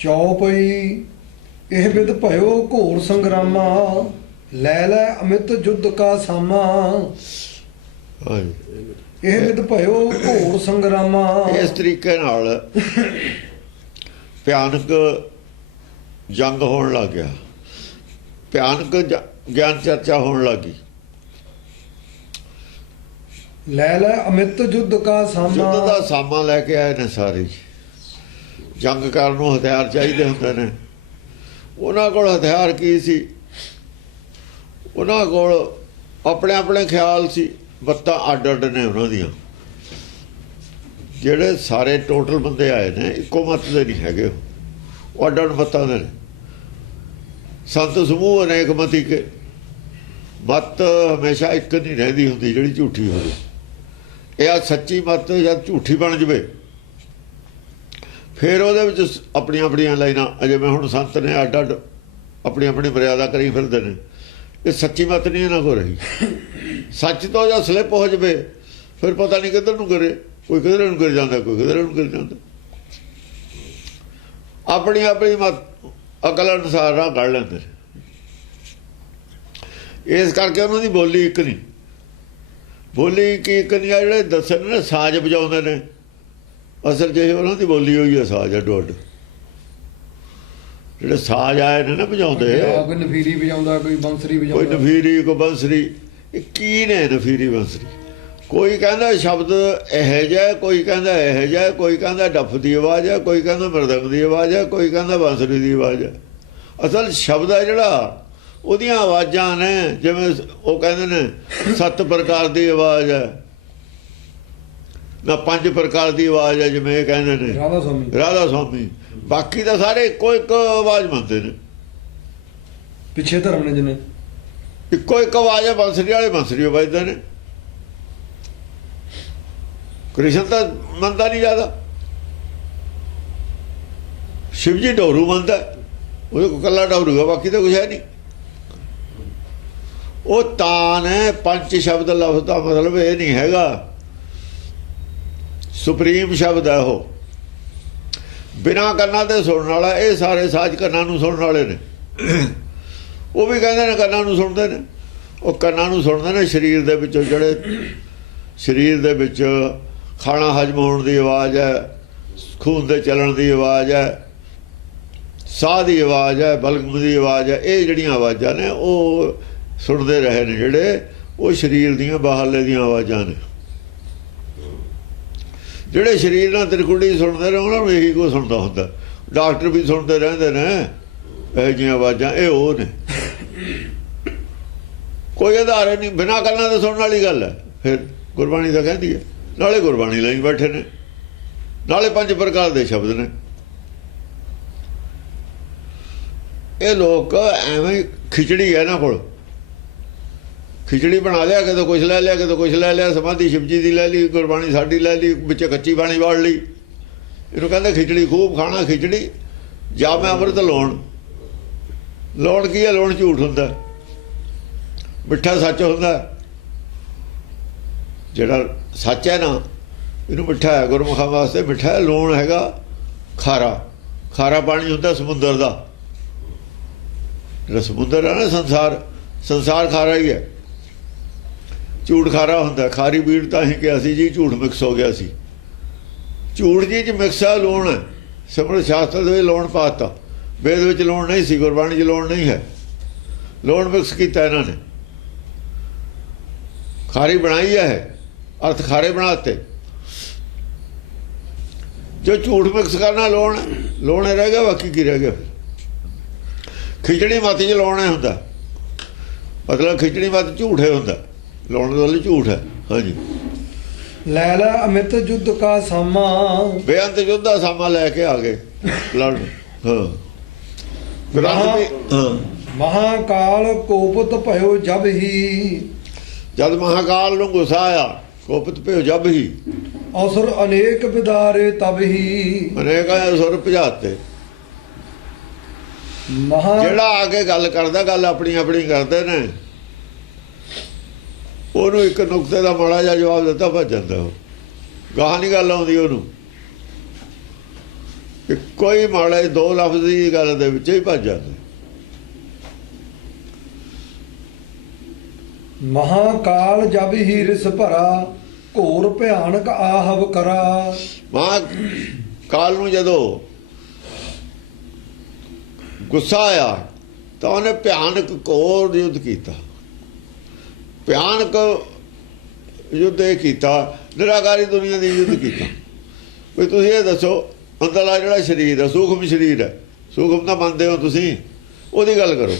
चौपई एह विद भयो घोर संग्रामा लै लै अमित युद्ध का सामा। एह विद भयो घोर संग्रामा। इस तरीके नाल भयानक जंग होने लग गया, भयानक ज्ञान चर्चा होने लगी। लै लै अमित युद्ध का सामा। युद्ध का सामा लैके आए ने सारे। जंग करन नूं हथियार चाहिए होंदे ने। उन्हां कोल हथियार की सी? उन्हां कोल अपने अपने ख्याल सी। बत्तां अड्ड अड्ड ने उन्हां दियां। ਜਿਹੜੇ ਸਾਰੇ टोटल बंदे आए ने इक्को मत दे नहीं हैगे, वो अड्ड अड्ड मतां दे ने। संत समूह अनेक मती के मत हमेशा एक नहीं रहिंदी हुंदी जिहड़ी झूठी होवे। ਇਹ सच्ची मत जब झूठी बन जाए फिर वो अपनिया अपनिया लाइना जिवें हुण संत ने अड्ड अड्ड अपनी अपनी मर्यादा करी फिरदे ने। ये सच्ची मत नहीं इन्हां कोल रही। सच तो जब स्लिप हो जाए फिर पता नहीं किधर नूं गिरे, कोई किधर नूं गिर जाता, कोई किधर नूं गिर जाता। अपनी अपनी मत अकल अनुसार राह कढ़ लैंदे। इस करके उन्हां दी बोली एक नहीं। बोली की एक नहीं आ जिहड़े दस्से ने साज बजाउंदे ने, असल च उन्हां दी बोली होई है साज अड्डो अड्ड। जिहड़े साज आए ने ना बजाउंदे, कोई नफीरी बजाउंदा, कोई बंसरी कोई बजाउंदा, नफीरी कोई बंसरी। ये की ने नफीरी बंसरी? कोई कहता शब्द यह जिहा, कोई कहता यह जिहा, कोई कहता डफ की आवाज़ है, कोई कहता मृदंग की आवाज़ है, कोई कहता बांसुरी की आवाज़ है। असल शब्द है जिहड़ा ਉਹਦੀਆਂ आवाज़ां ने, जिवें वो कहते ने 7 प्रकार की आवाज़ है ना 5 प्रकार की आवाज़ है, जिवें ये कहते ने राधा स्वामी। बाकी तो सारे इक्को एक आवाज़ मनते ने। पिछे धर्म ने जिन्हें इक्को एक आवाज़ है, बांसुरी वाले बांसुरी बजदे ने। कृष्ण तो मनता नहीं ज़्यादा, शिव जी डोरू मनता, वो कला डोरू है, बाकी तो कुछ है नहीं। वो तान है पंच शब्द लफ्ज़ का मतलब ये नहीं हैगा, सुप्रीम शब्द है वो। बिना कन्ना ते सुनने वाला, ये सारे साज कन्ना नूं सुनने वाले ने। वो भी कहते हैं कन्ना नूं सुनते ने। वो कन्ना नूं सुनते ने शरीर दे विचों, जिहड़े शरीर दे विच खाना हजम होने की आवाज़ है, खून के चलन की आवाज़ है, साह की आवाज़ है, बलगम की आवाज़ है। ये जिहड़ियां आवाज़ां ने वो सुनते रहे ने, जिहड़े वो शरीर दियां बाहरले दियां आवाज़ां ने। जिहड़े शरीर नाल त्रिकुटी सुनते ने उन्हां नूं यही कुछ सुनता हुंदा। डॉक्टर भी सुनते रहंदे ने इहो जिहियां आवाज़ां, ये वो ने। कोई आधार नहीं, बिना गल्लां तो सुनने वाली गल है। फिर गुरबाणी तो कहती है, नाले गुरबाणी लई बैठे ने, नाले 5 प्रकार के शब्द ने। ये लोग एवं खिचड़ी है ना कोल, खिचड़ी बना लिया कि तो कुछ लै लिया, कि तो कुछ लै लिया। समाधि शिव जी की लै ली, गुरबाणी साडी लै ली, बिच कच्ची बाणी वाड़ ली। इनू कहते खिचड़ी खूब खाना। खिचड़ी जा मैं अमृत लाउण। लाउण की है? लाउण झूठ हुंदा, मिठा सच हुंदा। जिहड़ा सच है ना, इनू मिठा है, गुरमुखां वास्ते मिठा है। लूण हैगा खारा। खारा पानी हुंदा समुंदर का। जिहड़ा समुंदर है ना, संसार, संसार खारा ही है। झूठ खारा हुंदा। खारी बीड़ तां ही किहा सी जी, झूठ मिक्स हो गया सी। झूठ जी च मिक्स है, लूण है। सिमरत शास्त्र दे लूण पाता, वेद विच लूण नहीं सी, गुरबाणी च लूण नहीं है। लूण मिक्स किया इन्हां ने, खारी बनाई है, अर्थ खारे बनाते। जो झूठ मिक्स करना लूण, लूण रह गया, बाकी की रह गया? फिर खिचड़ी मत च लूण हुंदा, मतलब खिचड़ी मत झूठ है हुंदा। लौण वाली झूठ है। हाँ जी। लै लै अमित युद्ध का सामा। बेअंत युद्ध का सामा लैके आ गए लड़। हाँ महाकाल कोपत भयो जब ही। जब महाकाल नूं गुस्सा आया, कोपत भयो जब ही। असुर अनेक विदारे तब ही। अनेक असुर भजाते। जेड़ा आके गल करदा, गल अपनी अपनी करते ने, ਉਹਨੂੰ एक नुकते का माड़ा जिहा जवाब दिता भज जाता। गाह नहीं गल आउंदी ਉਹਨੂੰ। ਇੱਕੋ ਹੀ ਮਾੜੇ ਦੋ ਲਫ਼ਜ਼ ਦੀ ਗੱਲ ਦੇ ਵਿੱਚ ਹੀ ਭੱਜ ਜਾਂਦੇ। ਮਹਾਕਾਲ ਜਬ ਹੀ ਰਿਸ ਭਰਾ ਘੋਰ ਭਿਆਨਕ ਆਹਵ ਕਰਾ। ਕਾਲ ਨੂੰ ਜਦੋਂ ਗੁੱਸਾ ਆਇਆ ਤਾਂ ਉਹਨੇ ਭਿਆਨਕ ਘੋਰ ਯੁੱਧ ਕੀਤਾ। ਭਿਆਨਕ ਯੁੱਧ ਇਹ ਕੀਤਾ, ਨਿਰਾਕਾਰੀ ਦੁਨੀਆ ਦੀ ਯੁੱਧ ਕੀਤਾ। ਵੀ ਤੁਸੀਂ ਇਹ ਦੱਸੋ, ਅੰਦਰਲਾ ਜਿਹੜਾ ਸਰੀਰ ਹੈ, ਸੂਖਮ ਸਰੀਰ ਹੈ, ਸੂਖਮ ਤਾਂ ਮੰਨਦੇ ਹੋ ਤੁਸੀਂ, ਉਹਦੀ ਗੱਲ ਕਰੋ।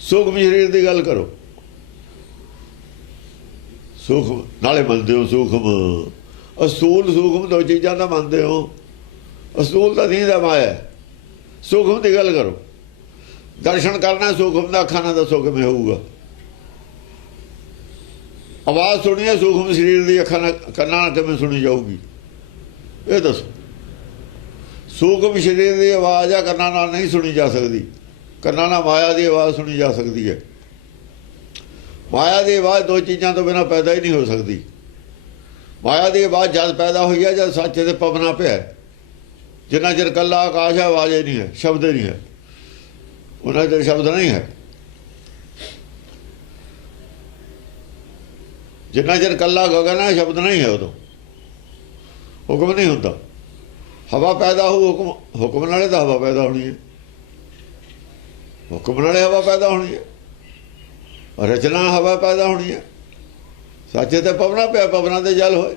ਸੂਖਮ ਸਰੀਰ ਦੀ ਗੱਲ ਕਰੋ। ਸੂਖਮ ਨਾਲੇ ਮੰਨਦੇ ਹੋ, ਸੂਖਮ ਅਸੂਲ ਸੂਖਮ ਦੋ ਚੀਜ਼ਾਂ ਤਾਂ ਮੰਨਦੇ ਹੋ। ਅਸੂਲ ਤਾਂ ਨਹੀਂ ਦਾ ਮਾਇਆ, ਸੂਖਮ ਦੀ ਗੱਲ ਕਰੋ। ਦਰਸ਼ਨ ਕਰਨਾ ਸੂਖਮ ਦਾ, ਅੱਖਾਂ ਨਾਲ ਦੱਸੋ ਕਿਵੇਂ ਹੋਊਗਾ। ਆਵਾਜ਼ ਸੁਣੀ ਹੈ ਸੂਖਮ ਸਰੀਰ ਦੀ, ਅੱਖਾਂ ਨਾਲ ਕੰਨਾਂ ਨਾਲ ਕਿਵੇਂ ਸੁਣੀ ਜਾਊਗੀ, ਇਹ ਦੱਸੋ। ਸੂਖਮ ਸਰੀਰ ਦੀ ਆਵਾਜ਼ ਆ, ਕੰਨਾਂ ਨਾਲ ਨਹੀਂ ਸੁਣੀ ਜਾ ਸਕਦੀ। ਕੰਨਾਂ ਨਾਲ ਮਾਇਆ ਦੀ ਆਵਾਜ਼ ਸੁਣੀ ਜਾ ਸਕਦੀ ਹੈ। ਮਾਇਆ ਦੀ ਆਵਾਜ਼ ਦੋ ਚੀਜ਼ਾਂ ਤੋਂ ਬਿਨਾਂ ਪੈਦਾ ਹੀ ਨਹੀਂ ਹੋ ਸਕਦੀ। ਮਾਇਆ ਦੀ ਆਵਾਜ਼ ਜਦ ਪੈਦਾ ਹੋਈ ਹੈ ਜਦ ਸੱਚ ਦੇ ਪਵਨਾ ਪਿਆ। ਜਿੰਨਾ ਚਿਰ ਕੱਲਾ ਆਕਾਸ਼ ਹੈ, ਆਵਾਜ਼ ਹੀ ਨਹੀਂ ਹੈ, ਸ਼ਬਦ ਹੀ ਨਹੀਂ ਹੈ, ਉਹਨਾਂ ਚਿਰ ਸ਼ਬਦ ਨਹੀਂ ਹੈ। ਜਿੰਨਾ ਚਿਰ ਕੱਲਾ ਗਗਨ ਹੈ, ਸ਼ਬਦ ਨਹੀਂ ਹੈ, ਉਦੋਂ ਹੁਕਮ ਨਹੀਂ ਹੁੰਦਾ। ਹਵਾ ਪੈਦਾ ਹੋਊ, ਹੁਕਮ ਨਾਲੇ ਤਾਂ ਹਵਾ ਪੈਦਾ ਹੋਣੀ ਹੈ, ਹੁਕਮ ਨਾਲੇ ਹਵਾ ਪੈਦਾ ਹੋਣੀ ਹੈ, ਰਚਨਾ ਹਵਾ ਪੈਦਾ ਹੋਣੀ ਹੈ। ਸੱਚੇ ਤੇ ਪਵਨਾ ਪਿਆ, ਪਵਨਾ ਤੇ ਜਲ ਹੋਏ।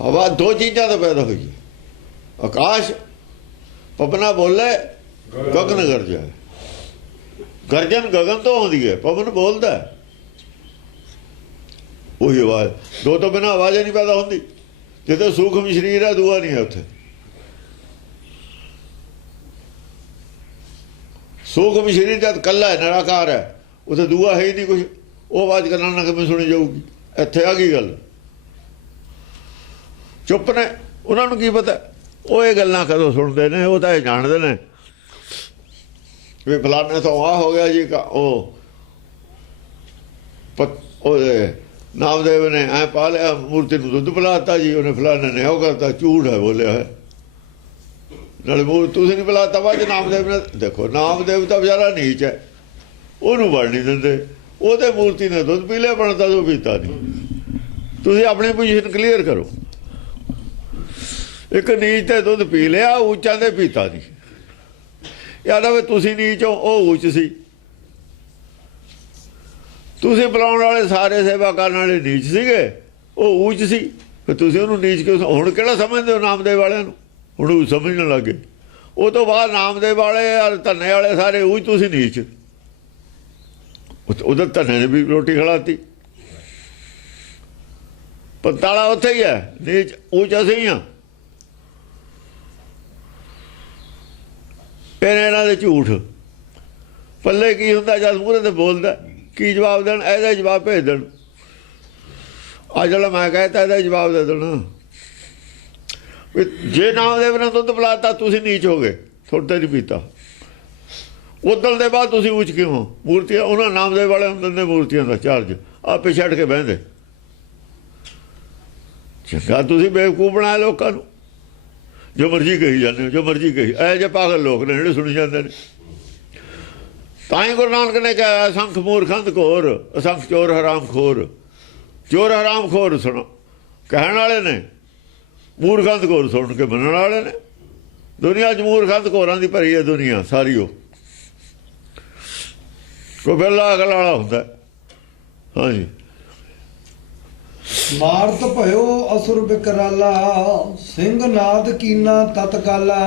ਹਵਾ ਦੋ ਚੀਜ਼ਾਂ ਤੋਂ ਪੈਦਾ ਹੋਈ ਹੈ, ਆਕਾਸ਼ ਪਵਨਾ ਬੋਲੇ, ਗਗਨ ਗਰਜਾ। ਗਰਜਨ ਗਗਨ ਤੋਂ ਆਉਂਦੀ ਹੈ, ਪਵਨ ਬੋਲਦਾ। ਉਹੀ ਆਵਾਜ਼, ਦੋ ਤੋਂ ਬਿਨਾਂ ਆਵਾਜ਼ ਨਹੀਂ ਪੈਦਾ ਹੁੰਦੀ। ਜਿੱਥੇ ਸੂਖਮ ਸਰੀਰ ਹੈ, ਦੂਆ ਨਹੀਂ ਹੈ। ਉੱਥੇ ਸੂਖਮ ਸਰੀਰ ਜਦ ਕੱਲਾ ਹੈ, ਨਿਰਾਕਾਰ ਹੈ, ਉੱਥੇ ਦੂਆ ਹੈ ਹੀ ਨਹੀਂ ਕੁਛ। ਉਹ ਆਵਾਜ਼ ਕੰਨਾਂ ਨਾਲ ਕਿਵੇਂ ਸੁਣੀ ਜਾਊਗੀ। ਇੱਥੇ ਆ ਗਈ ਗੱਲ। ਚੁੱਪ ਨੇ, ਉਹਨਾਂ ਨੂੰ ਕੀ ਪਤਾ ਉਹ ਇਹ ਗੱਲਾਂ ਕਦੋਂ ਸੁਣਦੇ ਨੇ। ਉਹ ਤਾਂ ਇਹ ਜਾਣਦੇ ਨੇ ਵੀ ਫਲਾਣੇ ਤੋਂ ਆਹ ਹੋ ਗਿਆ ਜੀ। ਉਹ ਨਾਮਦੇਵ ਨੇ ਐ ਪਾ ਲਿਆ, ਮੂਰਤੀ ਨੂੰ ਦੁੱਧ ਪਿਲਾਤਾ ਜੀ, ਉਹਨੇ ਫਲਾਣੇ ਨੇ ਉਹ ਕਰਤਾ। ਝੂਠ ਹੈ ਬੋਲਿਆ ਹੈ। ਨਾਲੇ ਮੂਰਤੀ ਤੁਸੀਂ ਨਹੀਂ ਪਿਲਾਤਾ, ਬਾਅਦ ਨਾਮਦੇਵ ਨੇ। ਦੇਖੋ ਨਾਮਦੇਵ ਤਾਂ ਵਿਚਾਰਾ ਨੀਚ ਹੈ, ਉਹਨੂੰ ਵੜ ਨਹੀਂ ਦਿੰਦੇ। ਉਹਦੇ ਮੂਰਤੀ ਨੇ ਦੁੱਧ ਪੀ ਲਿਆ, ਬਣਦਾ ਉਹ ਪੀਤਾ ਨਹੀਂ। ਤੁਸੀਂ ਆਪਣੀ ਪੋਜੀਸ਼ਨ ਕਲੀਅਰ ਕਰੋ। ਇੱਕ ਨੀਚ ਤੇ ਦੁੱਧ ਪੀ ਲਿਆ, ਉੱਚਾਂ ਦੇ ਪੀਤਾ ਨਹੀਂ। ਯਾਦ ਆਵੇ ਤੁਸੀਂ ਨੀਚ ਹੋ, ਉਹ ਉੱਚ ਸੀ। ਤੁਸੀਂ ਬੁਲਾਉਣ ਵਾਲੇ ਸਾਰੇ ਸੇਵਾ ਕਰਨ ਵਾਲੇ ਨੀਚ ਸੀਗੇ, ਉਹ ਉੱਚ ਸੀ। ਫਿਰ ਤੁਸੀਂ ਉਹਨੂੰ ਨੀਚ ਕਿਉਂ? ਹੁਣ ਕਿਹੜਾ ਸਮਝਦੇ ਹੋ ਨਾਮਦੇਵ ਵਾਲਿਆਂ ਨੂੰ? ਹੁਣ ਉਹ ਸਮਝਣ ਲੱਗੇ। ਉਹ ਤੋਂ ਬਾਅਦ ਨਾਮਦੇਵ ਵਾਲੇ ਔਰ ਧੰਨੇ ਵਾਲੇ ਸਾਰੇ ਉੱਚ, ਤੁਸੀਂ ਨੀਚ। ਉਧਰ ਧੰਨੇ ਨੇ ਵੀ ਰੋਟੀ ਖਿਲਾਤੀ। ਪਤਾਲਾ ਉੱਥੇ ਹੀ ਹੈ, ਨੀਚ ਉੱਚ ਅਸੀਂ ਹਾਂ। ਇਹਨਾਂ ਦੇ ਝੂਠ ਪੱਲੇ ਕੀ ਹੁੰਦਾ ਜਦ ਮੂਹਰੇ ਤੇ ਬੋਲਦਾ? ਕੀ ਜਵਾਬ ਦੇਣ? ਇਹਦਾ ਜਵਾਬ ਭੇਜ ਦੇਣ। ਅੱਜ ਜਿਹੜਾ ਮੈਂ ਕਹਿਤਾ ਇਹਦਾ ਜਵਾਬ ਦੇ ਦੇਣਾ। ਜੇ ਨਾਮਦੇਵ ਨੇ ਦੁੱਧ ਪਿਲਾਤਾ, ਤੁਸੀਂ ਨੀਚ ਹੋ ਗਏ, ਤੁਹਾਡੇ ਨਹੀਂ ਪੀਤਾ। ਉਦਲ ਦੇ ਬਾਅਦ ਤੁਸੀਂ ਉੱਚ ਕਿਉਂ ਹੋ? ਮੂਰਤੀਆਂ ਉਹਨਾਂ ਨਾਮਦੇਵ ਵਾਲੇ ਹੁੰਦੇ ਨੇ, ਮੂਰਤੀਆਂ ਦਾ ਚਾਰਜ ਆਪੇ ਛੱਡ ਕੇ ਬਹਿੰਦੇ। ਚੰਗਾ ਤੁਸੀਂ ਬੇਵਕੂਫ ਬਣਾਇਆ ਲੋਕਾਂ ਨੂੰ, ਜੋ ਮਰਜ਼ੀ ਕਹੀ ਜਾਂਦੇ ਹੋ, ਜੋ ਮਰਜ਼ੀ ਕਹੀ। ਇਹੋ ਜਿਹੇ ਪਾਗਲ ਲੋਕ ਨੇ ਜਿਹੜੇ ਸੁਣੀ ਜਾਂਦੇ ਨੇ। ਤਾਂ ਹੀ ਗੁਰੂ ਨਾਨਕ ਨੇ ਕਿਹਾ ਅਸੰਖ ਮੂਰਖੰਦ ਘੋਰ, ਅਸੰਖ ਚੋਰ ਹਰਾਮ ਖੋਰ। ਚੋਰ ਹਰਾਮ ਖੋਰ ਸੁਣੋ ਕਹਿਣ ਵਾਲੇ ਨੇ, ਮੂਰਖੰਦ ਘੋਰ ਸੁਣ ਕੇ ਮੰਨਣ ਵਾਲੇ ਨੇ। ਦੁਨੀਆ 'ਚ ਮੂਰਖੰਦ ਘੋਰਾਂ ਦੀ ਭਰੀ ਹੈ ਦੁਨੀਆ ਸਾਰੀ। ਉਹ ਕੋਈ ਵਿਹਲਾ ਅਕਲ ਵਾਲਾ ਹੁੰਦਾ। ਹਾਂਜੀ। ਮਾਰਤ ਭਇਓ ਅਸੁਰ ਬਿਕਰਾਲਾ, ਸਿੰਘ ਨਾਦ ਕੀਨਾ ਤਤਕਾਲਾ।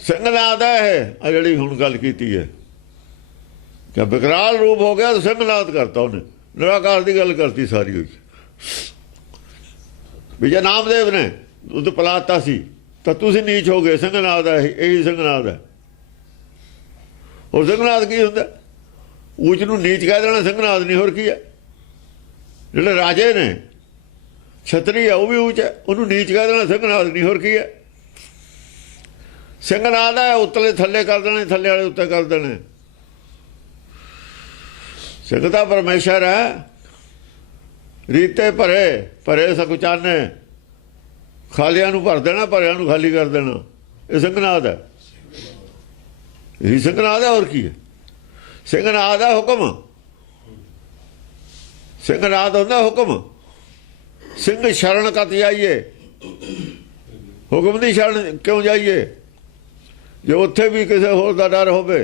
ਸਿੰਘ ਨਾਦ ਹੈ ਇਹ ਜਿਹੜੀ ਹੁਣ ਗੱਲ ਕੀਤੀ ਹੈ ਕਿ ਬਿਕਰਾਲ ਰੂਪ ਹੋ ਗਿਆ, ਸਿੰਘ ਨਾਦ ਕਰਤਾ ਉਹਨੇ। ਨਿਰਾਕਾਰ ਦੀ ਗੱਲ ਕਰਤੀ ਸਾਰੀ ਹੋਈ। ਵੀ ਜੇ ਨਾਮਦੇਵ ਨੇ ਦੁੱਧ ਪਿਲਾਤਾ ਸੀ ਤਾਂ ਤੁਸੀਂ ਨੀਚ ਹੋ ਗਏ। ਸਿੰਘ ਨਾਦ ਹੈ ਇਹੀ, ਸਿੰਘ ਨਾਦ ਹੈ। ਹੋਰ ਸਿੰਘ ਨਾਦ ਕੀ ਹੁੰਦਾ? ਉੱਚ ਨੂੰ ਨੀਚ ਕਹਿ ਦੇਣਾ ਸਿੰਘ ਨਾਦ ਨਹੀਂ, ਹੋਰ ਕੀ ਹੈ? ਜਿਹੜੇ ਰਾਜੇ ਨੇ, ਛਤਰੀ ਹੈ ਉਹ ਵੀ ਉੱਚ ਹੈ, ਉਹਨੂੰ ਨੀਚ ਕਹਿ ਦੇਣਾ ਸਿੰਘ ਨਾਦ ਨਹੀਂ, ਹੋਰ ਕੀ ਹੈ? ਸਿੰਘ ਨਾਦ ਹੈ ਉੱਤਲੇ ਥੱਲੇ ਕਰ ਦੇਣੇ, ਥੱਲੇ ਵਾਲੇ ਉੱਤੇ ਕਰ ਦੇਣੇ। ਸਿੰਘ ਤਾਂ ਪਰਮੇਸ਼ਰ ਹੈ, ਰੀਤੇ ਭਰੇ ਸकुचाने, ਖਾਲੀਆਂ ਨੂੰ ਭਰ ਦੇਣਾ, ਭਰਿਆਂ ਨੂੰ ਖਾਲੀ ਕਰ ਦੇਣਾ। ਇਹ ਸਿੰਘਨਾਦ ਹੈ, ਇਹ ਸਿੰਘਨਾਦ ਹੈ। ਹੋਰ ਕੀ ਹੈ? ਸਿੰਘਨਾਦ ਹੈ ਹੁਕਮ, ਸਿੰਘਨਾਦ ਹੁੰਦਾ ਹੁਕਮ। ਸਿੰਘ ਸ਼ਰਨ ਕਤ ਜਾਈਏ, ਹੁਕਮ ਦੀ ਸ਼ਰਨ ਕਿਉਂ ਜਾਈਏ? ਜੇ ਉੱਥੇ ਵੀ ਕਿਸੇ ਹੋਰ ਦਾ ਡਰ ਹੋਵੇ,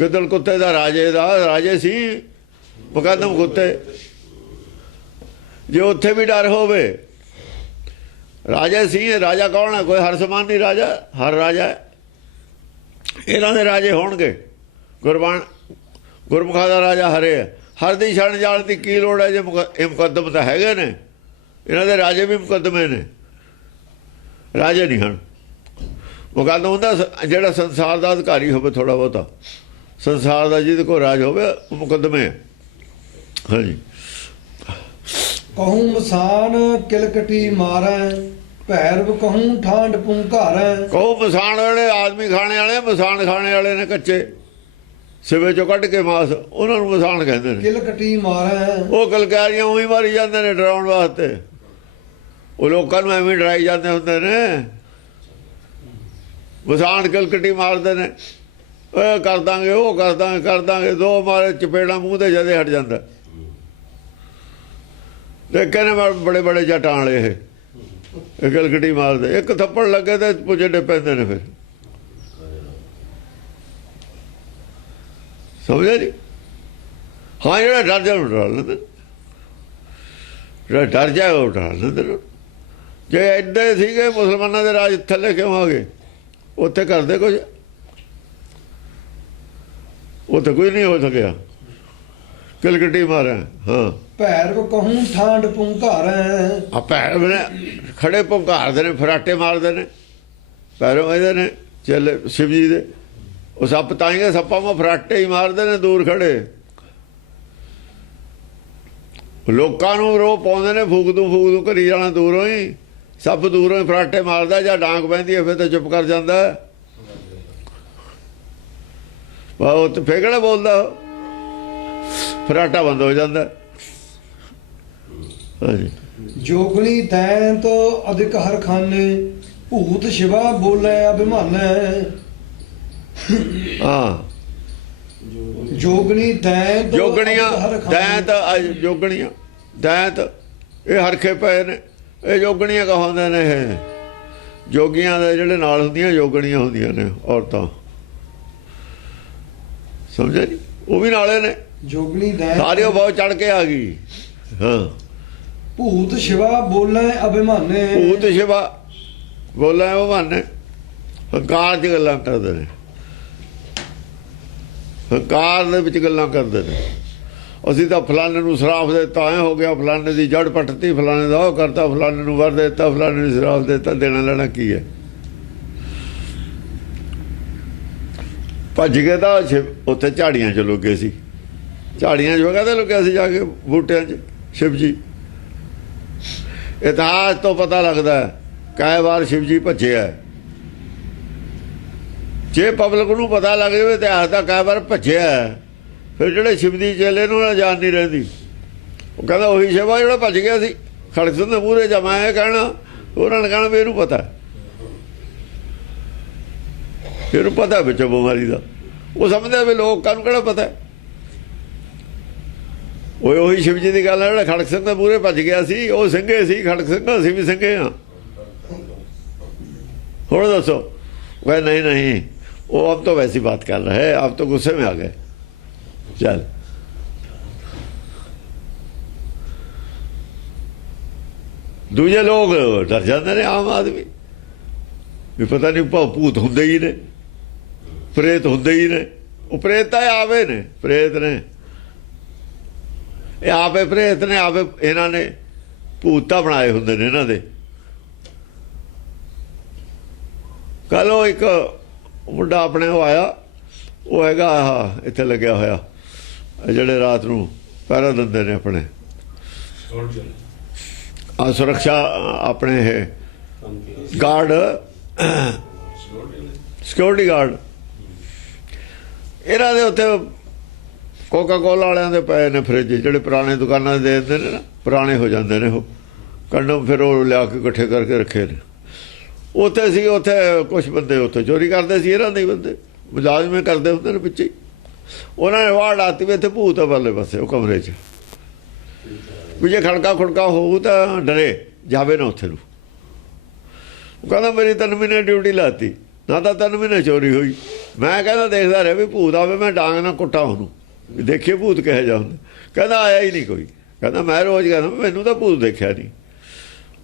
ਗਿੱਦੜ ਕੁੱਤੇ ਦਾ ਰਾਜੇ ਸੀ ਮੁਕੱਦਮ ਕੁੱਤੇ, ਜੇ ਉੱਥੇ ਵੀ ਡਰ ਹੋਵੇ, ਰਾਜਾ ਸੀ। ਰਾਜਾ ਕੌਣ ਹੈ? ਕੋਈ ਹਰ ਸਮਾਨ ਨਹੀਂ ਰਾਜਾ, ਹਰ ਰਾਜਾ ਹੈ। ਇਹਨਾਂ ਦੇ ਰਾਜੇ ਹੋਣਗੇ। ਗੁਰਮੁਖਾਂ ਦਾ ਰਾਜਾ ਹਰੇ ਹੈ। ਹਰ ਦੀ ਛਣ ਜਾਣ ਦੀ ਕੀ ਲੋੜ ਹੈ ਜੇ ਇਹ ਮੁਕੱਦਮ ਤਾਂ ਹੈਗੇ ਨੇ। ਇਹਨਾਂ ਦੇ ਰਾਜੇ ਵੀ ਮੁਕੱਦਮੇ ਨੇ, ਰਾਜੇ ਨਹੀਂ ਹਨ। ਮੁਕੱਦਮ ਹੁੰਦਾ ਜਿਹੜਾ ਸੰਸਾਰ ਦਾ ਅਧਿਕਾਰੀ ਹੋਵੇ, ਥੋੜ੍ਹਾ ਬਹੁਤਾ ਸੰਸਾਰ ਦਾ ਜਿਹਦੇ ਕੋਲ ਰਾਜ ਹੋਵੇ, ਉਹ ਮੁਕੱਦਮੇ ਹੈ। ਹਾਂਜੀ। ਕਹੂੰ ਮਸਾਨ ਕਿਲਕਟੀ ਮਾਰੈ, ਭੈਰਵ ਕਹੂੰ ਠਾਂਡ ਪੁੰਘਾਰੈ। ਕਹੂੰ ਮਸਾਨ ਵਾਲੇ ਆਦਮੀ ਖਾਣੇ ਵਾਲੇ, ਮਸਾਨ ਖਾਣੇ ਵਾਲੇ ਨੇ ਕੱਚੇ ਸਿਵੇ ਚੋਂ ਕੱਢ ਕੇ ਮਾਸ, ਉਹਨਾਂ ਨੂੰ ਮਸਾਨ ਕਹਿੰਦੇ ਨੇ। ਕਿਲਕਟੀ ਮਾਰੈ, ਉਹ ਗਲਕਾਰੀਆਂ ਉਹੀ ਮਾਰੀ ਜਾਂਦੇ ਨੇ ਡਰਾਉਣ ਵਾਸਤੇ। ਉਹ ਲੋਕਾਂ ਨੂੰ ਐਵੇਂ ਡਰਾਈ ਜਾਂਦੇ ਹੁੰਦੇ ਨੇ। ਮਸਾਨ ਕਿਲਕਟੀ ਮਾਰਦੇ ਨੇ, ਇਹ ਕਰ ਦਾਂਗੇ, ਉਹ ਕਰ ਦਾਂਗੇ। ਦੋ ਮਾਰੇ ਚਪੇੜਾਂ ਮੂੰਹ ਤੇ ਜਦੇ ਹਟ ਜਾਂਦਾ। ਦੇਖੇ ਨੇ ਬੜੇ ਬੜੇ ਜੱਟਾਂ ਵਾਲੇ ਇਹ ਗਲਕਟੀ ਮਾਰਦੇ। ਇੱਕ ਥੱਪੜ ਲੱਗੇ ਤੇ ਪੁੱਜੇ ਡੇ ਪੈਂਦੇ ਨੇ। ਫਿਰ ਸਮਝਿਆ ਜੀ? ਹਾਂ, ਜਿਹੜਾ ਡਰ ਜਾ ਡਰਾ ਲੈਂਦੇ, ਜਿਹੜਾ ਡਰ ਜਾਏ ਉਹ ਡਰਾ ਲੈਂਦੇ। ਜੇ ਐਡੇ ਸੀਗੇ ਮੁਸਲਮਾਨਾਂ ਦੇ ਰਾਜ ਥੱਲੇ ਕਿਉਂ ਆ ਗਏ? ਉੱਥੇ ਕਰਦੇ ਕੁਝ, ਉੱਥੇ ਕੁਝ ਨਹੀਂ ਹੋ ਸਕਿਆ। ਕਿਲਕਟੀ ਮਾਰਿਆ। ਹਾਂ, ਭੈਰਵ ਕਹੂੰ ਠਾਂਡ ਪੁੰਘਾਰੈ। ਆ ਭੈਰਵ ਨੇ ਖੜੇ ਪੁੰਘਾਰਦੇ ਨੇ, ਫਰਾਟੇ ਮਾਰਦੇ ਨੇ। ਭੈਰਵ ਇਹਦੇ ਨੇ ਚੱਲ ਸ਼ਿਵ ਜੀ ਦੇ। ਉਹ ਸੱਪ ਤਾਂਗੇ ਸੱਪਾਂ ਨੂੰ ਫਰਾਟੇ ਹੀ ਮਾਰਦੇ ਨੇ ਦੂਰ ਖੜੇ। ਲੋਕਾਂ ਨੂੰ ਰੋ ਪਾਉਂਦੇ ਨੇ, ਫੂਕ ਦੂ ਕਰੀ ਜਾਣਾ ਦੂਰੋਂ ਹੀ। ਸੱਪ ਦੂਰੋਂ ਹੀ ਫਰਾਟੇ ਮਾਰਦਾ, ਜਾਂ ਡਾਂਗ ਪੈਂਦੀ ਹੈ ਫਿਰ ਤਾਂ ਚੁੱਪ ਕਰ ਜਾਂਦਾ। ਉਹ ਤਾਂ ਫੇਗੜਾ ਬੋਲਦਾ, ਫਰਾਟਾ ਬੰਦ ਹੋ ਜਾਂਦਾ। ਹਾਂਜੀ। ਜੋਗਣੀ ਦੈਂਤ ਅਧਿਕ ਹਰ ਖਾਨੇ, ਭੂਤ ਸ਼ਿਵਾ ਬੋਲੇ ਅਭਿਮਾਨੈ। ਹਾਂ, ਜੋਗਣੀ ਦੈਂਤ, ਜੋਗਣੀਆਂ ਦੈਂਤ ਇਹ ਹਰਖੇ ਪਏ ਨੇ। ਇਹ ਜੋਗਣੀਆਂ ਕਹਾਉਂਦੇ ਨੇ। ਇਹ ਜੋਗੀਆਂ ਦੇ ਜਿਹੜੇ ਨਾਲ ਹੁੰਦੀਆਂ ਜੋਗਣੀਆਂ ਹੁੰਦੀਆਂ ਨੇ ਔਰਤਾਂ। ਸਮਝਿਆ ਜੀ? ਉਹ ਵੀ ਨਾਲੇ ਨੇ। ਜੋਗਣੀ ਦੈਂਤ ਸਾਰੇ ਉਹ ਬਹੁਤ ਚੜ ਕੇ ਆ ਗਈ। ਹਾਂ, ਭੂਤ ਸ਼ਿਵਾ ਬੋਲੇ ਅਭਿਮਾਨੇ। ਭੂਤ ਸ਼ਿਵਾ ਬੋਲੇ ਅਭਿਮਾਨੇ, ਹੰਕਾਰ ਦੀ ਗੱਲਾਂ ਕਰਦੇ ਨੇ। ਹੰਕਾਰ ਦੇ ਵਿੱਚ ਗੱਲਾਂ ਕਰਦੇ ਨੇ। ਅਸੀਂ ਤਾਂ ਫਲਾਣੇ ਨੂੰ ਸ਼ਰਾਪ ਦਿੱਤਾ, ਐ ਹੋ ਗਿਆ, ਫਲਾਣੇ ਦੀ ਜੜ ਪੱਟਤੀ, ਫਲਾਣੇ ਦਾ ਉਹ ਕਰਤਾ, ਫਲਾਣੇ ਨੂੰ ਵਰ ਦਿੱਤਾ, ਫਲਾਣੇ ਨੂੰ ਸ਼ਰਾਪ ਦਿੱਤਾ। ਦੇਣਾ ਲੈਣਾ ਕੀ ਹੈ? ਭੱਜ ਕੇ ਤਾਂ ਉੱਥੇ ਝਾੜੀਆਂ 'ਚ ਲੁਕੇ ਸੀ। ਝਾੜੀਆਂ 'ਚ ਵਗਾਦੇ ਲੁਕਿਆ ਸੀ ਜਾ ਕੇ, ਬੂਟਿਆਂ 'ਚ ਸ਼ਿਵ ਜੀ। ਇਤਿਹਾਸ ਤੋਂ ਪਤਾ ਲੱਗਦਾ ਕਈ ਵਾਰ ਸ਼ਿਵ ਜੀ ਭੱਜਿਆ। ਜੇ ਪਬਲਿਕ ਨੂੰ ਪਤਾ ਲੱਗ ਜਾਵੇ ਇਤਿਹਾਸ ਦਾ ਕਈ ਵਾਰ ਭੱਜਿਆ, ਫਿਰ ਜਿਹੜੇ ਸ਼ਿਵ ਦੀ ਚੇਲੇ ਨੂੰ ਨਾ ਜਾਨ ਨਹੀਂ ਰਹਿੰਦੀ। ਉਹ ਕਹਿੰਦਾ ਉਹੀ ਸ਼ਿਵਾ ਜਿਹੜਾ ਭੱਜ ਗਿਆ ਸੀ। ਖੜਕ ਸਿੰਘ ਦੇ ਮੂਹਰੇ ਜਮਾ ਇਹ ਕਹਿਣਾ, ਉਹਨਾਂ ਨੇ ਕਹਿਣਾ ਵੀ ਇਹਨੂੰ ਪਤਾ, ਇਹਨੂੰ ਪਤਾ ਵਿੱਚੋਂ ਬਿਮਾਰੀ ਦਾ। ਉਹ ਸਮਝਦਾ ਵੀ ਲੋਕਾਂ ਨੂੰ ਕਿਹੜਾ ਪਤਾ। ਉਹ ਉਹੀ ਸ਼ਿਵ ਜੀ ਦੀ ਗੱਲ ਹੈ ਜਿਹੜਾ ਖੜਕ ਸਿੰਘ ਦੇ ਮੂਹਰੇ ਭੱਜ ਗਿਆ ਸੀ। ਉਹ ਸਿੰਘੇ ਸੀ, ਖੜਕ ਸਿੰਘ ਅਸੀਂ ਵੀ ਸਿੰਘੇ ਹਾਂ। ਹੁਣ ਦੱਸੋ? वह नहीं वो अब तो वैसी बात कर रहा है, अब तो गुस्से में आ गए। चल दूजे लोग डर जाते ने, आम आदमी भी पता नहीं भूत होंगे ही ने, प्रेत होंगे ही ने। वो प्रेत तो आवे ने, प्रेत ने आपे, प्रेत ने आपे, इन्होंने भूत बनाए होंगे ने इन्हों के। कल वो एक मुंडा अपने आया, वो हैगा इत्थे लग्या होया जिहड़े रात नूं पहरा दिंदे ने अपने सुरक्षा, अपने है गार्ड, सिक्योरिटी गार्ड। इन्हां दे उत्ते ਕੋਕਾ ਕੋਲਾ ਵਾਲਿਆਂ ਦੇ ਪਏ ਨੇ ਫਰਿੱਜ, ਜਿਹੜੇ ਪੁਰਾਣੇ ਦੁਕਾਨਾਂ ਦੇ ਦਿੰਦੇ ਨੇ ਨਾ, ਪੁਰਾਣੇ ਹੋ ਜਾਂਦੇ ਨੇ ਉਹ ਕੰਡਮ, ਫਿਰ ਉਹ ਲਿਆ ਕੇ ਇਕੱਠੇ ਕਰਕੇ ਰੱਖੇ ਨੇ। ਉੱਥੇ ਸੀ, ਉੱਥੇ ਕੁਛ ਬੰਦੇ ਉੱਥੇ ਚੋਰੀ ਕਰਦੇ ਸੀ, ਇਹਨਾਂ ਦੇ ਬੰਦੇ ਮੁਲਾਜ਼ਮੇ ਕਰਦੇ ਹੁੰਦੇ ਨੇ ਪਿੱਛੇ। ਉਹਨਾਂ ਨੇ ਵਾੜ ਲਾਤੀ ਵੀ ਇੱਥੇ ਭੂਤ ਆ ਪਰਲੇ ਪਾਸੇ ਉਹ ਕਮਰੇ 'ਚ, ਵੀ ਜੇ ਖੜਕਾ ਖੁੜਕਾ ਹੋਊ ਤਾਂ ਡਰੇ ਜਾਵੇ ਨਾ ਉੱਥੇ ਨੂੰ। ਉਹ ਕਹਿੰਦਾ ਮੇਰੀ 3 ਮਹੀਨੇ ਡਿਊਟੀ ਲਾਤੀ ਨਾ, ਤਾਂ 3 ਮਹੀਨੇ ਚੋਰੀ ਹੋਈ। ਮੈਂ ਕਹਿੰਦਾ ਦੇਖਦਾ ਰਿਹਾ ਵੀ ਭੂਤ ਆਵੇ, ਮੈਂ ਡਾਂਗ ਨਾ ਕੁੱਟਾਂ ਉਹਨੂੰ, ਵੀ ਦੇਖੀਏ ਭੂਤ ਕਿਹੋ ਜਿਹਾ ਹੁੰਦਾ। ਕਹਿੰਦਾ ਆਇਆ ਹੀ ਨਹੀਂ ਕੋਈ। ਕਹਿੰਦਾ ਮੈਂ ਰੋਜ਼ ਕਹਿੰਦਾ ਮੈਨੂੰ ਤਾਂ ਭੂਤ ਦੇਖਿਆ ਨਹੀਂ।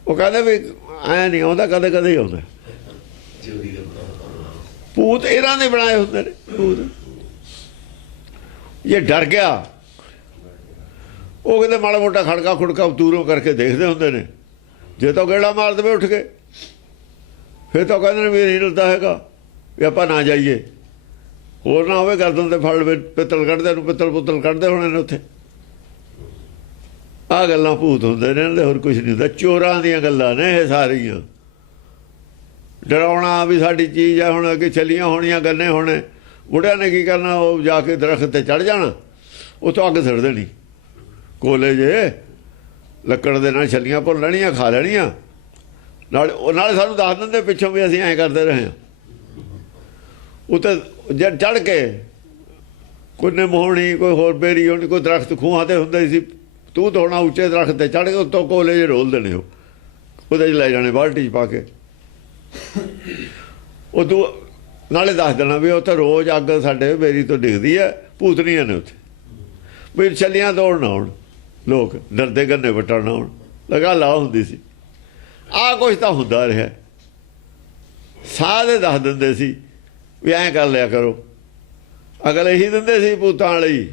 ਉਹ ਕਹਿੰਦੇ ਵੀ ਐਂ ਨਹੀਂ ਆਉਂਦਾ, ਕਦੇ ਕਦੇ ਹੀ ਆਉਂਦਾ ਭੂਤ। ਇਹਨਾਂ ਦੇ ਬਣਾਏ ਹੁੰਦੇ ਨੇ ਭੂਤ। ਜੇ ਡਰ ਗਿਆ ਉਹ ਕਹਿੰਦੇ ਮਾੜਾ ਮੋਟਾ ਖੜਕਾ ਖੁੜਕਾ ਦੂਰੋਂ ਕਰਕੇ ਦੇਖਦੇ ਹੁੰਦੇ ਨੇ। ਜੇ ਤਾਂ ਗੇੜਾ ਮਾਰ ਦੇਵੇ ਉੱਠ ਕੇ, ਫਿਰ ਤਾਂ ਕਹਿੰਦੇ ਨੇ ਵੀ ਨਹੀਂ ਡਰਦਾ ਹੈਗਾ ਵੀ ਆਪਾਂ ਨਾ ਜਾਈਏ, ਹੋਰ ਨਾ ਹੋਵੇ ਗਰਦਨ ਤੇ ਫੜ ਲਵੇ, ਪਿੱਤਲ ਕੱਢਦੇ ਨੂੰ ਪਿੱਤਲ ਪੁੱਤਲ ਕੱਢਦੇ ਹੋਣੇ ਨੇ ਉੱਥੇ। ਆਹ ਗੱਲਾਂ ਭੂਤ ਹੁੰਦੇ ਨੇ, ਇਹਨਾਂ ਦੇ ਹੋਰ ਕੁਛ ਨਹੀਂ ਹੁੰਦਾ। ਚੋਰਾਂ ਦੀਆਂ ਗੱਲਾਂ ਨੇ ਇਹ ਸਾਰੀਆਂ। ਡਰਾਉਣਾ ਵੀ ਸਾਡੀ ਚੀਜ਼ ਆ, ਹੁਣ ਅੱਗੇ ਚੱਲੀਆਂ ਹੋਣੀਆਂ ਗੰਨੇ ਹੋਣੇ। ਬੁੜਿਆਂ ਨੇ ਕੀ ਕਰਨਾ, ਉਹ ਜਾ ਕੇ ਦਰਖਤ ਤੇ ਚੜ੍ਹ ਜਾਣਾ, ਉੱਥੋਂ ਅੱਗ ਸਿੱਟ ਦੇਣੀ, ਕੋਲੇ ਜੇ ਲੱਕੜ ਦੇ ਨਾਲ ਛੱਲੀਆਂ ਭੁੰਨ ਲੈਣੀਆਂ, ਖਾ ਲੈਣੀਆਂ। ਨਾਲੇ ਸਾਨੂੰ ਦੱਸ ਦਿੰਦੇ ਪਿੱਛੋਂ ਵੀ ਅਸੀਂ ਐਂ ਕਰਦੇ ਰਹੇ ਹਾਂ। ਉੱਤੇ ਜਦ ਚੜ੍ਹ ਕੇ ਕੋਈ ਨਿੰਮ, ਕੋਈ ਹੋਰ ਬੇਰੀ ਹੋਣੀ, ਕੋਈ ਦਰਖਤ ਖੂਹਾਂ 'ਤੇ ਹੁੰਦੇ ਸੀ, ਤੂੰ ਧੋਣਾ ਉੱਚੇ ਦਰਖਤ 'ਤੇ ਚੜ੍ਹ ਕੇ ਉੱਤੋਂ ਕੋਲੇ ਜੇ ਰੋਲ ਦੇਣੇ, ਉਹਦੇ 'ਚ ਲੈ ਜਾਣੇ ਬਾਲਟੀ 'ਚ ਪਾ ਕੇ। ਉਹ ਤੂੰ ਨਾਲੇ ਦੱਸ ਦੇਣਾ ਵੀ ਉੱਥੇ ਰੋਜ਼ ਅੱਗ ਸਾਡੇ ਬੇਰੀ ਤੋਂ ਡਿੱਗਦੀ ਹੈ, ਭੂਤਨੀਆਂ ਨੇ ਉੱਥੇ, ਵੀ ਛੱਲੀਆਂ ਤੋੜ ਨਾ ਆਉਣ, ਲੋਕ ਡਰਦੇ ਗੰਨੇ ਵੱਟਣ ਨਾ ਆਉਣ, ਲਗਾ ਲਾ ਹੁੰਦੀ ਸੀ। ਆਹ ਕੁਛ ਤਾਂ ਹੁੰਦਾ ਰਿਹਾ। ਸਾਹ ਦੇ ਦੱਸ ਦਿੰਦੇ ਸੀ ਵੀ ਐਂ ਕਰ ਲਿਆ ਕਰੋ। ਅਗਲੇ ਹੀ ਦਿੰਦੇ ਸੀ ਭੂਤਾਂ ਵਾਲੇ ਹੀ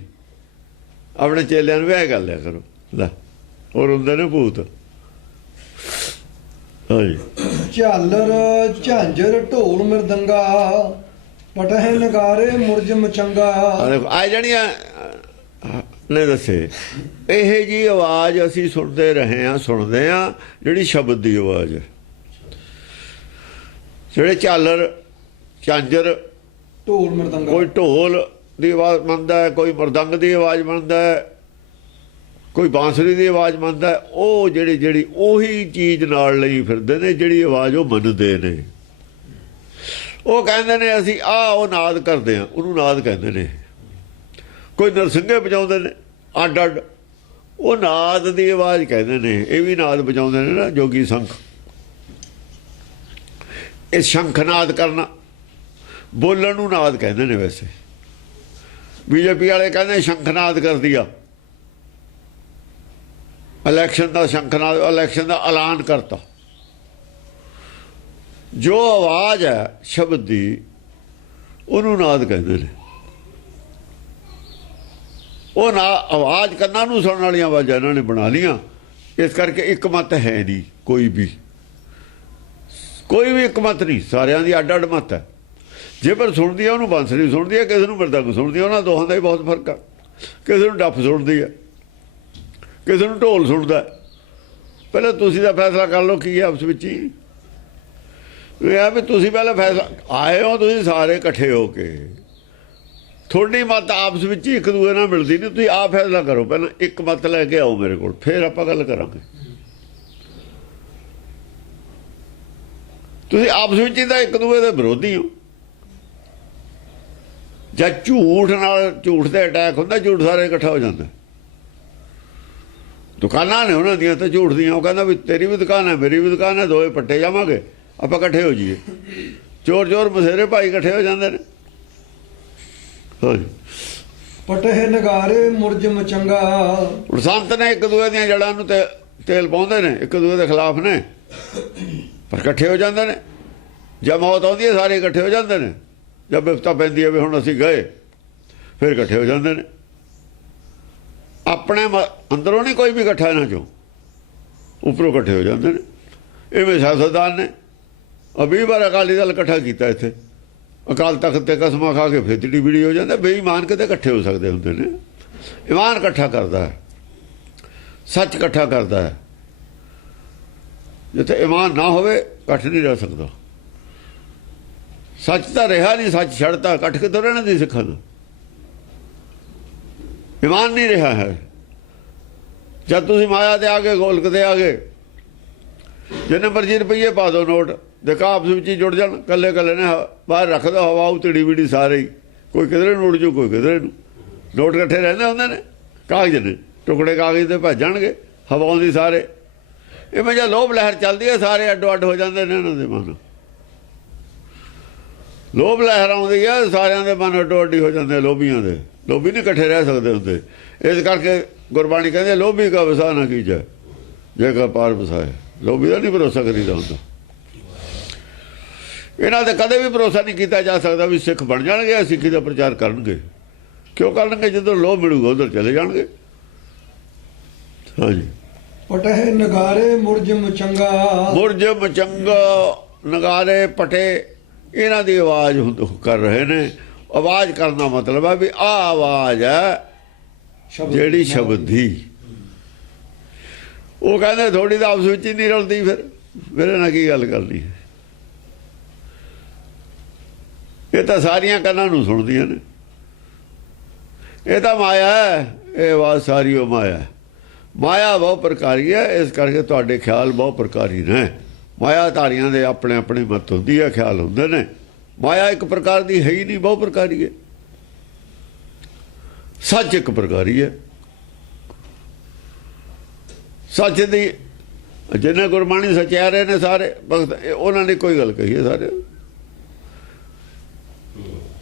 ਆਪਣੇ ਚੇਲਿਆਂ ਨੂੰ ਵੀ ਐਂ ਕਰ ਲਿਆ ਕਰੋ। ਲੈ ਹੋਰ ਹੁੰਦੇ ਨੇ ਭੂਤ। ਹਾਂਜੀ, ਝਾਲਰ ਝਾਂਜਰ ਢੋਲ ਮਿਰਦੰਗਾ, ਪਟਹਿ ਨਗਾਰੇ ਮੁਰਜ ਮਚੰਗਾ। ਆ ਜਿਹੜੀਆਂ ਨੇ ਦੱਸੇ ਇਹ ਜੀ ਆਵਾਜ਼ ਅਸੀਂ ਸੁਣਦੇ ਰਹੇ ਹਾਂ, ਸੁਣਦੇ ਹਾਂ, ਜਿਹੜੀ ਸ਼ਬਦ ਦੀ ਆਵਾਜ਼ ਹੈ। ਜਿਹੜੇ ਝਾਲਰ ਝਾਂਜਰ ਢੋਲ ਮਿਰਦੰਗਾ, ਕੋਈ ਢੋਲ ਦੀ ਆਵਾਜ਼ ਮੰਨਦਾ ਹੈ, ਕੋਈ ਮਰਦੰਗ ਦੀ ਆਵਾਜ਼ ਮੰਨਦਾ ਹੈ, ਕੋਈ ਬਾਂਸੁਰੀ ਦੀ ਆਵਾਜ਼ ਮੰਨਦਾ ਹੈ। ਉਹ ਜਿਹੜੀ ਉਹੀ ਚੀਜ਼ ਨਾਲ ਲਈ ਫਿਰਦੇ ਨੇ, ਜਿਹੜੀ ਆਵਾਜ਼ ਉਹ ਮੰਨਦੇ ਨੇ। ਉਹ ਕਹਿੰਦੇ ਨੇ ਅਸੀਂ ਉਹ ਨਾਦ ਕਰਦੇ ਹਾਂ, ਉਹਨੂੰ ਨਾਦ ਕਹਿੰਦੇ ਨੇ। ਕੋਈ ਨਰਸਿੰਘੇ ਵਜਾਉਂਦੇ ਨੇ ਅੱਡ ਅੱਡ, ਉਹ ਨਾਦ ਦੀ ਆਵਾਜ਼ ਕਹਿੰਦੇ ਨੇ। ਇਹ ਵੀ ਨਾਦ ਵਜਾਉਂਦੇ ਨੇ ਨਾ ਜੋਗੀ ਸੰਖ। ਇਹ ਸ਼ੰਖ ਨਾਦ ਕਰਨਾ, ਬੋਲਣ ਨੂੰ ਨਾਦ ਕਹਿੰਦੇ ਨੇ। ਵੈਸੇ ਬੀਜੇਪੀ ਵਾਲੇ ਕਹਿੰਦੇ ਸ਼ੰਖਨਾਦ ਕਰਦੀ ਆ, ਇਲੈਕਸ਼ਨ ਦਾ ਸ਼ੰਖਨਾਦ, ਇਲੈਕਸ਼ਨ ਦਾ ਐਲਾਨ ਕਰਤਾ। ਜੋ ਆਵਾਜ਼ ਹੈ ਸ਼ਬਦ ਦੀ, ਉਹਨੂੰ ਨਾਦ ਕਹਿੰਦੇ ਨੇ। ਉਹ ਨਾ ਆਵਾਜ਼ ਕੰਨਾਂ ਨੂੰ ਸੁਣਨ ਵਾਲੀਆਂ ਆਵਾਜ਼ਾਂ ਇਹਨਾਂ ਨੇ ਬਣਾ ਲੀਆਂ। ਇਸ ਕਰਕੇ ਇੱਕ ਮਤ ਹੈ ਨਹੀਂ, ਕੋਈ ਵੀ ਇੱਕ ਮਤ ਨਹੀਂ, ਸਾਰਿਆਂ ਦੀ ਅੱਡ ਅੱਡ ਮਤ ਹੈ। ਜੇ ਪਰ ਸੁਣਦੀ ਹੈ ਉਹਨੂੰ ਬਾਂਸਰੀ ਸੁਣਦੀ ਹੈ, ਕਿਸੇ ਨੂੰ ਮਰਦੰਗ ਸੁਣਦੀ ਹੈ। ਉਹਨਾਂ ਦੋਹਾਂ ਦਾ ਹੀ ਬਹੁਤ ਫਰਕ ਆ। ਕਿਸੇ ਨੂੰ ਡੱਫ ਸੁਣਦੀ ਹੈ, ਕਿਸੇ ਨੂੰ ਢੋਲ ਸੁਣਦਾ। ਪਹਿਲਾਂ ਤੁਸੀਂ ਦਾ ਫੈਸਲਾ ਕਰ ਲਓ ਕੀ ਹੈ ਆਪਸ ਵਿੱਚ ਹੀ। ਇਹ ਵੀ ਤੁਸੀਂ ਪਹਿਲਾਂ ਫੈਸਲਾ ਆਏ ਹੋ, ਤੁਸੀਂ ਸਾਰੇ ਇਕੱਠੇ ਹੋ ਕੇ, ਤੁਹਾਡੀ ਮਤ ਆਪਸ ਵਿੱਚ ਹੀ ਇੱਕ ਦੂਜੇ ਨਾਲ ਮਿਲਦੀ ਨਹੀਂ। ਤੁਸੀਂ ਆਪ ਫੈਸਲਾ ਕਰੋ, ਪਹਿਲਾਂ ਇੱਕ ਮਤ ਲੈ ਕੇ ਆਓ ਮੇਰੇ ਕੋਲ, ਫਿਰ ਆਪਾਂ ਗੱਲ ਕਰਾਂਗੇ। ਤੁਸੀਂ ਆਪਸ ਵਿੱਚ ਹੀ ਤਾਂ ਇੱਕ ਦੂਜੇ ਦੇ ਵਿਰੋਧੀ ਹੋ। ਜਾਂ ਝੂਠ ਨਾਲ, ਝੂਠ ਤੇ ਅਟੈਕ ਹੁੰਦਾ, ਝੂਠ ਸਾਰੇ ਇਕੱਠਾ ਹੋ ਜਾਂਦਾ। ਦੁਕਾਨਾਂ ਨੇ ਉਹਨਾਂ ਦੀਆਂ ਤਾਂ ਝੂਠ ਦੀਆਂ। ਉਹ ਕਹਿੰਦਾ ਵੀ ਤੇਰੀ ਵੀ ਦੁਕਾਨ ਹੈ, ਮੇਰੀ ਵੀ ਦੁਕਾਨ ਹੈ, ਦੋਵੇਂ ਪੱਟੇ ਜਾਵਾਂਗੇ, ਆਪਾਂ ਇਕੱਠੇ ਹੋ ਜਾਈਏ। ਚੋਰ ਚੋਰ ਬਸੇਰੇ ਭਾਈ ਇਕੱਠੇ ਹੋ ਜਾਂਦੇ ਨੇ। ਹਾਂਜੀ, ਪਟਹਿ ਨਗਾਰੇ ਮੁਰਜ ਮਚੰਗਾ। ਹੁਣ ਸੰਤ ਨੇ ਇੱਕ ਦੂਜੇ ਦੀਆਂ ਜੜ੍ਹਾਂ ਨੂੰ ਤੇਲ ਪਾਉਂਦੇ ਨੇ, ਇੱਕ ਦੂਜੇ ਦੇ ਖਿਲਾਫ ਨੇ, ਪਰ ਇਕੱਠੇ ਹੋ ਜਾਂਦੇ ਨੇ। ਜਦ ਮੌਤ ਆਉਂਦੀ ਹੈ ਸਾਰੇ ਇਕੱਠੇ ਹੋ ਜਾਂਦੇ ਨੇ। ਜਦ ਬਿਪਤਾ ਪੈਂਦੀ ਹੈ ਵੀ ਹੁਣ ਅਸੀਂ ਗਏ, ਫਿਰ ਇਕੱਠੇ ਹੋ ਜਾਂਦੇ ਨੇ। ਆਪਣੇ ਅੰਦਰੋਂ ਨਹੀਂ ਕੋਈ ਵੀ ਇਕੱਠਾ ਇਹਨਾਂ ਚੋਂ, ਉੱਪਰੋਂ ਇਕੱਠੇ ਹੋ ਜਾਂਦੇ ਨੇ। ਇਵੇਂ ਸਿਆਸਤਦਾਨ ਨੇ 20 ਵਾਰ ਅਕਾਲੀ ਦਲ ਇਕੱਠਾ ਕੀਤਾ ਇੱਥੇ, ਅਕਾਲ ਤਖਤ ਤੇ ਕਸਮਾਂ ਖਾ ਕੇ ਫਿਰ ਟੀਡੀ ਬੀੜੀ ਹੋ ਜਾਂਦਾ। ਬੇਈਮਾਨ ਕਿਤੇ ਇਕੱਠੇ ਹੋ ਸਕਦੇ ਹੁੰਦੇ ਨੇ। ਈਮਾਨ ਇਕੱਠਾ ਕਰਦਾ ਹੈ, ਸੱਚ ਇਕੱਠਾ ਕਰਦਾ ਹੈ। ਜਿੱਥੇ ਈਮਾਨ ਨਾ ਹੋਵੇ ਇਕੱਠ ਨਹੀਂ ਰਹਿ ਸਕਦਾ। ਸੱਚ ਤਾਂ ਰਿਹਾ ਨਹੀਂ, ਸੱਚ ਛੱਡਤਾ, ਇਕੱਠ ਕਿੱਥੋਂ ਰਹਿਣਾ ਦੀ ਸਿੱਖਾਂ ਨੂੰ। ਈਮਾਨ ਨਹੀਂ ਰਿਹਾ ਹੈ। ਜਦ ਤੁਸੀਂ ਮਾਇਆ ਤੇ ਆ ਗਏ, ਗੋਲਕ ਤੇ ਆ ਗਏ, ਜਿੰਨੇ ਮਰਜ਼ੀ ਰੁਪਈਏ ਪਾ ਦਿਓ ਨੋਟ, ਦੇਖਾ ਆਪਸ ਵਿੱਚ ਹੀ ਜੁੜ ਜਾਣ, ਕੱਲੇ ਕੱਲੇ ਨੇ ਬਾਹਰ ਰੱਖ ਦਿਓ, ਹਵਾ ਉਤੜੀ ਵੀੜੀ ਸਾਰੇ ਹੀ, ਕੋਈ ਕਿਧਰੇ ਨੂੰ ਉੱਡ ਜੂ, ਕੋਈ ਕਿਧਰੇ ਨੂੰ। ਨੋਟ ਇਕੱਠੇ ਰਹਿੰਦੇ ਹੁੰਦੇ ਨੇ, ਕਾਗਜ਼ ਨੇ, ਟੁਕੜੇ ਕਾਗਜ਼ ਤੇ ਭੱਜਣਗੇ, ਹਵਾ ਆਉਂਦੀ ਸਾਰੇ। ਇਵੇਂ ਜੇ ਲੋਭ ਲਹਿਰ ਚੱਲਦੀ ਹੈ, ਸਾਰੇ ਅੱਡੋ ਅੱਡ ਹੋ ਜਾਂਦੇ ਨੇ ਇਹਨਾਂ ਦੇ ਮਨ। ਲੋਭ ਲਹਿਰ ਆਉਂਦੀ ਹੈ, ਸਾਰਿਆਂ ਦੇ ਮਨ ਅੱਡੋ ਅੱਡੀ ਹੋ ਜਾਂਦੇ, ਲੋਭੀਆਂ ਦੇ। ਲੋਭੀ ਨਹੀਂ ਇਕੱਠੇ ਰਹਿ ਸਕਦੇ ਹੁੰਦੇ। ਇਸ ਕਰਕੇ ਗੁਰਬਾਣੀ ਕਹਿੰਦੇ ਲੋਭੀ ਕਾ ਵਸਾ ਨਾ ਕੀਜੈ ਜੇ ਕਾ ਪਾਰ ਵਸਾਏ। ਲੋਭੀ ਦਾ ਨਹੀਂ ਭਰੋਸਾ ਕਰੀਦਾ ਹੁੰਦਾ। ਇਹਨਾਂ ਤੇ ਕਦੇ ਵੀ ਭਰੋਸਾ ਨਹੀਂ ਕੀਤਾ ਜਾ ਸਕਦਾ ਵੀ ਸਿੱਖ ਬਣ ਜਾਣਗੇ, ਸਿੱਖੀ ਦਾ ਪ੍ਰਚਾਰ ਕਰਨਗੇ। ਕਿਉਂ ਕਰਨਗੇ? ਜਦੋਂ ਲੋਭ ਮਿਲੂਗਾ ਉਧਰ ਚਲੇ ਜਾਣਗੇ। ਹਾਂਜੀ। ਪਟਹਿ ਨਗਾਰੇ ਮੁਰਜਮ ਚੰਗਾ, ਮੁਰਜਮ ਚੰਗਾ, ਨਗਾਰੇ ਪਟੇ, ਇਹਨਾਂ ਦੀ ਆਵਾਜ਼ ਕਰ ਰਹੇ ਨੇ। ਆਵਾਜ਼ ਕਰਨ ਦਾ ਮਤਲਬ ਹੈ ਵੀ ਆਹ ਆਵਾਜ਼ ਹੈ ਜਿਹੜੀ ਸ਼ਬਦ ਦੀ। ਉਹ ਕਹਿੰਦੇ ਥੋੜੀ ਤਾਂ ਆਪਸ ਵਿੱਚ ਹੀ ਨਹੀਂ ਰਲਦੀ, ਫਿਰ ਮੇਰੇ ਨਾਲ ਕੀ ਗੱਲ ਕਰਨੀ। ਇਹ ਤਾਂ ਸਾਰੀਆਂ ਕੰਨਾਂ ਨੂੰ ਸੁਣਦੀਆਂ ਨੇ। ਇਹ ਤਾਂ ਮਾਇਆ ਹੈ, ਇਹ ਆਵਾਜ਼ ਸਾਰੀ ਉਹ ਮਾਇਆ ਹੈ। ਮਾਇਆ ਬਹੁਤ ਪ੍ਰਕਾਰੀ ਹੈ, ਇਸ ਕਰਕੇ ਤੁਹਾਡੇ ਖਿਆਲ ਬਹੁਤ ਪ੍ਰਕਾਰੀ ਨੇ। ਮਾਇਆ ਧਾਰੀਆਂ ਦੇ ਆਪਣੇ ਆਪਣੇ ਮਤ ਹੁੰਦੀ ਹੈ, ਖਿਆਲ ਹੁੰਦੇ ਨੇ। ਮਾਇਆ ਇੱਕ ਪ੍ਰਕਾਰ ਦੀ ਹੈ ਹੀ ਨਹੀਂ, ਬਹੁਤ ਪ੍ਰਕਾਰੀ ਹੈ। ਸੱਚ ਇੱਕ ਪ੍ਰਕਾਰੀ ਹੈ। ਸੱਚ ਦੀ ਜਿਹਨੇ ਗੁਰਬਾਣੀ ਸਚਿਆਰੇ ਨੇ ਸਾਰੇ ਭਗਤ, ਉਹਨਾਂ ਨੇ ਕੋਈ ਗੱਲ ਕਹੀ ਹੈ ਸਾਰੇ।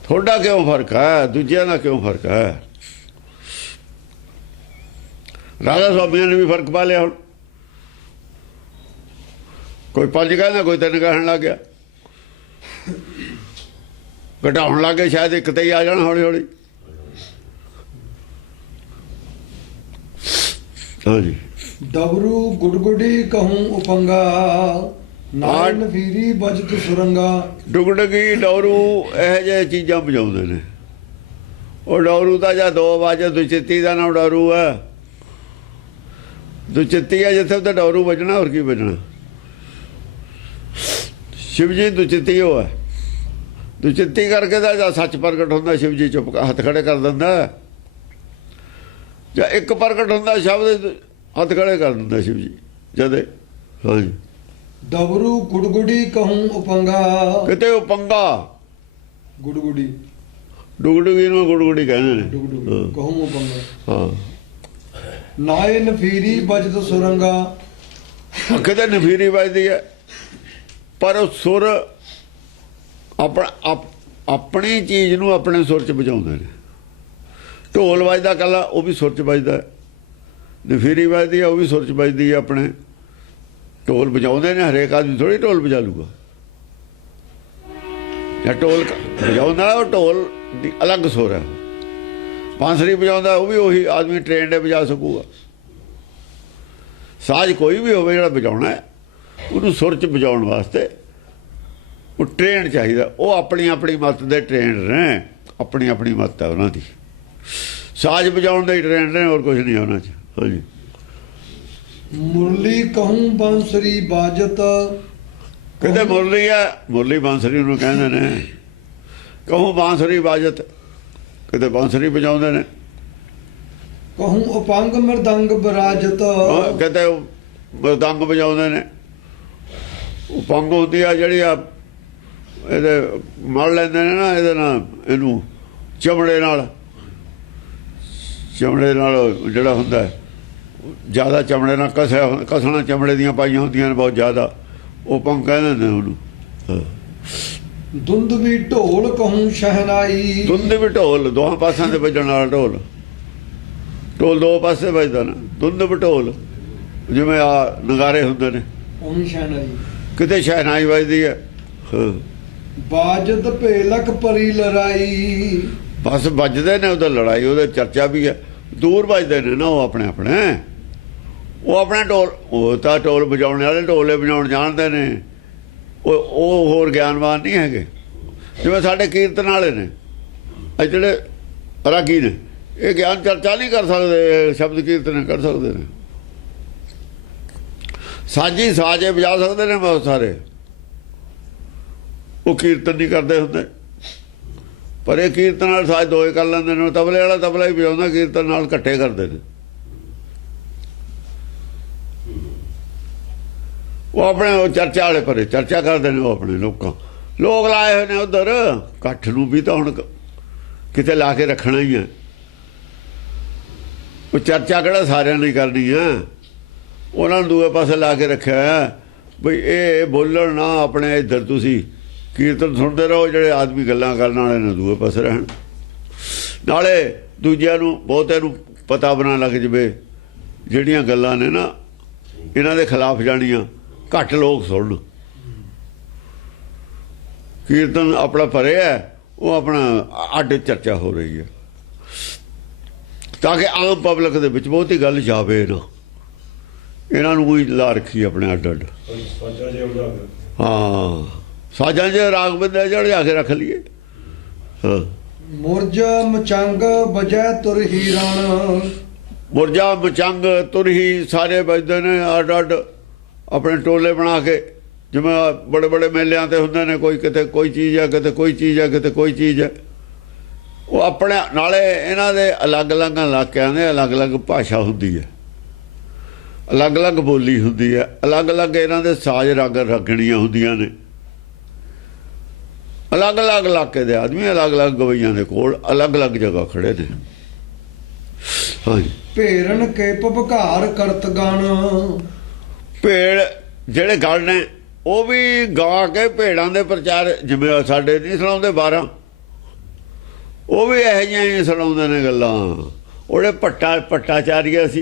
ਤੁਹਾਡਾ ਕਿਉਂ ਫਰਕ ਹੈ, ਦੂਜਿਆਂ ਦਾ ਕਿਉਂ ਫਰਕ ਹੈ? ਰਾਧਾ ਸੁਆਮੀਆਂ ਨੇ ਵੀ ਫਰਕ ਪਾ ਲਿਆ। ਹੁਣ ਕੋਈ 5 ਕਹਿੰਦਾ, ਕੋਈ 3 ਕਹਿਣ ਲੱਗ ਗਿਆ। ਘਟਾਉਣ ਲੱਗ ਗਏ, ਸ਼ਾਇਦ ਇੱਕ ਤੇ ਹੀ ਆ ਜਾਣ ਹੌਲੀ ਹੌਲੀ। ਹਾਂਜੀ। ਡਬਰੂ ਗੁੜਗੁੜੀ ਕਹੂੰ ਉਪੰਗਾ, ਨਾਨ ਫੀਰੀ ਬਜਤ ਸੁਰੰਗਾ। ਡੁਗਡਗੀ, ਡੌਰੂ, ਇਹੋ ਜਿਹੇ ਚੀਜ਼ਾਂ ਵਜਾਉਂਦੇ ਨੇ। ਉਹ ਡੌਰੂ ਦਾ ਜਾਂ 2 ਵਜੇ ਦੁਚਿੱਤੀ ਦਾ ਨਾਮ ਡੌਰੂ ਹੈ। ਦੁਚਿੱਤੀ ਹੈ ਜਿੱਥੇ ਉੱਥੇ ਡੌਰੂ ਵੱਜਣਾ, ਹੋਰ ਕੀ ਵੱਜਣਾ। ਸ਼ਿਵ ਜੀ ਦੁਚਿੱਤੀ ਉਹ ਹੈ। ਦੁਚਿੱਤੀ ਕਰਕੇ ਤਾਂ ਜਾਂ ਸੱਚ ਪ੍ਰਗਟ ਹੁੰਦਾ, ਸ਼ਿਵ ਜੀ ਚੁੱਪ ਹੱਥ ਖੜੇ ਕਰ ਦਿੰਦਾ। ਜਾਂ ਇੱਕ ਪ੍ਰਗਟ ਹੁੰਦਾ, ਸ਼ਬਦ ਹੱਥ ਖੜੇ ਕਰ ਦਿੰਦਾ ਸ਼ਿਵ ਜੀ ਜਦੇ। ਹਾਂਜੀ। ਡਬਰੂ ਗੁੜਗੁੜੀ ਕਹੂੰ ਉਪੰਗਾ, ਕਿਤੇ ਉਪੰਗਾ, ਗੁੜਗੁੜੀ, ਡੁਗਡੁਗੀ ਨੂੰ ਗੁੜਗੁੜੀ ਕਹਿੰਦੇ ਨੇ। ਡੁਗਡੁਗੀ ਕਹੂੰ ਉਪੰਗਾ। ਹਾਂ। ਨਾਏ ਨਫੀਰੀ ਬਜਤ ਸੁਰੰਗਾ। ਕਿਤੇ ਨਫੀਰੀ ਵੱਜਦੀ ਹੈ, ਪਰ ਉਹ ਸੁਰ ਆਪਣੀ ਚੀਜ਼ ਨੂੰ ਆਪਣੇ ਸੁਰ 'ਚ ਵਜਾਉਂਦੇ ਨੇ। ਢੋਲ ਵੱਜਦਾ ਕੱਲਾ, ਉਹ ਵੀ ਸੁਰ 'ਚ ਵੱਜਦਾ। ਨਫੀਰੀ ਵੱਜਦੀ ਹੈ, ਉਹ ਵੀ ਸੁਰ 'ਚ ਵੱਜਦੀ ਹੈ ਆਪਣੇ। ਢੋਲ ਵਜਾਉਂਦੇ ਨੇ, ਹਰੇਕ ਆਦਮੀ ਥੋੜ੍ਹੀ ਢੋਲ ਵਜਾ ਲੂਗਾ। ਜਾਂ ਢੋਲ ਵਜਾਉਂਦਾ, ਉਹ ਢੋਲ ਦੀ ਅਲੱਗ ਸੁਰ ਹੈ। ਬਾਂਸਰੀ ਵਜਾਉਂਦਾ, ਉਹ ਵੀ ਉਹੀ ਆਦਮੀ ਟ੍ਰੇਨਡ ਵਜਾ ਸਕੂਗਾ। ਸਾਜ਼ ਕੋਈ ਵੀ ਹੋਵੇ ਜਿਹੜਾ ਵਜਾਉਣਾ ਹੈ, ਉਹਨੂੰ ਸੁਰ 'ਚ ਵਜਾਉਣ ਵਾਸਤੇ ਉਹ ਟ੍ਰੇਨ ਚਾਹੀਦਾ। ਉਹ ਆਪਣੀ ਆਪਣੀ ਮੱਤ ਦੇ ਟ੍ਰੇਨਡ ਨੇ, ਆਪਣੀ ਆਪਣੀ ਮੱਤ ਹੈ ਉਹਨਾਂ ਦੀ। ਸਾਜ਼ ਵਜਾਉਣ ਦੇ ਟ੍ਰੇਨਡ ਨੇ, ਹੋਰ ਕੁਝ ਨਹੀਂ ਉਹਨਾਂ 'ਚ। ਹਾਂਜੀ। ਮੁਰਲੀ ਕਹੂੰ ਬਾਂਸਰੀ ਬਾਜਤ। ਕਿਤੇ ਮੁਰਲੀ ਹੈ, ਮੁਰਲੀ ਬਾਂਸਰੀ ਨੂੰ ਕਹਿੰਦੇ ਨੇ। ਕਹੂੰ ਬਾਂਸਰੀ ਬਾਜਤ, ਕਿਤੇ ਬਾਂਸਰੀ ਵਜਾਉਂਦੇ ਨੇ। ਕਹੂੰ ਉਪੰਗ ਮਰਦੰਗ ਬਰਾਜਤ। ਕਿਤੇ ਮਰਦੰਗ ਵਜਾਉਂਦੇ ਨੇ। ਉਪੰਗ ਹੁੰਦੀ ਆ ਜਿਹੜੀ ਆ ਇਹਦੇ ਮੜ ਲੈਂਦੇ ਨੇ ਨਾ, ਇਹਦੇ ਨਾਲ, ਇਹਨੂੰ ਚਮੜੇ ਨਾਲ। ਚਮੜੇ ਨਾਲ ਜਿਹੜਾ ਹੁੰਦਾ ਜ਼ਿਆਦਾ, ਚਮੜੇ ਨਾਲ ਕਸਣਾ ਚਮੜੇ ਦੀਆਂ ਪਾਈਆਂ ਹੁੰਦੀਆਂ ਨੇ ਬਹੁਤ ਜ਼ਿਆਦਾ, ਉਹ ਪੰਗ ਕਹਿੰਦੇ ਨੇ ਉਹਨੂੰ। ਦੁੰਦ ਵੀ ਢੋਲ ਕਹੂੰ ਸ਼ਹਿਨਾਈ। ਦੁੰਦ ਵੀ ਢੋਲ, ਦੋਹਾਂ ਪਾਸਿਆਂ ਤੇ ਵੱਜਣ ਵਾਲਾ ਢੋਲ। ਢੋਲ 2 ਪਾਸੇ ਵੱਜਦਾ ਨਾ। ਦੁੰਦ ਵੀ ਢੋਲ, ਜਿਵੇਂ ਆ ਨਗਾਰੇ ਹੁੰਦੇ ਨੇ, ਉਹਨੂੰ ਸ਼ਹਿਨਾਈ। ਕਿਤੇ ਸ਼ਹਿਨਾਈ ਵੱਜਦੀ ਹੈ। ਬਾਜਤ ਭੇਲਕ ਪਰੀ ਲੜਾਈ। ਬਸ ਵੱਜਦੇ ਨੇ, ਉਹਦਾ ਲੜਾਈ, ਉਹਦੇ ਚਰਚਾ ਵੀ ਹੈ। ਦੂਰ ਵੱਜਦੇ ਨੇ ਨਾ ਉਹ ਆਪਣੇ ਆਪਣੇ। ਉਹ ਆਪਣੇ ਢੋਲ, ਉਹ ਤਾਂ ਢੋਲ ਵਜਾਉਣ ਵਾਲੇ ਢੋਲੇ ਵਜਾਉਣ ਜਾਣਦੇ ਨੇ। ਉਹ ਹੋਰ ਗਿਆਨਵਾਨ ਨਹੀਂ ਹੈਗੇ। ਜਿਵੇਂ ਸਾਡੇ ਕੀਰਤਨ ਵਾਲੇ ਨੇ, ਇਹ ਜਿਹੜੇ ਰਾਗੀ ਨੇ, ਇਹ ਗਿਆਨ ਚਰਚਾ ਨਹੀਂ ਕਰ ਸਕਦੇ, ਸ਼ਬਦ ਕੀਰਤਨ ਕਰ ਸਕਦੇ ਨੇ। ਸਾਜੀ ਸਾਜੇ ਵਜਾ ਸਕਦੇ ਨੇ ਬਹੁਤ ਸਾਰੇ, ਉਹ ਕੀਰਤਨ ਨਹੀਂ ਕਰਦੇ ਹੁੰਦੇ। ਪਰ ਇਹ ਕੀਰਤਨ ਨਾਲ ਸਾਜ ਦੋਏ ਕਰ ਲੈਂਦੇ ਨੇ। ਤਬਲੇ ਵਾਲਾ ਤਬਲਾ ਹੀ ਵਜਾਉਂਦਾ, ਕੀਰਤਨ ਨਾਲ ਇਕੱਠੇ ਕਰਦੇ ਨੇ। ਉਹ ਆਪਣੇ ਉਹ ਚਰਚਾ ਵਾਲੇ ਪਰੇ ਚਰਚਾ ਕਰਦੇ ਨੇ, ਉਹ ਆਪਣੇ ਲੋਕ ਲਾਏ ਹੋਏ ਨੇ ਉਧਰ। ਇਕੱਠ ਨੂੰ ਵੀ ਤਾਂ ਹੁਣ ਕਿਤੇ ਲਾ ਕੇ ਰੱਖਣਾ ਹੀ ਹੈ। ਉਹ ਚਰਚਾ ਕਿਹੜਾ ਸਾਰਿਆਂ ਨੇ ਕਰਨੀ ਹੈ, ਉਹਨਾਂ ਨੂੰ ਦੂਏ ਪਾਸੇ ਲਾ ਕੇ ਰੱਖਿਆ ਬਈ ਇਹ ਬੋਲਣ ਨਾ, ਆਪਣੇ ਇੱਧਰ ਤੁਸੀਂ ਕੀਰਤਨ ਸੁਣਦੇ ਰਹੋ। ਜਿਹੜੇ ਆਦਮੀ ਗੱਲਾਂ ਕਰਨ ਵਾਲੇ ਨੇ ਦੂਏ ਪਾਸੇ ਰਹਿਣ। ਨਾਲੇ ਦੂਜਿਆਂ ਨੂੰ ਬਹੁਤਿਆਂ ਨੂੰ ਪਤਾ ਬਣਾ ਲੱਗ ਜਵੇ ਜਿਹੜੀਆਂ ਗੱਲਾਂ ਨੇ ਨਾ ਇਹਨਾਂ ਦੇ ਖਿਲਾਫ ਜਾਣੀਆਂ, ਘੱਟ ਲੋਕ ਸੁਣਨ। ਕੀਰਤਨ ਆਪਣਾ ਭਰੇ ਹੈ, ਉਹ ਆਪਣਾ ਅੱਡ ਚਰਚਾ ਹੋ ਰਹੀ ਹੈ, ਤਾਂ ਕਿ ਆਮ ਪਬਲਿਕ ਦੇ ਵਿੱਚ ਬਹੁਤੀ ਗੱਲ ਜਾਵੇ ਨਾ। ਇਹਨਾਂ ਨੂੰ ਕੋਈ ਲਾ ਰੱਖੀ ਆਪਣੇ ਅੱਡ ਅੱਡ। ਹਾਂ, ਸਾਜਾਂ 'ਚ ਰਾਗ ਬੰਦੇ ਜੜ ਜਾ ਕੇ ਰੱਖ ਲਈਏ। ਹਾਂ, ਮੁਰਜ ਮਚੰਗ ਬਜੈ ਤੁਰ ਹੀ ਰਣ। ਮੁਰਜਾ ਮਚੰਗ ਤੁਰ ਹੀ ਸਾਰੇ ਵੱਜਦੇ ਨੇ ਅੱਡ ਅੱਡ ਆਪਣੇ ਟੋਲੇ ਬਣਾ ਕੇ। ਜਿਵੇਂ ਬੜੇ ਬੜੇ ਮੇਲਿਆਂ ਤੇ ਹੁੰਦੇ ਨੇ, ਕੋਈ ਕਿਤੇ ਕੋਈ ਚੀਜ਼ ਹੈ, ਕਿਤੇ ਕੋਈ ਚੀਜ਼ ਹੈ, ਕਿਤੇ ਕੋਈ ਚੀਜ਼ ਹੈ। ਉਹ ਆਪਣੇ ਨਾਲੇ ਇਹਨਾਂ ਦੇ ਅਲੱਗ-ਅਲੱਗ ਇਲਾਕਿਆਂ ਦੇ ਅਲੱਗ-ਅਲੱਗ ਭਾਸ਼ਾ ਹੁੰਦੀ ਹੈ, ਅਲੱਗ-ਅਲੱਗ ਬੋਲੀ ਹੁੰਦੀ ਹੈ, ਅਲੱਗ-ਅਲੱਗ ਇਹਨਾਂ ਦੇ ਸਾਜ਼ ਰੰਗ ਰਗੜੀਆਂ ਹੁੰਦੀਆਂ ਨੇ। ਅਲੱਗ-ਅਲੱਗ ਇਲਾਕੇ ਦੇ ਆਦਮੀ ਅਲੱਗ-ਅਲੱਗ ਗਵਈਆਂ ਦੇ ਕੋਲ ਅਲੱਗ-ਅਲੱਗ ਜਗ੍ਹਾ ਖੜੇ ਨੇ। ਹਾਂਜੀ, ਭੇਰਨ ਕੇ ਭਵਕਾਰ ਕਰਤ ਗਣ। ਭੇੜ ਜਿਹੜੇ ਗਲ ਨੇ ਉਹ ਵੀ ਗਾ ਕੇ ਭੇੜਾਂ ਦੇ ਪ੍ਰਚਾਰ, ਜਿਵੇਂ ਸਾਡੇ ਨਹੀਂ ਸੁਣਾਉਂਦੇ 12, ਉਹ ਵੀ ਇਹੋ ਜਿਹੀਆਂ ਹੀ ਸੁਣਾਉਂਦੇ ਨੇ ਗੱਲਾਂ। ਉਹਦੇ ਭੱਟਾਚਾਰੀਆ ਸੀ,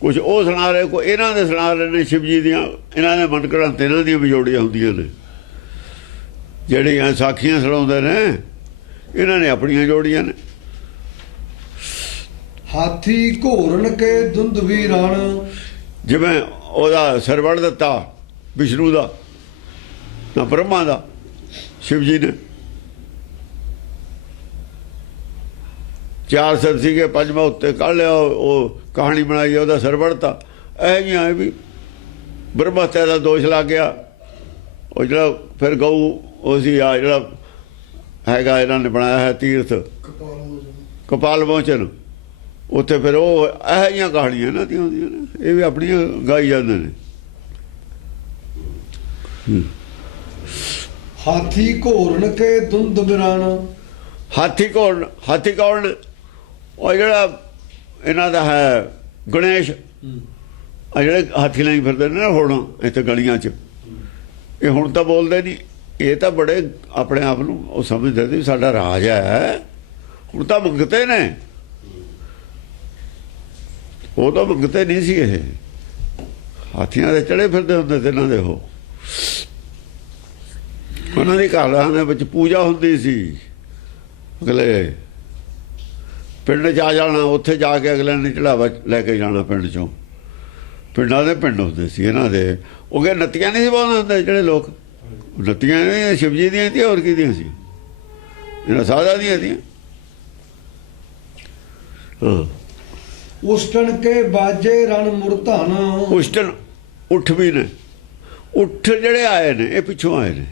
ਕੁਝ ਉਹ ਸੁਣਾ ਰਹੇ, ਕੋਈ ਇਹਨਾਂ ਦੇ ਸੁਣਾ ਰਹੇ ਨੇ ਸ਼ਿਵ ਜੀ ਦੀਆਂ। ਇਹਨਾਂ ਦੇ ਮਨਕੜਾਂ ਤੇ ਇਹਨਾਂ ਦੀਆਂ ਵਿਜੋੜੀਆਂ ਹੁੰਦੀਆਂ ਨੇ। ਜਿਹੜੀਆਂ ਸਾਖੀਆਂ ਸੁਣਾਉਂਦੇ ਨੇ ਇਹਨਾਂ ਨੇ ਆਪਣੀਆਂ ਜੋੜੀਆਂ ਨੇ। ਹਾਥੀ ਘੋਰਨ ਕੇ ਧੁੰਦਵੀ ਰਣ। ਜਿਵੇਂ ਉਹਦਾ ਸਰਵਣ ਦਿੱਤਾ ਵਿਸ਼ਨੂੰ ਦਾ, ਨਾ ਬ੍ਰਹਮਾ ਦਾ, ਸ਼ਿਵ ਜੀ ਨੇ। 4 ਸਿਰ ਸੀਗੇ, 5ਵਾਂ ਉੱਤੇ ਕੱਢ ਲਿਆ, ਉਹ ਕਹਾਣੀ ਬਣਾਈ, ਉਹਦਾ ਸਿਰ ਵੜਤਾ। ਇਹ ਜਿਹੀਆਂ ਵੀ ਬ੍ਰਹਮਾ ਹੱਤਿਆ ਦਾ ਦੋਸ਼ ਲੱਗ ਗਿਆ। ਉਹ ਜਿਹੜਾ ਫਿਰ ਗਊ ਉਹ ਸੀ, ਆ ਜਿਹੜਾ ਹੈਗਾ ਇਹਨਾਂ ਨੇ ਬਣਾਇਆ ਹੈ ਤੀਰਥ ਕਪਾਲ ਮੋਚਨ, ਉੱਥੇ ਫਿਰ ਉਹ ਇਹੋ ਜਿਹੀਆਂ ਕਹਾਣੀਆਂ ਇਹਨਾਂ ਦੀਆਂ ਹੁੰਦੀਆਂ ਨੇ। ਇਹ ਵੀ ਆਪਣੀਆਂ ਗਾਈ ਜਾਂਦੇ ਨੇ। ਹਾਥੀ ਘੋਰਨ ਕੇ ਧੁੰਦਵੀ ਰਣ। ਹਾਥੀ ਕੌਣ? ਉਹ ਜਿਹੜਾ ਇਹਨਾਂ ਦਾ ਹੈ ਗਣੇਸ਼, ਆ ਜਿਹੜੇ ਹਾਥੀ ਲਈ ਫਿਰਦੇ ਨੇ ਨਾ ਹੁਣ ਇੱਥੇ ਗਲੀਆਂ 'ਚ, ਇਹ ਹੁਣ ਤਾਂ ਬੋਲਦੇ ਨਹੀਂ। ਇਹ ਤਾਂ ਬੜੇ ਆਪਣੇ ਆਪ ਨੂੰ ਉਹ ਸਮਝਦੇ ਸੀ ਸਾਡਾ ਰਾਜ ਹੈ। ਹੁਣ ਤਾਂ ਮੰਗਤੇ ਨੇ, ਉਹ ਤਾਂ ਮੰਗਤੇ ਨਹੀਂ ਸੀ। ਇਹ ਹਾਥੀਆਂ ਦੇ ਚੜੇ ਫਿਰਦੇ ਹੁੰਦੇ ਤੇ ਇਹਨਾਂ ਦੇ। ਉਹ ਉਹਨਾਂ ਦੀ ਘਰਾਂ ਦੇ ਵਿੱਚ ਪੂਜਾ ਹੁੰਦੀ ਸੀ। ਅਗਲੇ ਪਿੰਡ 'ਚ ਆ ਜਾਣਾ, ਉੱਥੇ ਜਾ ਕੇ ਅਗਲੇ ਨੇ ਚੜਾਵਾ ਲੈ ਕੇ ਜਾਣਾ ਪਿੰਡ 'ਚੋਂ। ਪਿੰਡਾਂ ਦੇ ਪਿੰਡ ਹੁੰਦੇ ਸੀ ਇਹਨਾਂ ਦੇ। ਉਹ ਕਿ ਨੱਤੀਆਂ ਨਹੀਂ ਸੀ ਪਾਉਂਦੇ ਹੁੰਦੇ ਜਿਹੜੇ ਲੋਕ। ਨੱਤੀਆਂ ਨੇ ਸ਼ਿਵ ਜੀ ਦੀਆਂ ਸੀ, ਹੋਰ ਕਿਹਦੀਆਂ ਸੀ? ਇਹਨਾਂ ਸਾਧਾਂ ਦੀਆਂ ਸੀ। ਹਾਂ, ਉਸਟਣ ਕੇ ਬਾਜੇ ਰਣ ਮੁਰਧਨ। ਉਸਟਣ ਉੱਠ ਵੀ ਨੇ। ਉੱਠ ਜਿਹੜੇ ਆਏ ਨੇ ਇਹ ਪਿੱਛੋਂ ਆਏ ਨੇ,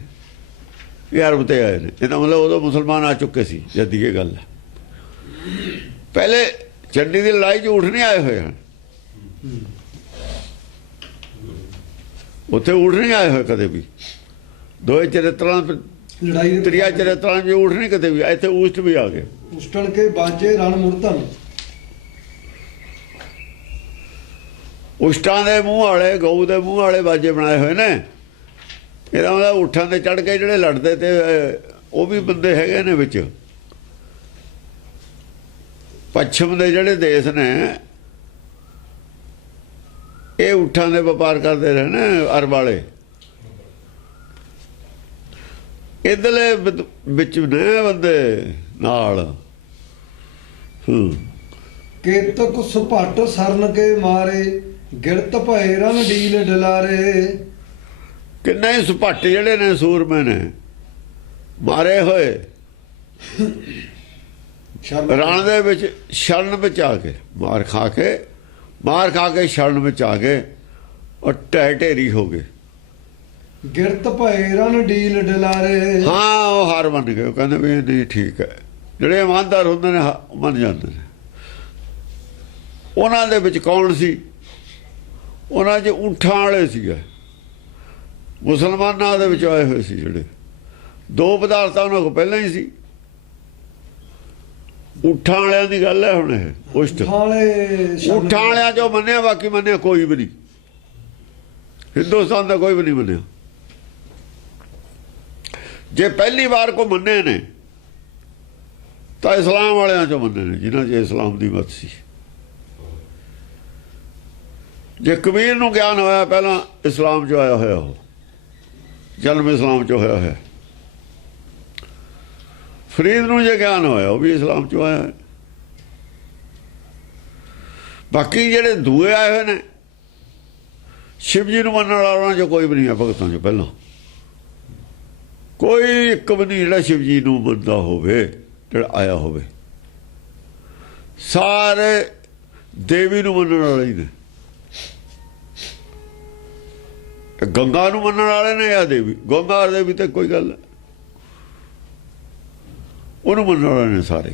ਇਹ ਅਰਬ ਤੇ ਆਏ ਨੇ। ਇਹਦਾ ਮਤਲਬ ਉਦੋਂ ਮੁਸਲਮਾਨ ਆ ਚੁੱਕੇ ਸੀ ਜਦ ਦੀ ਇਹ ਗੱਲ ਹੈ। ਪਹਿਲੇ ਚੰਡੀ ਦੀ ਲੜਾਈ 'ਚ ਊਠ ਨਹੀਂ ਆਏ ਹੋਏ ਹਨ, ਉੱਥੇ ਊਠ ਨਹੀਂ ਆਏ ਹੋਏ ਕਦੇ ਵੀ। ਦੋਏ ਚਰਿੱਤਰਾਂ ਲੜਾਈ ਦੇ ਤ੍ਰਿਆ ਚਰਿੱਤਰਾਂ 'ਚ ਊਠ ਨਹੀਂ ਕਦੇ ਵੀ। ਇੱਥੇ ਊਠ ਵੀ ਆ ਗਏ। ਉਸਟਣ ਕੇ ਬਾਜੇ ਰਣ ਮੁਰਧਨ। ਉਸ਼ਟਾਂ ਦੇ ਮੂੰਹ ਵਾਲੇ, ਗਊ ਦੇ ਮੂੰਹ ਵਾਲੇ ਬਾਜੇ ਬਣਾਏ ਹੋਏ ਨੇ। ਇਹਦਾ ਮਤਲਬ ਊਠਾਂ ਤੇ ਚੜ੍ਹ ਕੇ ਜਿਹੜੇ ਲੜਦੇ ਤੇ ਉਹ ਵੀ ਬੰਦੇ ਹੈਗੇ ਨੇ ਵਿੱਚ। ਪੱਛਮ ਦੇ ਜਿਹੜੇ ਦੇਸ਼ ਨੇ ਇਹ ਊਠਾਂ ਦੇ ਵਪਾਰ ਕਰਦੇ ਰਹੇ ਨੇ, ਅਰਬ ਵਾਲੇ। ਇੱਧਰਲੇ ਵਿੱਚ ਨੇ ਬੰਦੇ ਨਾਲ। ਕੇਤਕ ਸੁਭੱਟ ਸਰਨ ਕੇ ਮਾਰੇ, ਗਿਰਤ ਭਏ ਰਨ ਡੀਲ ਡਲਾਰੇ। ਕਿੰਨੇ ਹੀ ਸੁਭੱਟ ਜਿਹੜੇ ਨੇ ਸੂਰਮੇ ਨੇ ਮਾਰੇ ਹੋਏ ਰਣ ਦੇ ਵਿੱਚ, ਸ਼ਰਨ ਵਿੱਚ ਆ ਕੇ ਮਾਰ ਖਾ ਕੇ ਸ਼ਰਨ ਵਿੱਚ ਆ ਗਏ ਔਰ ਢਹਿ ਢੇਰੀ ਹੋ ਗਏ। ਗਿਰਤ ਭਏ ਰਨ ਡੀਲ ਡਲਾਰੇ। ਹਾਂ ਉਹ ਹਾਰ ਮੰਨ ਗਏ, ਉਹ ਕਹਿੰਦੇ ਵੀ ਇਹ ਨਹੀਂ ਠੀਕ ਹੈ। ਜਿਹੜੇ ਇਮਾਨਦਾਰ ਹੁੰਦੇ ਨੇ ਮੰਨ ਜਾਂਦੇ ਨੇ। ਉਹਨਾਂ ਦੇ ਵਿੱਚ ਕੌਣ ਸੀ? ਉਹਨਾਂ 'ਚ ਊਠਾਂ ਵਾਲੇ ਸੀਗੇ, ਮੁਸਲਮਾਨਾਂ ਦੇ ਵਿੱਚ ਆਏ ਹੋਏ ਸੀ ਜਿਹੜੇ। ਦੋ ਪਦਾਰਥ ਉਹਨਾਂ ਕੋਲ ਪਹਿਲਾਂ ਹੀ ਸੀ। ਊਠਾਂ ਵਾਲਿਆਂ ਦੀ ਗੱਲ ਹੈ ਹੁਣ ਇਹ। ਊਠਾਂ ਵਾਲਿਆਂ 'ਚੋਂ ਮੰਨਿਆ, ਬਾਕੀ ਮੰਨਿਆ ਕੋਈ ਵੀ ਨਹੀਂ। ਹਿੰਦੁਸਤਾਨ ਦਾ ਕੋਈ ਵੀ ਨਹੀਂ ਮੰਨਿਆ। ਜੇ ਪਹਿਲੀ ਵਾਰ ਕੋ ਮੰਨੇ ਨੇ ਤਾਂ ਇਸਲਾਮ ਵਾਲਿਆਂ 'ਚੋਂ ਮੰਨੇ ਨੇ, ਜਿਨ੍ਹਾਂ 'ਚ ਇਸਲਾਮ ਦੀ ਮਤ ਸੀ। ਜੇ ਕਬੀਰ ਨੂੰ ਗਿਆਨ ਹੋਇਆ ਪਹਿਲਾਂ ਇਸਲਾਮ 'ਚ ਆਇਆ ਹੋਇਆ, ਉਹ ਜਨਮ ਇਸਲਾਮ 'ਚ ਹੋਇਆ ਹੈ। ਫਰੀਦ ਨੂੰ ਜੇ ਗਿਆਨ ਹੋਇਆ ਉਹ ਵੀ ਇਸਲਾਮ 'ਚ ਆਇਆ ਹੈ। ਬਾਕੀ ਜਿਹੜੇ ਦੂਏ ਆਏ ਹੋਏ ਨੇ, ਸ਼ਿਵ ਜੀ ਨੂੰ ਮੰਨਣ ਵਾਲਾ ਉਹਨਾਂ 'ਚੋਂ ਕੋਈ ਵੀ ਨਹੀਂ ਹੈ ਭਗਤਾਂ 'ਚੋਂ ਪਹਿਲਾਂ। ਕੋਈ ਇੱਕ ਵੀ ਨਹੀਂ ਜਿਹੜਾ ਸ਼ਿਵ ਜੀ ਨੂੰ ਮੰਨਦਾ ਹੋਵੇ, ਜਿਹੜਾ ਆਇਆ ਹੋਵੇ। ਸਾਰੇ ਦੇਵੀ ਨੂੰ ਮੰਨਣ ਵਾਲੇ ਹੀ ਨੇ। ਗੰਗਾ ਨੂੰ ਮੰਨਣ ਵਾਲੇ ਨੇ ਜਾਂ ਦੇਵੀ? ਗੰਗਾ ਦੇਵੀ ਤੇ ਕੋਈ ਗੱਲ, ਉਹਨੂੰ ਮੰਨਣ ਵਾਲੇ ਨੇ ਸਾਰੇ।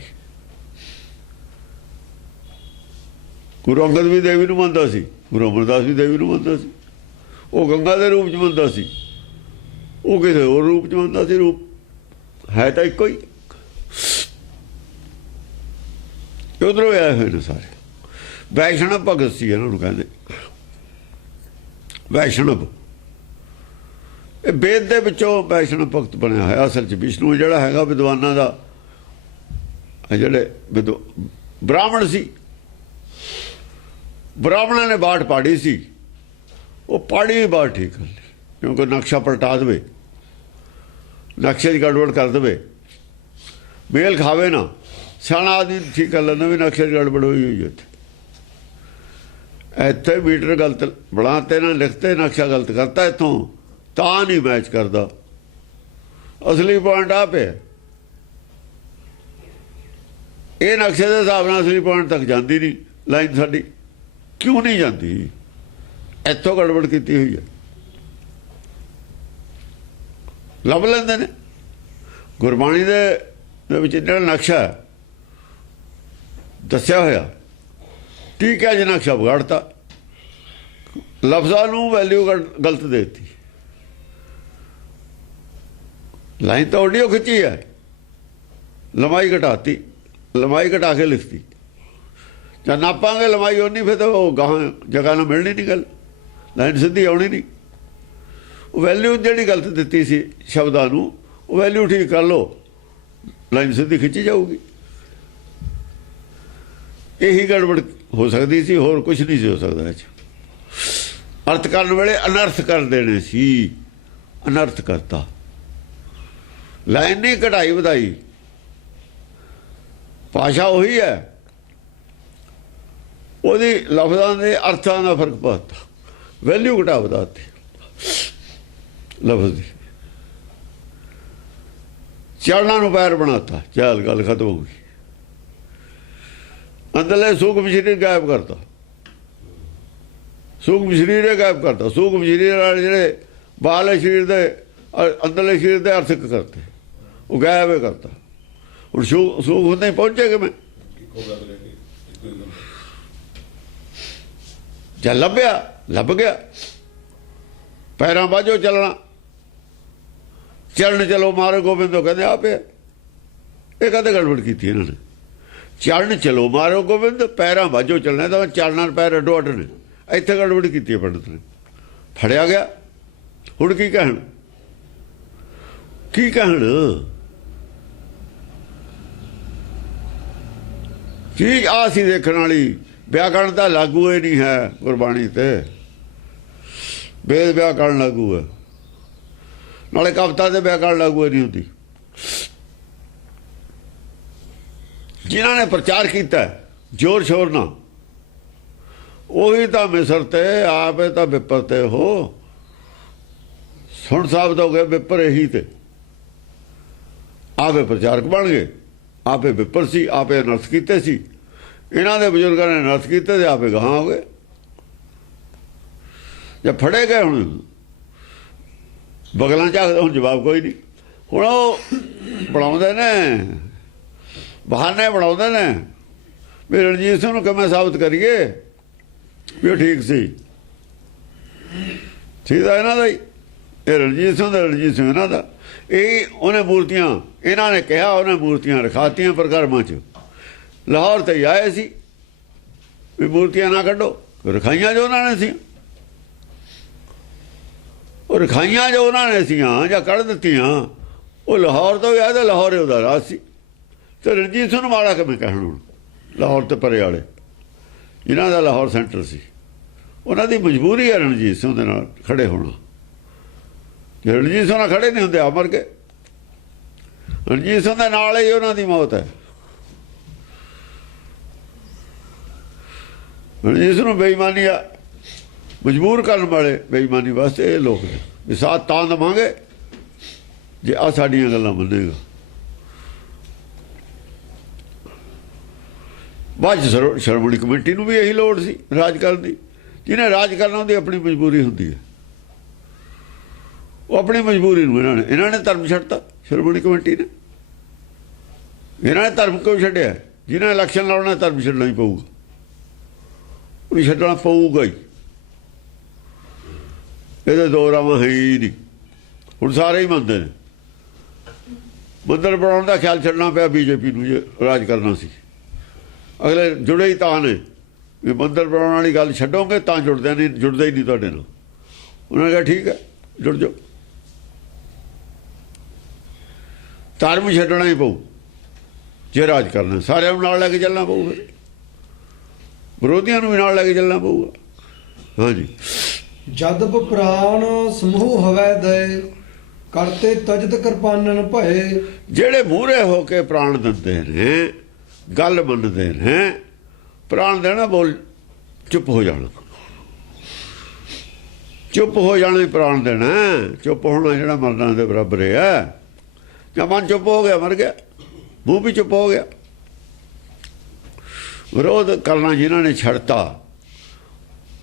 ਗੁਰੂ ਅੰਗਦ ਵੀ ਦੇਵੀ ਨੂੰ ਮੰਨਦਾ ਸੀ, ਗੁਰੂ ਅਮਰਦਾਸ ਵੀ ਦੇਵੀ ਨੂੰ ਮੰਨਦਾ ਸੀ। ਉਹ ਗੰਗਾ ਦੇ ਰੂਪ 'ਚ ਮੰਨਦਾ ਸੀ, ਉਹ ਕਿਸੇ ਹੋਰ ਰੂਪ 'ਚ ਮੰਨਦਾ ਸੀ। ਰੂਪ ਹੈ ਤਾਂ ਇੱਕੋ ਹੀ। ਉਧਰੋਂ ਆਏ ਹੋਏ ਨੇ ਸਾਰੇ। ਵੈਸ਼ਨਵ ਭਗਤ ਸੀ ਇਹਨਾਂ ਨੂੰ ਕਹਿੰਦੇ, ਵੈਸ਼ਨਵ। ਇਹ ਵੇਦ ਦੇ ਵਿੱਚੋਂ ਵੈਸ਼ਨਵ ਭਗਤ ਬਣਿਆ ਹੋਇਆ। ਅਸਲ 'ਚ ਵਿਸ਼ਨੂੰ ਜਿਹੜਾ ਹੈਗਾ ਵਿਦਵਾਨਾਂ ਦਾ, ਜਿਹੜੇ ਬ੍ਰਾਹਮਣ ਸੀ, ਬ੍ਰਾਹਮਣਾਂ ਨੇ ਬਾਟ ਪਾੜੀ ਸੀ। ਉਹ ਪਾੜੀ ਬਾਟ ਠੀਕ ਕਰ ਲਈ, ਕਿਉਂਕਿ ਨਕਸ਼ਾ ਪਲਟਾ ਦੇਵੇ, ਨਕਸ਼ੇ 'ਚ ਗੜਬੜ ਕਰ ਦੇਵੇ, ਮੇਲ ਖਾਵੇ ਨਾ। ਸਿਆਣਾ ਆਦਮੀ ਠੀਕ ਕਰ ਲੈਂਦਾ ਵੀ ਨਕਸ਼ੇ 'ਚ ਗੜਬੜ ਹੋਈ ਹੋਈ ਹੈ। ਇੱਥੇ ਮੀਟਰ ਗਲਤ ਬਣਾਤੇ ਨਾ, ਲਿਖਤੇ ਨਕਸ਼ਾ ਗਲਤ ਕਰਤਾ, ਇੱਥੋਂ ਤਾਂ ਨਹੀਂ ਮੈਚ ਕਰਦਾ। ਅਸਲੀ ਪੁਆਇੰਟ ਆ ਪਿਆ। ਇਹ ਨਕਸ਼ੇ ਦੇ ਹਿਸਾਬ ਨਾਲ ਅਸਲੀ ਪੁਆਇੰਟ ਤੱਕ ਜਾਂਦੀ ਨਹੀਂ ਲਾਈਨ ਸਾਡੀ। ਕਿਉਂ ਨਹੀਂ ਜਾਂਦੀ? ਇੱਥੋਂ ਗੜਬੜ ਕੀਤੀ ਹੋਈ ਹੈ। ਲੱਭ ਲੈਂਦੇ ਨੇ ਗੁਰਬਾਣੀ ਦੇ ਵਿੱਚ ਜਿਹੜਾ ਨਕਸ਼ਾ ਦੱਸਿਆ ਹੋਇਆ, ਠੀਕ ਹੈ ਜੀ। ਨਕਸ਼ਾ ਵਿਗਾੜਤਾ, ਲਫ਼ਜ਼ਾਂ ਨੂੰ ਵੈਲਿਊ ਗਲਤ ਦੇ ਦਿੱਤੀ। ਲਾਈਨ ਤਾਂ ਆਡੀਓ ਖਿੱਚੀ ਹੈ, ਲੰਬਾਈ ਘਟਾਤੀ, ਲੰਬਾਈ ਘਟਾ ਕੇ ਲਿਖਤੀ। ਜਾਂ ਨਾਪਾਂਗੇ ਲੰਬਾਈ ਉਨੀ, ਫਿਰ ਤਾਂ ਉਹ ਗਾਹਾਂ ਜਗ੍ਹਾ ਨਾਲ ਮਿਲਣੀ ਨਹੀਂ ਗੱਲ, ਲਾਈਨ ਸਿੱਧੀ ਆਉਣੀ ਨਹੀਂ। ਉਹ ਵੈਲਿਊ ਜਿਹੜੀ ਗਲਤ ਦਿੱਤੀ ਸੀ ਸ਼ਬਦਾਂ ਨੂੰ, ਉਹ ਵੈਲਿਊ ਠੀਕ ਕਰ ਲਓ, ਲਾਈਨ ਸਿੱਧੀ ਖਿੱਚੀ ਜਾਊਗੀ। ਇਹੀ ਗੜਬੜ ਹੋ ਸਕਦੀ ਸੀ, ਹੋਰ ਕੁਝ ਨਹੀਂ ਸੀ ਹੋ ਸਕਦਾ। ਇਹ 'ਚ ਅਰਥ ਕਰਨ ਵੇਲੇ ਅਨਰਥ ਕਰ ਦੇਣੇ ਸੀ, ਅਨਰਥ ਕਰਤਾ। ਲਾਈਨ ਨਹੀਂ ਘਟਾਈ ਵਧਾਈ, ਭਾਸ਼ਾ ਉਹੀ ਹੈ, ਉਹਦੀ ਲਫ਼ਜ਼ਾਂ ਦੇ ਅਰਥਾਂ ਦਾ ਫਰਕ ਪਾਤਾ, ਵੈਲਿਊ ਘਟਾ ਵਧਾਤੀ ਲਫ਼ਜ਼ ਦੀ। ਚਰਨਾਂ ਨੂੰ ਪੈਰ ਬਣਾਤਾ, ਚੱਲ ਗੱਲ ਖਤਮ ਹੋ ਗਈ। ਅੰਦਰਲੇ ਸੂਖਮ ਸਰੀਰ ਗਾਇਬ ਕਰਤਾ, ਸੂਖਮ ਸਰੀਰ ਗਾਇਬ ਕਰਤਾ। ਸੂਖਮ ਸਰੀਰ ਵਾਲੇ ਜਿਹੜੇ ਬਾਹਰਲੇ ਸਰੀਰ ਦੇ ਅੰਦਰਲੇ ਸਰੀਰ ਦੇ ਅਰਥਕ ਕਰਤੇ, ਉਹ ਗਾਇਬ ਕਰਤਾ। ਹੁਣ ਸੂਖ ਹੁੰਦੇ ਪਹੁੰਚੇ ਕਿਵੇਂ? ਜਾਂ ਲੱਭ ਗਿਆ। ਪੈਰਾਂ ਬਾਝੋ ਚੱਲਣਾ, ਚਰਨ ਚਲੋ ਮਾਰੋ ਗੋਬਿੰਦੋ ਕਹਿੰਦੇ ਆ ਪਿਆ। ਇਹ ਕਦੇ ਗੜਬੜ ਕੀਤੀ ਇਹਨਾਂ ਨੇ। ਚਰਨ ਚਲੋ ਮਾਰੋ ਗੋਬਿੰਦ, ਪੈਰਾਂ ਬਾਝੋ ਚੱਲਣਾ, ਤਾਂ ਚਰਨਾਂ ਪੈਰ ਅੱਡੋ ਅੱਡ ਨੇ। ਇੱਥੇ ਗੜਬੜ ਕੀਤੀ ਹੈ ਪੰਡਤ ਨੇ, ਫੜਿਆ ਗਿਆ। ਹੁਣ ਕੀ ਕਹਿਣ? ਚੀਜ਼ ਆ ਸੀ ਦੇਖਣ ਵਾਲੀ। ਵਿਆਕਰਣ ਤਾਂ ਲਾਗੂ ਹੀ ਨਹੀਂ ਹੈ ਗੁਰਬਾਣੀ ਤੇ। ਵੇਦ ਵਿਆਕਰਣ ਲਾਗੂ ਹੈ, ਨਾਲੇ ਕਵਿਤਾ ਦੇ ਵਿਆਕਰਣ ਲਾਗੂ ਨਹੀਂ ਹੁੰਦੀ। ਜਿਨ੍ਹਾਂ ਨੇ ਪ੍ਰਚਾਰ ਕੀਤਾ ਜ਼ੋਰ ਸ਼ੋਰ ਨਾਲ, ਉਹੀ ਤਾਂ ਮਿਸਰ ਤੇ ਆਪੇ ਤਾਂ ਵਿਪਰ ਤੇ ਹੋ। ਸੁਣ ਸਾਬਤ ਹੋ ਗਏ ਵਿਪਰ ਇਹੀ ਤੇ। ਆਪੇ ਪ੍ਰਚਾਰਕ ਬਣ ਗਏ, ਆਪੇ ਵਿਪਰ ਸੀ, ਆਪੇ ਅਨਰਥ ਕੀਤੇ ਸੀ। ਇਹਨਾਂ ਦੇ ਬਜ਼ੁਰਗਾਂ ਨੇ ਅਨਰਥ ਕੀਤੇ ਤੇ ਆਪੇ ਗਾਹਾਂ ਹੋ ਗਏ। ਜੇ ਫੜੇ ਗਏ ਹੁਣ ਬਗਲਾਂ ਝਾਕਦੇ, ਹੁਣ ਜਵਾਬ ਕੋਈ ਨਹੀਂ। ਹੁਣ ਉਹ ਬਣਾਉਂਦੇ ਨੇ ਬਹਾਨੇ, ਬਣਾਉਂਦੇ ਨੇ ਵੀ ਰਣਜੀਤ ਸਿੰਘ ਨੂੰ ਕਿਵੇਂ ਸਾਬਤ ਕਰੀਏ ਵੀ ਉਹ ਠੀਕ ਸੀ। ਠੀਕ ਤਾਂ ਇਹਨਾਂ ਦਾ ਹੀ, ਇਹ ਰਣਜੀਤ ਸਿੰਘ ਦਾ, ਰਣਜੀਤ ਸਿੰਘ ਇਹਨਾਂ ਦਾ। ਇਹ ਉਹਨੇ ਮੂਰਤੀਆਂ, ਇਹਨਾਂ ਨੇ ਕਿਹਾ ਉਹਨੇ ਮੂਰਤੀਆਂ ਰਖਾਤੀਆਂ ਪ੍ਰਕਰਮਾਂ 'ਚ। ਲਾਹੌਰ ਤੇ ਆਏ ਸੀ ਵੀ ਮੂਰਤੀਆਂ ਨਾ ਕੱਢੋ, ਰਖਾਈਆਂ ਜੋ ਉਹਨਾਂ ਨੇ ਸੀ, ਉਹ ਰਖਾਈਆਂ ਜੋ ਉਹਨਾਂ ਨੇ ਸੀਆਂ ਜਾਂ ਕੱਢ ਦਿੱਤੀਆਂ। ਉਹ ਲਾਹੌਰ ਤੋਂ ਆਇਆ ਤਾਂ ਲਾਹੌਰ ਉਹਦਾ ਰਾਜ ਸੀ। ਤੇ ਰਣਜੀਤ ਸਿੰਘ ਨੂੰ ਮਾੜਾ ਕਿਵੇਂ ਕਹਿਣ? ਹੁਣ ਲਾਹੌਰ ਤੇ ਪਰੇ ਵਾਲੇ ਜਿਨ੍ਹਾਂ ਦਾ ਲਾਹੌਰ ਸੈਂਟਰ ਸੀ, ਉਹਨਾਂ ਦੀ ਮਜਬੂਰੀ ਹੈ ਰਣਜੀਤ ਸਿੰਘ ਦੇ ਨਾਲ ਖੜੇ ਹੋਣਾ। ਜੇ ਰਣਜੀਤ ਸਿੰਘ ਨਾਲ ਖੜੇ ਨਹੀਂ ਹੁੰਦੇ, ਆ ਮਰ ਗਏ। ਰਣਜੀਤ ਸਿੰਘ ਦੇ ਨਾਲ ਹੀ ਉਹਨਾਂ ਦੀ ਮੌਤ ਹੈ। ਰਣਜੀਤ ਸਿੰਘ ਨੂੰ ਬੇਈਮਾਨੀ ਆ ਮਜਬੂਰ ਕਰਨ ਵਾਲੇ, ਬੇਈਮਾਨੀ ਵਾਸਤੇ ਇਹ ਲੋਕ ਨੇ ਵੀ ਸਾਥ ਤਾਂ ਦੇਵਾਂਗੇ ਜੇ ਆ ਸਾਡੀਆਂ ਗੱਲਾਂ ਮੰਨੇਗਾ। ਬਾਅਦ 'ਚ ਸ਼੍ਰੋਮਣੀ ਕਮੇਟੀ ਨੂੰ ਵੀ ਇਹੀ ਲੋੜ ਸੀ ਰਾਜ ਕਰਨ ਦੀ। ਜਿਹਨੇ ਰਾਜ ਕਰਨਾ ਉਹਦੀ ਆਪਣੀ ਮਜਬੂਰੀ ਹੁੰਦੀ ਹੈ। ਉਹ ਆਪਣੀ ਮਜਬੂਰੀ ਨੂੰ ਇਹਨਾਂ ਨੇ ਧਰਮ ਛੱਡਤਾ। ਸ਼੍ਰੋਮਣੀ ਕਮੇਟੀ ਨੇ ਇਹਨਾਂ ਨੇ ਧਰਮ ਕਿਉਂ ਛੱਡਿਆ? ਜਿਹਨੇ ਇਲੈਕਸ਼ਨ ਲੜਨਾ ਧਰਮ ਛੱਡਣਾ ਹੀ ਪਊਗਾ, ਉਹਨੂੰ ਛੱਡਣਾ ਪਊਗਾ ਹੀ। ਇਹਦੇ ਦੋ ਰਾਵਾਂ ਹੈ ਹੀ ਨਹੀਂ। ਹੁਣ ਸਾਰੇ ਹੀ ਮੰਨਦੇ ਨੇ ਮੰਦਰ ਬਣਾਉਣ ਦਾ ਖਿਆਲ ਛੱਡਣਾ ਪਿਆ ਬੀਜੇਪੀ ਨੂੰ ਜੇ ਰਾਜ ਕਰਨਾ ਸੀ। ਅਗਲੇ ਜੁੜੇ ਹੀ ਤਾਂ ਨੇ ਵੀ ਮੰਦਰ ਬਣਾਉਣ ਵਾਲੀ ਗੱਲ ਛੱਡੋਗੇ ਤਾਂ ਜੁੜਦੇ ਨਹੀਂ, ਜੁੜਦੇ ਹੀ ਨਹੀਂ ਤੁਹਾਡੇ ਨਾਲ। ਉਹਨਾਂ ਨੇ ਕਿਹਾ ਠੀਕ ਹੈ ਜੁੜ ਜਾਓ। ਧਰਮ ਛੱਡਣਾ ਹੀ ਪਊ ਜੇ ਰਾਜ ਕਰਨਾ। ਸਾਰਿਆਂ ਨੂੰ ਨਾਲ ਲੈ ਕੇ ਚੱਲਣਾ ਪਊ, ਫਿਰ ਵਿਰੋਧੀਆਂ ਨੂੰ ਵੀ ਨਾਲ ਲੈ ਕੇ ਚੱਲਣਾ ਪਊਗਾ। ਹਾਂਜੀ, ਜਦ ਪ੍ਰਾਣ ਸਮੂਹ ਹਵੈ ਦੇ ਕਰਤੇ ਤਜਤ ਕਿਰਪਾਨਨ ਭਏ। ਜਿਹੜੇ ਮੂਹਰੇ ਹੋ ਕੇ ਪ੍ਰਾਣ ਦਿੰਦੇ ਨੇ, ਗੱਲ ਮੰਨਦੇ ਨੇ, ਪ੍ਰਾਣ ਦੇਣਾ ਬੋਲ ਚੁੱਪ ਹੋ ਜਾਣਾ, ਚੁੱਪ ਹੋ ਜਾਣਾ ਹੀ ਪ੍ਰਾਣ ਦੇਣਾ। ਚੁੱਪ ਹੋਣਾ ਜਿਹੜਾ ਮਰਨਾ ਦੇ ਬਰਾਬਰ ਹੈ। ਜਾਂ ਮਨ ਚੁੱਪ ਹੋ ਗਿਆ ਮਰ ਗਿਆ, ਮੂੰਹ ਵੀ ਚੁੱਪ ਹੋ ਗਿਆ। ਵਿਰੋਧ ਕਰਨਾ ਜਿਨ੍ਹਾਂ ਨੇ ਛੱਡਤਾ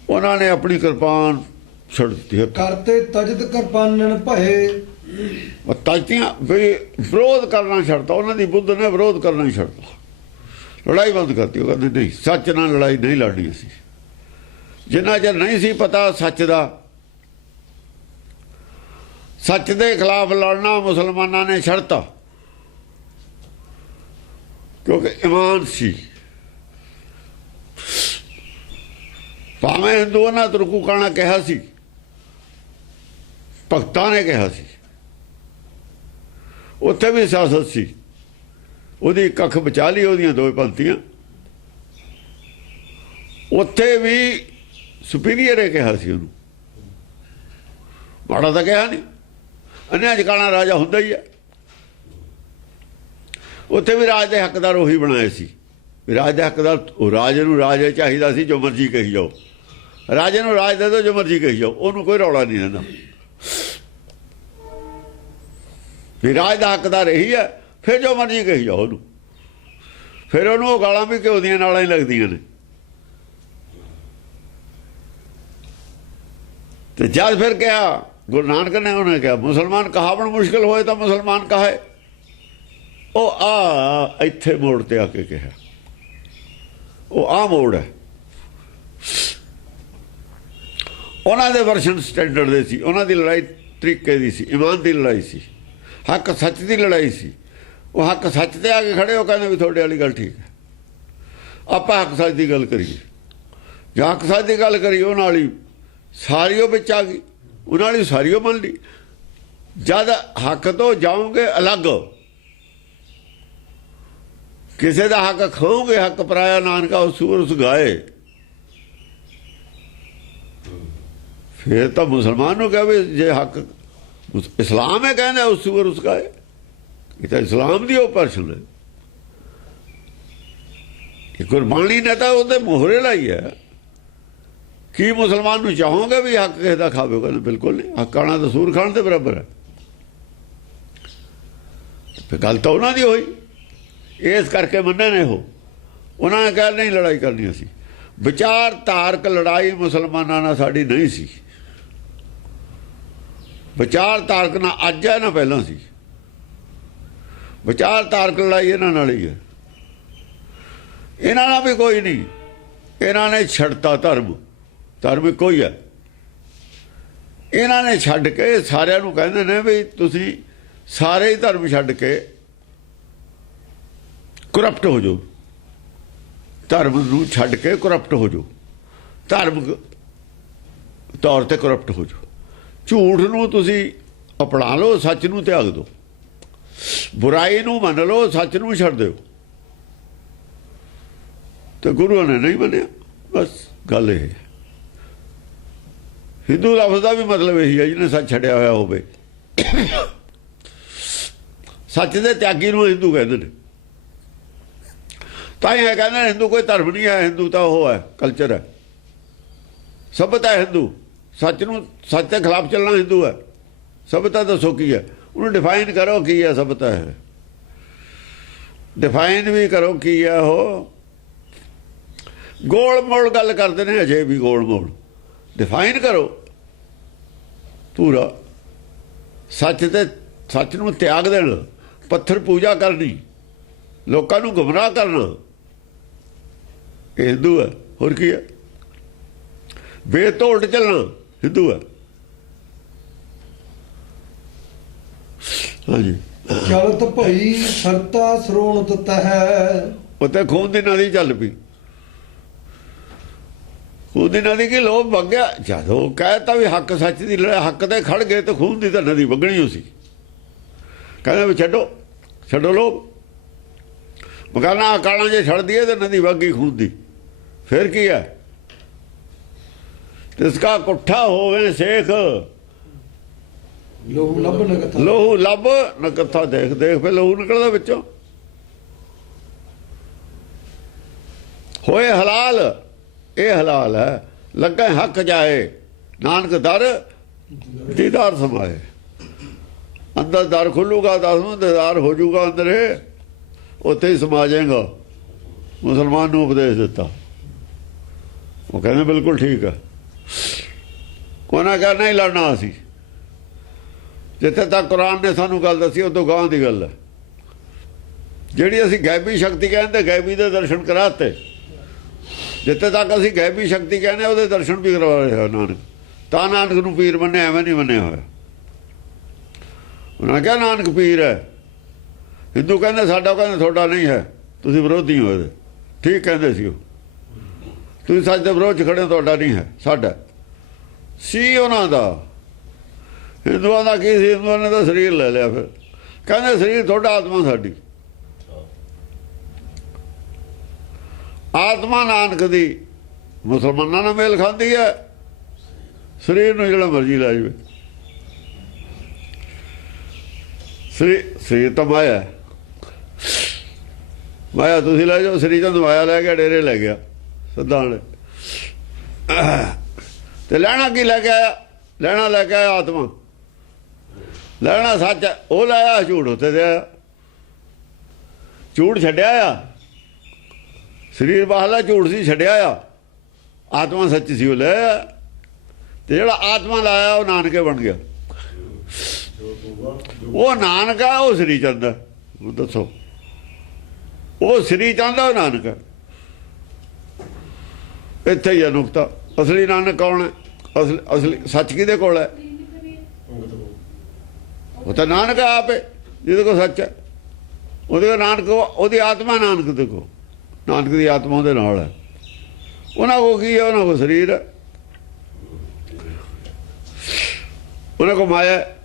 ਉਹਨਾਂ ਨੇ ਆਪਣੀ ਕਿਰਪਾਨ ਛੱਡ ਦਿੱਤੀ। ਕਰਤੇ ਤਜਤ ਕਿਰਪਾਨਨ ਭਏ। ਤਜਤੀਆਂ ਵੀ ਵਿਰੋਧ ਕਰਨਾ ਛੱਡਤਾ। ਉਹਨਾਂ ਦੀ ਬੁੱਧ ਨੇ ਵਿਰੋਧ ਕਰਨਾ ਹੀ ਛੱਡਤਾ, ਲੜਾਈ ਬੰਦ ਕਰਤੀ। ਉਹ ਕਹਿੰਦੇ ਨਹੀਂ, ਸੱਚ ਨਾਲ ਲੜਾਈ ਨਹੀਂ ਲੜਨੀ ਅਸੀਂ। ਜਿੰਨਾ ਚਿਰ ਨਹੀਂ ਸੀ ਪਤਾ ਸੱਚ ਦਾ, ਸੱਚ ਦੇ ਖਿਲਾਫ ਲੜਨਾ ਮੁਸਲਮਾਨਾਂ ਨੇ ਛੱਡਤਾ, ਕਿਉਂਕਿ ਈਮਾਨ ਸੀ। ਭਾਵੇਂ ਹਿੰਦੂਆਂ ਨੇ ਤੁਰਕੂ ਕਾਣਾ ਕਿਹਾ ਸੀ, ਭਗਤਾਂ ਨੇ ਕਿਹਾ ਸੀ, ਉੱਥੇ ਵੀ ਸਿਆਸਤ ਸੀ। ਉਹਦੀ ਕੱਖ ਬਚਾ ਲਈ, ਉਹਦੀਆਂ ਦੋ ਪੰਥੀਆਂ। ਉੱਥੇ ਵੀ ਸੁਪੀਰੀਅਰ ਹੈ ਕਿਹਾ ਸੀ ਉਹਨੂੰ, ਮਾੜਾ ਤਾਂ ਕਿਹਾ ਨਹੀਂ। ਅੰਨਿਆਂ ਜਕਾਣਾ ਰਾਜਾ ਹੁੰਦਾ ਹੀ ਹੈ। ਉੱਥੇ ਵੀ ਰਾਜ ਦੇ ਹੱਕਦਾਰ ਉਹੀ ਬਣਾਏ ਸੀ। ਰਾਜ ਦੇ ਹੱਕਦਾਰ ਉਹ ਰਾਜੇ ਨੂੰ ਰਾਜ ਚਾਹੀਦਾ ਸੀ, ਜੋ ਮਰਜ਼ੀ ਕਹੀ ਜਾਓ। ਰਾਜੇ ਨੂੰ ਰਾਜ ਦੇ ਦਿਓ, ਜੋ ਮਰਜ਼ੀ ਕਹੀ ਜਾਓ, ਉਹਨੂੰ ਕੋਈ ਰੌਲਾ ਨਹੀਂ ਰਹਿੰਦਾ। ਵੀ ਰਾਜ ਦਾ ਹੱਕਦਾਰ ਇਹੀ ਹੈ, ਫਿਰ ਜੋ ਮਰਜ਼ੀ ਕਹੀ ਜਾਓ ਉਹਨੂੰ। ਫਿਰ ਉਹਨੂੰ ਉਹ ਗਾਲਾਂ ਵੀ ਘਿਓ ਦੀਆਂ ਨਾਲਾਂ ਹੀ ਲੱਗਦੀਆਂ ਨੇ। ਤੇ ਜਦ ਫਿਰ ਕਿਹਾ ਗੁਰੂ ਨਾਨਕ ਨੇ, ਉਹਨੇ ਕਿਹਾ ਮੁਸਲਮਾਨ ਕਹਾਵਣ ਮੁਸ਼ਕਿਲ ਹੋਏ ਤਾਂ ਮੁਸਲਮਾਨ ਕਹਾਏ। ਉਹ ਆ ਇੱਥੇ ਮੋੜ ਤੇ ਆ ਕੇ ਕਿਹਾ, ਉਹ ਆ ਮੋੜ ਹੈ। ਉਹਨਾਂ ਦੇ ਵਰਸ਼ਨ ਸਟੈਂਡਰਡ ਦੇ ਸੀ, ਉਹਨਾਂ ਦੀ ਲੜਾਈ ਤਰੀਕੇ ਦੀ ਸੀ, ਈਮਾਨ ਦੀ ਲੜਾਈ ਸੀ, ਹੱਕ ਸੱਚ ਦੀ ਲੜਾਈ ਸੀ। ਉਹ ਹੱਕ ਸੱਚ ਤੇ ਆ ਕੇ ਖੜੇ, ਉਹ ਕਹਿੰਦੇ ਵੀ ਤੁਹਾਡੇ ਵਾਲੀ ਗੱਲ ਠੀਕ ਹੈ, ਆਪਾਂ ਹੱਕ ਸੱਚ ਦੀ ਗੱਲ ਕਰੀਏ। ਜਾਂ ਹੱਕ ਸੱਚ ਦੀ ਗੱਲ ਕਰੀਏ, ਉਹ ਨਾਲ ਹੀ ਸਾਰੀ ਉਹ ਵਿੱਚ ਆ ਗਈ, ਉਹਨਾਂ ਵਾਲੀ ਸਾਰੀ ਉਹ ਮੰਨ ਲਈ। ਜਦ ਹੱਕ ਤੋਂ ਜਾਓਗੇ ਅਲੱਗ, ਕਿਸੇ ਦਾ ਹੱਕ ਖਾਓਗੇ, ਹੱਕ ਪਰਾਇਆ ਨਾਨਕਾ ਉਸ ਸੂਰ ਉਸ ਗਾਏ, ਫਿਰ ਤਾਂ ਮੁਸਲਮਾਨ ਨੂੰ ਕਹੇ ਜੇ ਹੱਕ ਇਸਲਾਮ ਹੈ, ਕਹਿੰਦੇ ਉਸ ਸੂਰ ਉਸ ਗਾਏ। ਇਹ ਤਾਂ ਇਸਲਾਮ ਦੀ ਉਹ ਪਰਸ਼ਨ ਹੈ। ਗੁਰਬਾਣੀ ਨੇ ਤਾਂ ਉਹਦੇ ਮੋਹਰੇ ਲਾਈ ਹੈ। ਕੀ ਮੁਸਲਮਾਨ ਨੂੰ ਚਾਹੋਗੇ ਵੀ ਹੱਕ ਕਿਸੇ ਦਾ ਖਾਵੇ? ਕਹਿੰਦੇ ਬਿਲਕੁਲ ਨਹੀਂ, ਹੱਕ ਆਣਾ ਤਾਂ ਸੂਰ ਖਾਣ ਦੇ ਬਰਾਬਰ ਹੈ। ਫਿਰ ਗੱਲ ਤਾਂ ਉਹਨਾਂ ਦੀ ਹੋਈ, ਇਸ ਕਰਕੇ ਮੰਨੇ ਨੇ ਉਹ। ਉਹਨਾਂ ਨੇ ਕਿਹਾ ਨਹੀਂ ਲੜਾਈ ਕਰਨੀ ਅਸੀਂ। ਵਿਚਾਰ ਧਾਰਕ ਲੜਾਈ ਮੁਸਲਮਾਨਾਂ ਨਾਲ ਸਾਡੀ ਨਹੀਂ ਸੀ। ਵਿਚਾਰ ਤਾਰਕ ਨਾ ਅੱਜ ਹੈ ਨਾ ਪਹਿਲਾਂ ਸੀ। ਵਿਚਾਰ ਤਾਰਕ ਲੜਾਈ ਇਹਨਾਂ ਨਾਲ ਹੀ ਹੈ। ਇਹਨਾਂ ਨਾਲ ਵੀ ਕੋਈ ਨਹੀਂ। ਇਹਨਾਂ ਨੇ ਛੱਡਤਾ ਧਰਮ। ਧਰਮ ਇੱਕੋ ਹੀ ਹੈ। ਇਹਨਾਂ ਨੇ ਛੱਡ ਕੇ ਸਾਰਿਆਂ ਨੂੰ ਕਹਿੰਦੇ ਨੇ ਵੀ ਤੁਸੀਂ ਸਾਰੇ ਹੀ ਧਰਮ ਛੱਡ ਕੇ ਕਰਪਟ ਹੋ ਜਾਓ। ਧਰਮ ਨੂੰ ਛੱਡ ਕੇ ਕਰਪਟ ਹੋ ਜਾਓ। ਧਾਰਮਿਕ ਤੌਰ ਤੇ ਕਰਪਟ ਹੋ ਜਾਓ। ਝੂਠ ਨੂੰ ਤੁਸੀਂ ਅਪਣਾ ਲਓ, ਸੱਚ ਨੂੰ ਤਿਆਗ ਦਿਓ। ਬੁਰਾਈ ਨੂੰ ਮੰਨ ਲਓ, ਸੱਚ ਨੂੰ ਛੱਡ ਦਿਓ। ਤੇ ਗੁਰੂਆਂ ਨੇ ਨਹੀਂ ਮੰਨਿਆ। ਬਸ ਗੱਲ ਇਹ ਹੈ। ਹਿੰਦੂ ਲਫ਼ਜ਼ ਦਾ ਵੀ ਮਤਲਬ ਇਹੀ ਹੈ ਜਿਹਨੇ ਸੱਚ ਛੱਡਿਆ ਹੋਇਆ ਹੋਵੇ। ਸੱਚ ਦੇ ਤਿਆਗੀ ਨੂੰ ਹਿੰਦੂ ਕਹਿੰਦੇ ਨੇ। ਤਾਂ ਇਹ ਕਹਿੰਦੇ ਨੇ ਹਿੰਦੂ ਕੋਈ ਧਰਮ ਨਹੀਂ ਹੈ। ਹਿੰਦੂ ਤਾਂ ਉਹ ਹੈ, ਕਲਚਰ ਹੈ, ਸਭਿਅਤਾ ਹੈ ਹਿੰਦੂ। ਸੱਚ ਨੂੰ, ਸੱਚ ਦੇ ਖਿਲਾਫ ਚੱਲਣਾ ਹਿੰਦੂ ਹੈ। ਸਭਿਅਤਾ ਦੱਸੋ ਕੀ ਹੈ? ਉਹਨੂੰ ਡਿਫਾਈਨ ਕਰੋ ਕੀ ਹੈ ਸਭਿਅਤਾ ਹੈ। ਡਿਫਾਈਨ ਵੀ ਕਰੋ ਕੀ ਹੈ। ਉਹ ਗੋਲ ਮੋਲ ਗੱਲ ਕਰਦੇ ਨੇ ਅਜੇ ਵੀ। ਗੋਲ ਮੋਲ ਡਿਫਾਈਨ ਕਰੋ ਪੂਰਾ। ਸੱਚ ਤੇ ਸੱਚ ਨੂੰ ਤਿਆਗ ਦੇਣਾ, ਪੱਥਰ ਪੂਜਾ ਕਰਨੀ, ਲੋਕਾਂ ਨੂੰ ਗੁੰਮਰਾਹ ਕਰਨਾ, ਇਹ ਹਿੰਦੂ ਹੈ। ਹੋਰ ਕੀ ਹੈ? ਵੇਦ ਤੋਂ ਉਲਟ ਚੱਲਣਾ ਹਿੰਦੂ ਹੈ। ਹਾਂਜੀ। ਚਲਤ ਭਈ ਸਰਤਾ ਸਰੋਣਤ ਤਹਿ। ਉੱਤੇ ਖੂਨ ਦੀ ਨਦੀ ਚੱਲ ਪਈ। ਖੂਨ ਦੀ ਨਦੀ ਕੀ ਲੋਭ ਵਗ ਗਿਆ। ਜਦੋਂ ਕਹਿਤਾ ਵੀ ਹੱਕ ਸੱਚ ਦੀ ਲੜਾਈ, ਹੱਕ ਤੇ ਖੜ ਗਏ ਤਾਂ ਖੂਨ ਦੀ ਤਾਂ ਨਦੀ ਵਗਣੀ ਹੋ ਸੀ। ਕਹਿੰਦੇ ਵੀ ਛੱਡੋ ਛੱਡੋ ਲੋਭ। ਮਕਾਨਾਂ ਅਕਾਲਾਂ ਜੇ ਛੱਡ ਦਈਏ ਤਾਂ ਨਦੀ ਵਗ ਗਈ ਖੂਨ ਦੀ। ਫਿਰ ਕੀ ਹੈ? ਤਿਸਕਾ ਕੁੱਠਾ ਹੋਵੇ ਸੇਖ, ਲੋਹੂ ਲੱਭ ਨਕਥਾ। ਲੋਹੂ ਲੱਭ ਨਕਥਾ ਦੇਖ। ਦੇਖ ਫਿਰ ਲੋਹੂ ਨਿਕਲਦਾ ਵਿੱਚੋਂ। ਹੋਏ ਹਲਾਲ, ਇਹ ਹਲਾਲ ਹੈ। ਲੱਗਾ ਹੱਕ ਜਾਏ, ਨਾਨਕ ਦਰ ਦੀਦਾਰ ਸਮਾਏ। ਅੰਦਰ ਦਰ ਖੁੱਲੂਗਾ, 10ਵਾਂ ਦੀਦਾਰ ਹੋ ਜਾਊਗਾ ਅੰਦਰੇ, ਉੱਥੇ ਹੀ ਸਮਾ ਜਾਏਗਾ। ਮੁਸਲਮਾਨ ਨੂੰ ਉਪਦੇਸ਼ ਦਿੱਤਾ। ਉਹ ਕਹਿੰਦੇ ਬਿਲਕੁਲ ਠੀਕ ਹੈ। ਉਹਨਾਂ ਕਹਿ ਨਹੀਂ ਲੜਨਾ ਅਸੀਂ। ਜਿੱਥੇ ਤੱਕ ਕੁਰਾਨ ਨੇ ਸਾਨੂੰ ਗੱਲ ਦੱਸੀ ਉਦੋਂ ਗਾਂ ਦੀ ਗੱਲ ਹੈ। ਜਿਹੜੀ ਅਸੀਂ ਗੈਬੀ ਸ਼ਕਤੀ ਕਹਿੰਦੇ, ਗੈਬੀ ਦੇ ਦਰਸ਼ਨ ਕਰਾਤੇ। ਜਿੱਥੇ ਤੱਕ ਅਸੀਂ ਗੈਬੀ ਸ਼ਕਤੀ ਕਹਿੰਦੇ ਉਹਦੇ ਦਰਸ਼ਨ ਵੀ ਕਰਵਾ ਰਿਹਾ ਨਾਨਕ। ਤਾਂ ਨਾਨਕ ਨੂੰ ਪੀਰ ਮੰਨਿਆ, ਐਵੇਂ ਨਹੀਂ ਮੰਨਿਆ ਹੋਇਆ। ਉਹਨਾਂ ਕਿਹਾ ਨਾਨਕ ਪੀਰ ਹੈ। ਹਿੰਦੂ ਕਹਿੰਦੇ ਸਾਡਾ, ਕਹਿੰਦੇ ਤੁਹਾਡਾ ਨਹੀਂ ਹੈ, ਤੁਸੀਂ ਵਿਰੋਧੀ ਹੋ ਇਹਦੇ। ਠੀਕ ਕਹਿੰਦੇ ਸੀ ਉਹ। ਤੁਸੀਂ ਸੱਚ ਦੇ ਵਿਰੋਧ 'ਚ ਖੜੇ, ਤੁਹਾਡਾ ਨਹੀਂ ਹੈ, ਸਾਡਾ ਸੀ ਉਹਨਾਂ ਦਾ। ਹਿੰਦੂਆਂ ਦਾ ਕੀ ਸੀ? ਹਿੰਦੂਆਂ ਨੇ ਤਾਂ ਸਰੀਰ ਲੈ ਲਿਆ। ਫਿਰ ਕਹਿੰਦੇ ਸਰੀਰ ਤੁਹਾਡਾ, ਆਤਮਾ ਸਾਡੀ। ਆਤਮਾ ਨਾਨਕ ਦੀ ਮੁਸਲਮਾਨਾਂ ਨਾਲ ਮੇਲ ਖਾਂਦੀ ਹੈ। ਸਰੀਰ ਨੂੰ ਜਿਹੜਾ ਮਰਜ਼ੀ ਲੈ ਜਾਵੇ। ਸਰੀਰ ਤਾਂ ਮਾਇਆ। ਮਾਇਆ ਤੁਸੀਂ ਲੈ ਜਾਓ। ਸਰੀਰ ਚੰਦ ਮਾਇਆ ਲੈ ਗਿਆ, ਡੇਰੇ ਲੈ ਗਿਆ ਸਿੱਧਾ ਨੇ। ਤੇ ਲੈਣਾ ਕੀ ਲੈ ਕੇ ਆਇਆ? ਲੈਣਾ ਲੈ ਕੇ ਆਇਆ ਆਤਮਾ। ਲੈਣਾ ਸੱਚ ਹੈ, ਉਹ ਲਾਇਆ। ਝੂਠ ਉੱਤੇ ਦੇ ਆਇਆ। ਝੂਠ ਛੱਡਿਆ ਆ। ਸਰੀਰ ਬਾਹਲਾ ਝੂਠ ਸੀ, ਛੱਡਿਆ ਆ। ਆਤਮਾ ਸੱਚ ਸੀ, ਉਹ ਲੈ ਆਇਆ। ਤੇ ਜਿਹੜਾ ਆਤਮਾ ਲਾਇਆ ਉਹ ਨਾਨਕੇ ਬਣ ਗਿਆ। ਉਹ ਨਾਨਕ ਆ, ਉਹ ਸ੍ਰੀ ਚੰਦ ਹੈ। ਦੱਸੋ, ਉਹ ਸ੍ਰੀ ਚੰਦ ਆ, ਉਹ ਨਾਨਕ ਹੈ। ਇੱਥੇ ਹੀ ਆ ਨੁਕਤਾ। ਅਸਲੀ ਨਾਨਕ ਕੌਣ ਹੈ? ਅਸਲੀ ਸੱਚ ਕਿਹਦੇ ਕੋਲ ਹੈ? ਉਹ ਤਾਂ ਨਾਨਕ ਆਪ ਹੈ ਜਿਹਦੇ ਕੋਲ ਸੱਚ ਹੈ। ਉਹਦੇ ਕੋਲ ਨਾਨਕ, ਉਹਦੀ ਆਤਮਾ ਨਾਨਕ ਦੇ ਕੋਲ। ਨਾਨਕ ਦੀ ਆਤਮਾ ਉਹਦੇ ਨਾਲ ਹੈ। ਉਹਨਾਂ ਕੋਲ ਕੀ ਹੈ? ਉਹਨਾਂ ਕੋਲ ਸਰੀਰ ਹੈ, ਉਹਨਾਂ ਕੋਲ ਮਾਇਆ ਹੈ।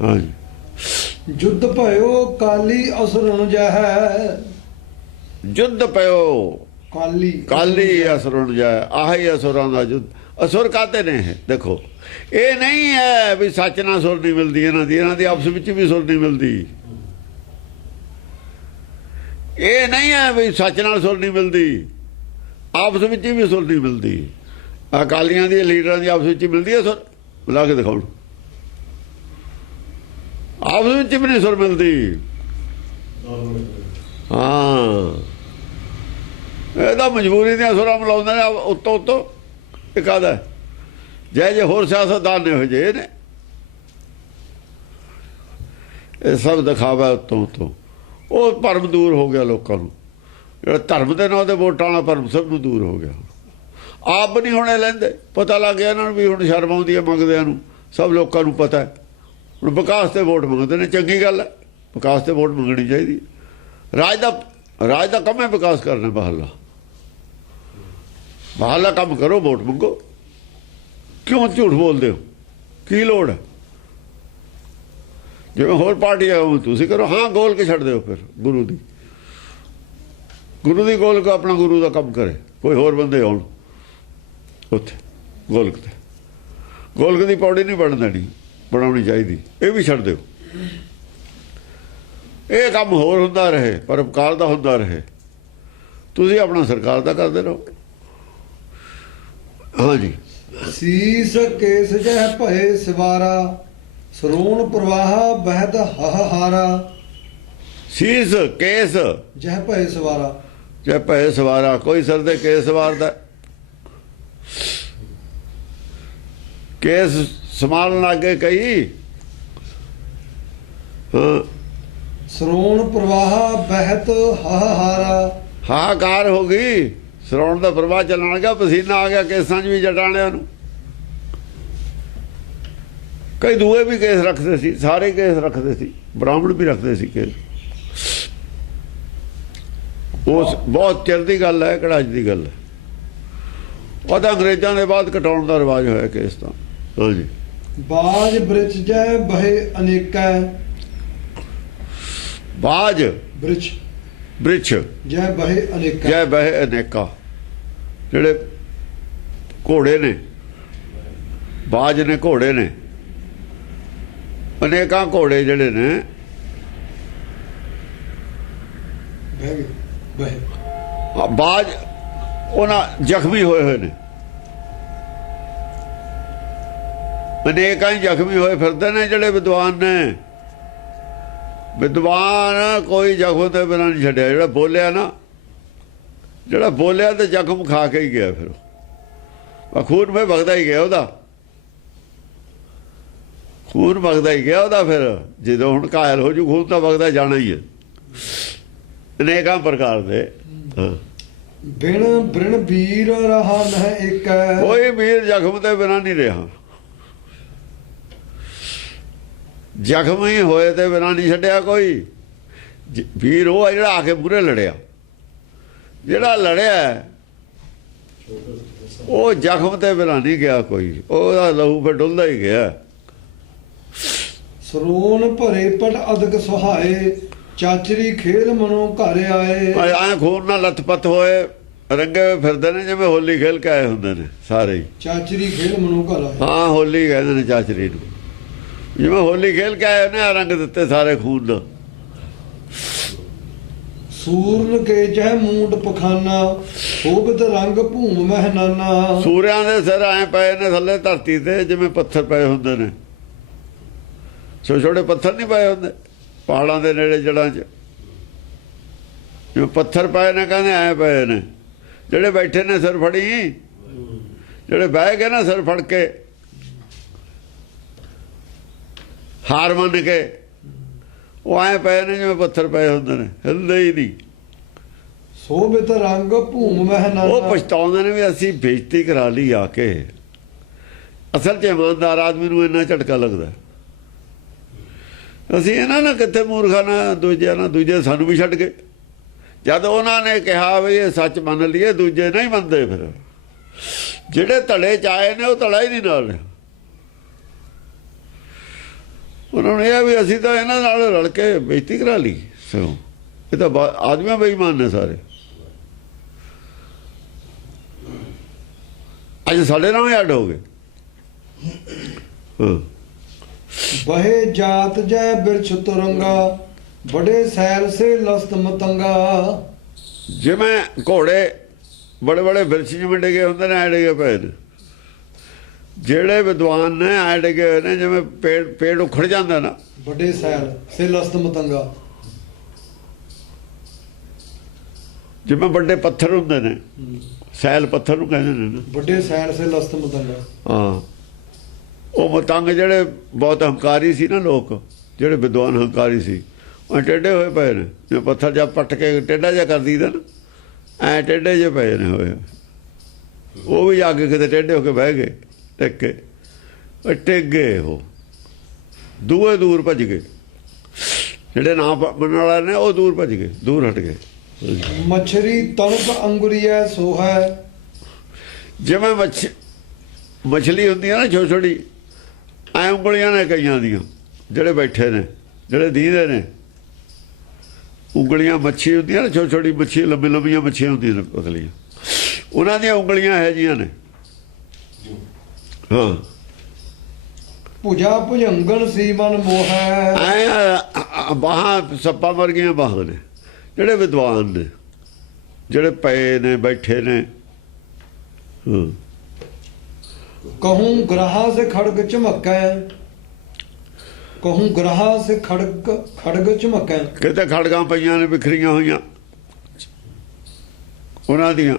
ਹਾਂਜੀ। ਜੁੱਧ ਭਇਓ ਕਾਲੀ ਅਸੁਰਨ ਜਹੈ। ਜੁੱਧ ਪਿਓ ਕਾਲੀ ਕਾਲੀ ਅਸੁਰਨ ਜਾਏ। ਆਹੀ ਅਸੁਰਾਂ ਦਾ ਜੁੱਧ। ਅਸੁਰ ਕਾਹਤੇ ਨੇ ਇਹ? ਦੇਖੋ, ਇਹ ਨਹੀਂ ਹੈ ਵੀ ਸੱਚ ਨਾਲ ਸੁਰ ਨਹੀਂ ਮਿਲਦੀ ਇਹਨਾਂ ਦੀ। ਇਹਨਾਂ ਦੀ ਆਪਸ ਵਿੱਚ ਵੀ ਸੁਰ ਨਹੀਂ ਮਿਲਦੀ। ਇਹ ਨਹੀਂ ਹੈ ਵੀ ਸੱਚ ਨਾਲ ਸੁਰ ਨਹੀਂ ਮਿਲਦੀ, ਆਪਸ ਵਿੱਚ ਵੀ ਸੁਰ ਨਹੀਂ ਮਿਲਦੀ। ਅਕਾਲੀਆਂ ਦੀ, ਲੀਡਰਾਂ ਦੀ ਆਪਸ ਵਿੱਚ ਮਿਲਦੀ ਹੈ ਸੁਰ। ਬੁਲਾ ਕੇ ਦਿਖਾਉਣ। ਆਪਸ ਵਿੱਚ ਵੀ ਨਹੀਂ ਸੁਰ ਮਿਲਦੀ। ਹਾਂ, ਇਹ ਤਾਂ ਮਜਬੂਰੀ ਦੀਆਂ ਸੁਰਾਂ ਮਿਲਾਉਂਦੇ ਨੇ ਉੱਤੋਂ ਉੱਤੋਂ। ਇਹ ਕਾਹਦਾ ਜੇ ਹੋਰ ਸਿਆਸਤਦਾਨ ਨੇ ਹੋ ਜੇ ਨੇ ਇਹ ਸਭ ਦਿਖਾਵਾ ਉੱਤੋਂ ਉਹ ਭਰਮ ਦੂਰ ਹੋ ਗਿਆ ਲੋਕਾਂ ਨੂੰ ਜਿਹੜਾ ਧਰਮ ਦੇ ਨਾਂ ਤੇ ਵੋਟਾਂ ਵਾਲਾ ਭਰਮ ਸਭ ਨੂੰ ਦੂਰ ਹੋ ਗਿਆ ਆਪ ਨਹੀਂ ਹੋਣੇ ਲੈਂਦੇ ਪਤਾ ਲੱਗ ਗਿਆ ਇਹਨਾਂ ਨੂੰ ਵੀ ਹੁਣ ਸ਼ਰਮ ਆਉਂਦੀ ਹੈ ਮੰਗਦਿਆਂ ਨੂੰ ਸਭ ਲੋਕਾਂ ਨੂੰ ਪਤਾ ਹੈ ਹੁਣ ਵਿਕਾਸ ਤੇ ਵੋਟ ਮੰਗਦੇ ਨੇ ਚੰਗੀ ਗੱਲ ਹੈ ਵਿਕਾਸ ਤੇ ਵੋਟ ਮੰਗਣੀ ਚਾਹੀਦੀ ਰਾਜ ਦਾ ਕੰਮ ਹੈ ਵਿਕਾਸ ਕਰਨਾ ਬਾਹਰਲਾ ਕੰਮ ਕਰੋ ਵੋਟ ਮੰਗੋ ਕਿਉਂ ਝੂਠ ਬੋਲਦੇ ਹੋ ਕੀ ਲੋੜ ਹੈ ਜਿਵੇਂ ਹੋਰ ਪਾਰਟੀ ਆ ਤੁਸੀਂ ਕਰੋ ਹਾਂ ਗੋਲ ਕੇ ਛੱਡ ਦਿਓ ਫਿਰ ਗੁਰੂ ਦੀ ਗੋਲ ਕੋ ਆਪਣਾ ਗੁਰੂ ਦਾ ਕੰਮ ਕਰੇ ਕੋਈ ਹੋਰ ਬੰਦੇ ਆਉਣ ਉੱਥੇ ਗੋਲਕ ਦੀ ਪੌੜੀ ਨਹੀਂ ਬਣਾਉਣੀ ਚਾਹੀਦੀ ਇਹ ਵੀ ਛੱਡ ਦਿਓ ਇਹ ਕੰਮ ਹੋਰ ਹੁੰਦਾ ਰਹੇ ਪਰਉਪਕਾਰ ਦਾ ਹੁੰਦਾ ਰਹੇ ਤੁਸੀਂ ਆਪਣਾ ਸਰਕਾਰ ਦਾ ਕਰਦੇ ਰਹੋ ਹਾਂਜੀ ਸੀਸ ਕੇਸ ਜਹ ਭਏ ਸਵਾਰਾ ਸਰੂਣ ਪ੍ਰਵਾਹ ਬਹਿਤ ਹਾਹਾਰਾ ਸੀਸ ਕੇਸ ਜਹ ਭਏ ਸਵਾਰਾ ਜੇ ਭਏ ਸਵਾਰਾ ਕੋਈ ਸਿਰ ਦੇ ਕੇਸ ਸਵਾਰਦਾ ਕੇਸ ਸੰਭਾਲਣ ਲੱਗੇ ਕਈ ਸਰੂਣ ਪ੍ਰਵਾਹ ਬਹਿਤ ਹਾਹਾਰਾ ਹਾਹਾਕਾਰ ਹੋ ਗਈ ਸਰੋਣ ਦਾ ਪ੍ਰਵਾਹ ਚੱਲਣ ਲੱਗਾ ਪਸੀਨਾ ਆ ਗਿਆ ਕੇਸਾਂ 'ਚ ਵੀ ਜਟਾਣਿਆਂ ਨੂੰ ਕਈ ਦੂਏ ਵੀ ਕੇਸ ਰੱਖਦੇ ਸੀ ਸਾਰੇ ਕੇਸ ਰੱਖਦੇ ਸੀ ਬ੍ਰਾਹਮਣ ਵੀ ਰੱਖਦੇ ਸੀ ਕੇਸ ਉਸ ਬਹੁਤ ਚਿਰ ਦੀ ਗੱਲ ਹੈ ਕਿਹੜਾ ਅੱਜ ਦੀ ਗੱਲ ਹੈ ਉਹ ਤਾਂ ਅੰਗਰੇਜ਼ਾਂ ਦੇ ਬਾਅਦ ਕਟਾਉਣ ਦਾ ਰਿਵਾਜ ਹੋਇਆ ਕੇਸ ਤਾਂ ਹਾਂਜੀ ਬਾਜ ਬ੍ਰਿਚ ਜੈ ਬਹੇ ਅਨੇਕਾ ਬਾਜ ਬ੍ਰਿਛ ਜੈ ਬਹੇ ਅਨੇਕਾ ਜਿਹੜੇ ਘੋੜੇ ਨੇ ਬਾਜ ਨੇ ਘੋੜੇ ਨੇ ਅਨੇਕਾਂ ਘੋੜੇ ਜਿਹੜੇ ਨੇ ਬਾਜ ਉਹਨਾਂ ਜ਼ਖਮੀ ਹੋਏ ਨੇ ਅਨੇਕਾਂ ਹੀ ਜ਼ਖਮੀ ਹੋਏ ਫਿਰਦੇ ਨੇ ਜਿਹੜੇ ਵਿਦਵਾਨ ਨੇ ਵਿਦਵਾਨ ਕੋਈ ਜ਼ਖਮ ਤੇ ਬਿਨਾਂ ਨਹੀਂ ਛੱਡਿਆ ਜਿਹੜਾ ਬੋਲਿਆ ਤੇ ਜ਼ਖਮ ਖਾ ਕੇ ਹੀ ਗਿਆ ਫਿਰ ਖੂਨ ਮੇ ਵਗਦਾ ਹੀ ਗਿਆ ਉਹਦਾ ਫਿਰ ਜਦੋਂ ਹੁਣ ਘਾਇਲ ਹੋ ਜੂ ਖੂਨ ਤਾਂ ਵਗਦਾ ਜਾਣਾ ਹੀ ਹੈ ਅਨੇਕਾਂ ਪ੍ਰਕਾਰ ਦੇ ਬਿਨ ਵੀਰ ਰਹਾ ਨਹਿ ਇੱਕ ਕੋਈ ਵੀਰ ਜ਼ਖਮ ਤੇ ਬਿਨਾਂ ਨਹੀਂ ਰਿਹਾ ਜ਼ਖਮ ਹੀ ਹੋਏ ਤੇ ਬਿਨਾਂ ਨਹੀਂ ਛੱਡਿਆ ਕੋਈ ਵੀਰ ਉਹ ਜਿਹੜਾ ਆ ਕੇ ਮੂਹਰੇ ਲੜਿਆ ਜਿਹੜਾ ਲੜਿਆ ਉਹ ਜ਼ਖਮ ਤੇ ਬਿਨਾਂ ਨਹੀਂ ਗਿਆ ਕੋਈ ਉਹਦਾ ਲਹੂ ਫਿਰ ਡੁੱਲਦਾ ਹੀ ਗਿਆ ਸਰੂਣ ਭਰੇ ਪਟ ਅਦਕ ਸੁਹਾਏ ਚਾਚਰੀ ਖੇਲ ਮਨੋਂ ਘਰ ਆਏ ਐ ਖੂਨ ਨਾਲ ਲੱਥਪੱਥ ਹੋਏ ਰੰਗੇ ਫਿਰਦੇ ਨੇ ਜਿਵੇਂ ਹੋਲੀ ਖੇਲ ਕੇ ਆਏ ਹੁੰਦੇ ਨੇ ਸਾਰੇ ਚਾਚਰੀ ਖੇਲ ਮਨੋਂ ਘਰ ਆਏ ਹਾਂ ਹੋਲੀ ਕਹਿੰਦੇ ਨੇ ਚਾਚਰੀ ਨੂੰ ਜਿਵੇਂ ਹੋਲੀ ਖੇਲ ਕੇ ਆਏ ਨੇ ਰੰਗ ਦਿੱਤੇ ਸਾਰੇ ਖੂਨ ਨਾਲ ਸੂਰਨ ਕੇ ਜਹ ਮੂੰਡ ਪਖਾਨਾ ਹੋਬਤ ਰੰਗ ਭੂਮ ਮਹਿਨਾਨਾ ਸੂਰਿਆਂ ਦੇ ਸਿਰ ਐ ਪਏ ਨੇ ਥੱਲੇ ਧਰਤੀ ਤੇ ਜਿਵੇਂ ਪੱਥਰ ਪਏ ਹੁੰਦੇ ਨੇ ਛੋਟੇ ਪੱਥਰ ਨਹੀਂ ਪਏ ਹੁੰਦੇ ਪਹਾੜਾਂ ਦੇ ਨੇੜੇ ਜੜਾਂ 'ਚ ਜਿਵੇਂ ਪੱਥਰ ਪਏ ਨੇ ਕਹਿੰਦੇ ਐ ਪਏ ਨੇ ਜਿਹੜੇ ਬੈਠੇ ਨੇ ਸਿਰ ਫੜੀ ਜਿਹੜੇ ਬਹਿ ਗਏ ਨਾ ਸਿਰ ਫੜ ਕੇ ਹਾਰ ਮੰਨ ਕੇ ਉਹ ਐ ਪਏ ਨੇ ਜਿਵੇਂ ਪੱਥਰ ਪਏ ਹੁੰਦੇ ਨੇ ਹਿਲਦੇ ਹੀ ਨਹੀਂ ਸੋਭਿਤ ਰੰਗ ਭੂਮ ਮਹਿਨਾਨਾ ਉਹ ਪਛਤਾਉਂਦੇ ਨੇ ਵੀ ਅਸੀਂ ਬੇਇੱਜ਼ਤੀ ਕਰਾ ਲਈ ਆ ਕੇ ਅਸਲ 'ਚ ਇਮਾਨਦਾਰ ਆਦਮੀ ਨੂੰ ਇੰਨਾ ਝਟਕਾ ਲੱਗਦਾ ਅਸੀਂ ਇਹਨਾਂ ਨਾਲ ਕਿੱਥੇ ਮੂਰਖਾਂ ਨਾਲ ਦੂਜੇ ਸਾਨੂੰ ਵੀ ਛੱਡ ਗਏ ਜਦ ਉਹਨਾਂ ਨੇ ਕਿਹਾ ਵੀ ਇਹ ਸੱਚ ਮੰਨ ਲਈਏ ਦੂਜੇ ਨਹੀਂ ਮੰਨਦੇ ਫਿਰ ਜਿਹੜੇ ਧੜੇ 'ਚ ਆਏ ਨੇ ਉਹ ਧੜਾ ਹੀ ਨਹੀਂ ਨਾਲ ਉਹਨਾਂ ਨੂੰ ਇਹ ਵੀ ਅਸੀਂ ਤਾਂ ਇਹਨਾਂ ਨਾਲ ਰਲ ਕੇ ਬੇਇੱਜ਼ਤੀ ਕਰਾ ਲਈ ਸਗੋਂ ਇਹ ਤਾਂ ਆਦਮੀਆਂ ਬੇਈਮਾਨ ਨੇ ਸਾਰੇ ਅੱਜ ਸਾਡੇ ਨਾਲ ਹੀ ਅੱਡ ਹੋ ਗਏ ਬਹੇ ਜਾਤ ਜੈ ਬਿਰਛ ਤੁਰੰਗਾ ਬੜੇ ਸੈਲ ਸੇ ਲਸਤ ਮਤੰਗਾ ਜਿਵੇਂ ਘੋੜੇ ਬੜੇ ਬੜੇ ਬਿਰਛ ਜਿਵੇਂ ਡਿੱਗੇ ਹੁੰਦੇ ਨੇ ਐ ਡਿੱਗੇ ਪਏ ਨੇ ਜਿਹੜੇ ਵਿਦਵਾਨ ਨੇ ਐ ਡਿੱਗੇ ਹੋਏ ਨੇ ਜਿਵੇਂ ਪੇੜ ਉਖੜ ਜਾਂਦਾ ਨਾ ਵੱਡੇ ਸੈਲ ਸੇ ਲਸਤ ਮਤੰਗਾ ਜਿਵੇਂ ਵੱਡੇ ਪੱਥਰ ਹੁੰਦੇ ਨੇ, ਸੈਲ ਪੱਥਰ ਨੂੰ ਕਹਿੰਦੇ ਨੇ ਨਾ, ਵੱਡੇ ਸੈਲ ਸੇ ਲਸਤ ਮਤੰਗ। ਹਾਂ ਉਹ ਮਤੰਗ ਜਿਹੜੇ ਬਹੁਤ ਹੰਕਾਰੀ ਸੀ ਨਾ, ਲੋਕ ਜਿਹੜੇ ਵਿਦਵਾਨ ਹੰਕਾਰੀ ਸੀ, ਉਹ ਟੇਢੇ ਹੋਏ ਪਏ ਨੇ। ਜਿਵੇਂ ਪੱਥਰ ਜਾਂ ਪੱਟ ਕੇ ਟੇਢਾ ਜਿਹਾ ਕਰ ਦਈਦਾ ਨਾ, ਐ ਟੇਢੇ ਜਿਹੇ ਪਏ ਨੇ ਹੋਏ। ਉਹ ਵੀ ਜਾ ਕੇ ਕਿਤੇ ਟੇਢੇ ਹੋ ਕੇ ਬਹਿ ਗਏ, ਟਿਕ ਕੇ ਟਿਕ ਗਏ। ਉਹ ਦੂਏ ਦੂਰ ਭੱਜ ਗਏ, ਜਿਹੜੇ ਨਾ ਮੰਨਣ ਵਾਲੇ ਨੇ ਉਹ ਦੂਰ ਭੱਜ ਗਏ, ਦੂਰ ਹਟ ਗਏ। ਮਛਰੀ ਤਣਪ ਅੰਗੁਰੀਆ ਸੋਹੈ। ਜਿਵੇਂ ਮਛਲੀ ਹੁੰਦੀ ਆ ਨਾ ਛੋਟੀ ਛੋਟੀ, ਐ ਉਂਗਲੀਆਂ ਨੇ ਕਈਆਂ ਦੀਆਂ, ਜਿਹੜੇ ਬੈਠੇ ਨੇ, ਜਿਹੜੇ ਦੀਦੇ ਨੇ, ਉਂਗਲੀਆਂ ਮੱਛੀ ਹੁੰਦੀਆਂ ਨਾ, ਛੋਟੀ ਛੋਟੀ ਮੱਛੀ, ਲੰਬੀ ਲੰਬੀਆਂ ਮੱਛੀਆਂ ਹੁੰਦੀਆਂ ਨੇ ਪਤਲੀਆਂ, ਉਹਨਾਂ ਦੀਆਂ ਉਂਗਲੀਆਂ ਇਹੋ ਜਿਹੀਆਂ ਨੇ। ਹਾਂ ਭੁਜਾ ਭੁਜੰਗਣ ਸੀਮਨ ਮੋਹੈ। ਐ ਬਾਹਾਂ ਸੱਪਾਂ ਵਰਗੀਆਂ ਬਾਹਾਂ ਨੇ, ਜਿਹੜੇ ਵਿਦਵਾਨ ਨੇ, ਜਿਹੜੇ ਪਏ ਨੇ, ਬੈਠੇ ਨੇ। ਹਾਂ कहूँ ग्रहा से खड़ग चमकै। कहूँ ग्रहा से खड़ग चमकै। ਕਿਤੇ ਖੜਗਾਂ ਪਈਆਂ ਨੇ ਬਿਖਰੀਆਂ ਹੋਈਆਂ ਉਹਨਾਂ ਦੀਆਂ।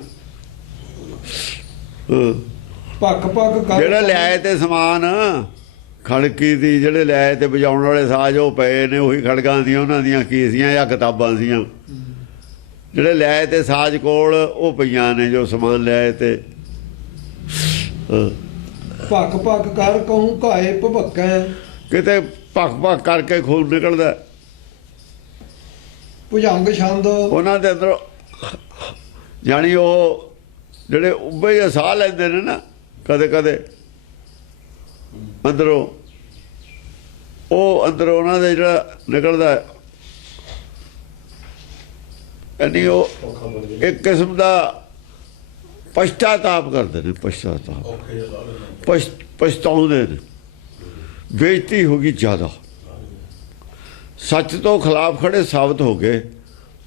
ਭੱਕ ਭੱਕ ਕਰ। ਜਿਹੜਾ ਲਿਆਏ ਤੇ ਸਮਾਨ ਖੜਕੀ ਦੀ, ਜਿਹੜੇ ਲਿਆਏ ਤੇ ਵਜਾਉਣ ਵਾਲੇ ਸਾਜ਼ ਉਹ ਪਏ ਨੇ, ਉਹੀ ਖੜਗਾਂ ਦੀਆਂ, ਉਹਨਾਂ ਦੀਆਂ ਕੀ ਸੀਆਂ ਜਾਂ ਕਿਤਾਬਾਂ ਸੀਆਂ। ਜਿਹੜੇ ਲਿਆਏ ਤੇ ਸਾਜ਼ ਕੋਲ ਉਹ ਪਈਆਂ ਨੇ, ਜੋ ਸਮਾਨ ਲਿਆਏ ਤੇ। ਭੱਕ ਭੱਕ ਕਰ ਕਹੂੰ ਘਾਏ ਭਵਕੈ। ਕਿਤੇ ਭੱਕ ਭੱਕ ਕਰਕੇ ਖੂਨ ਨਿਕਲਦਾ। ਭੁਜੰਗ ਛੰਦ। ਉਹਨਾਂ ਦੇ ਅੰਦਰ ਜਾਣੀ ਉਹ ਜਿਹੜੇ ਉੱਭੇ ਜਿਹੇ ਸਾਹ ਲੈਂਦੇ ਨੇ ਨਾ, ਕਦੇ ਕਦੇ ਅੰਦਰੋਂ, ਉਹ ਅੰਦਰੋਂ ਉਹਨਾਂ ਦੇ ਜਿਹੜਾ ਨਿਕਲਦਾ, ਯਾਨੀ ਉਹ ਇੱਕ ਕਿਸਮ ਦਾ ਪਛਤਾਤਾਪ ਕਰਦੇ ਨੇ। ਪਛਤਾਉਂਦੇ ਨੇ। ਬੇਇੱਜ਼ਤੀ ਹੋ ਗਈ ਜ਼ਿਆਦਾ, ਸੱਚ ਤੋਂ ਖਿਲਾਫ ਖੜੇ ਸਾਬਤ ਹੋ ਗਏ।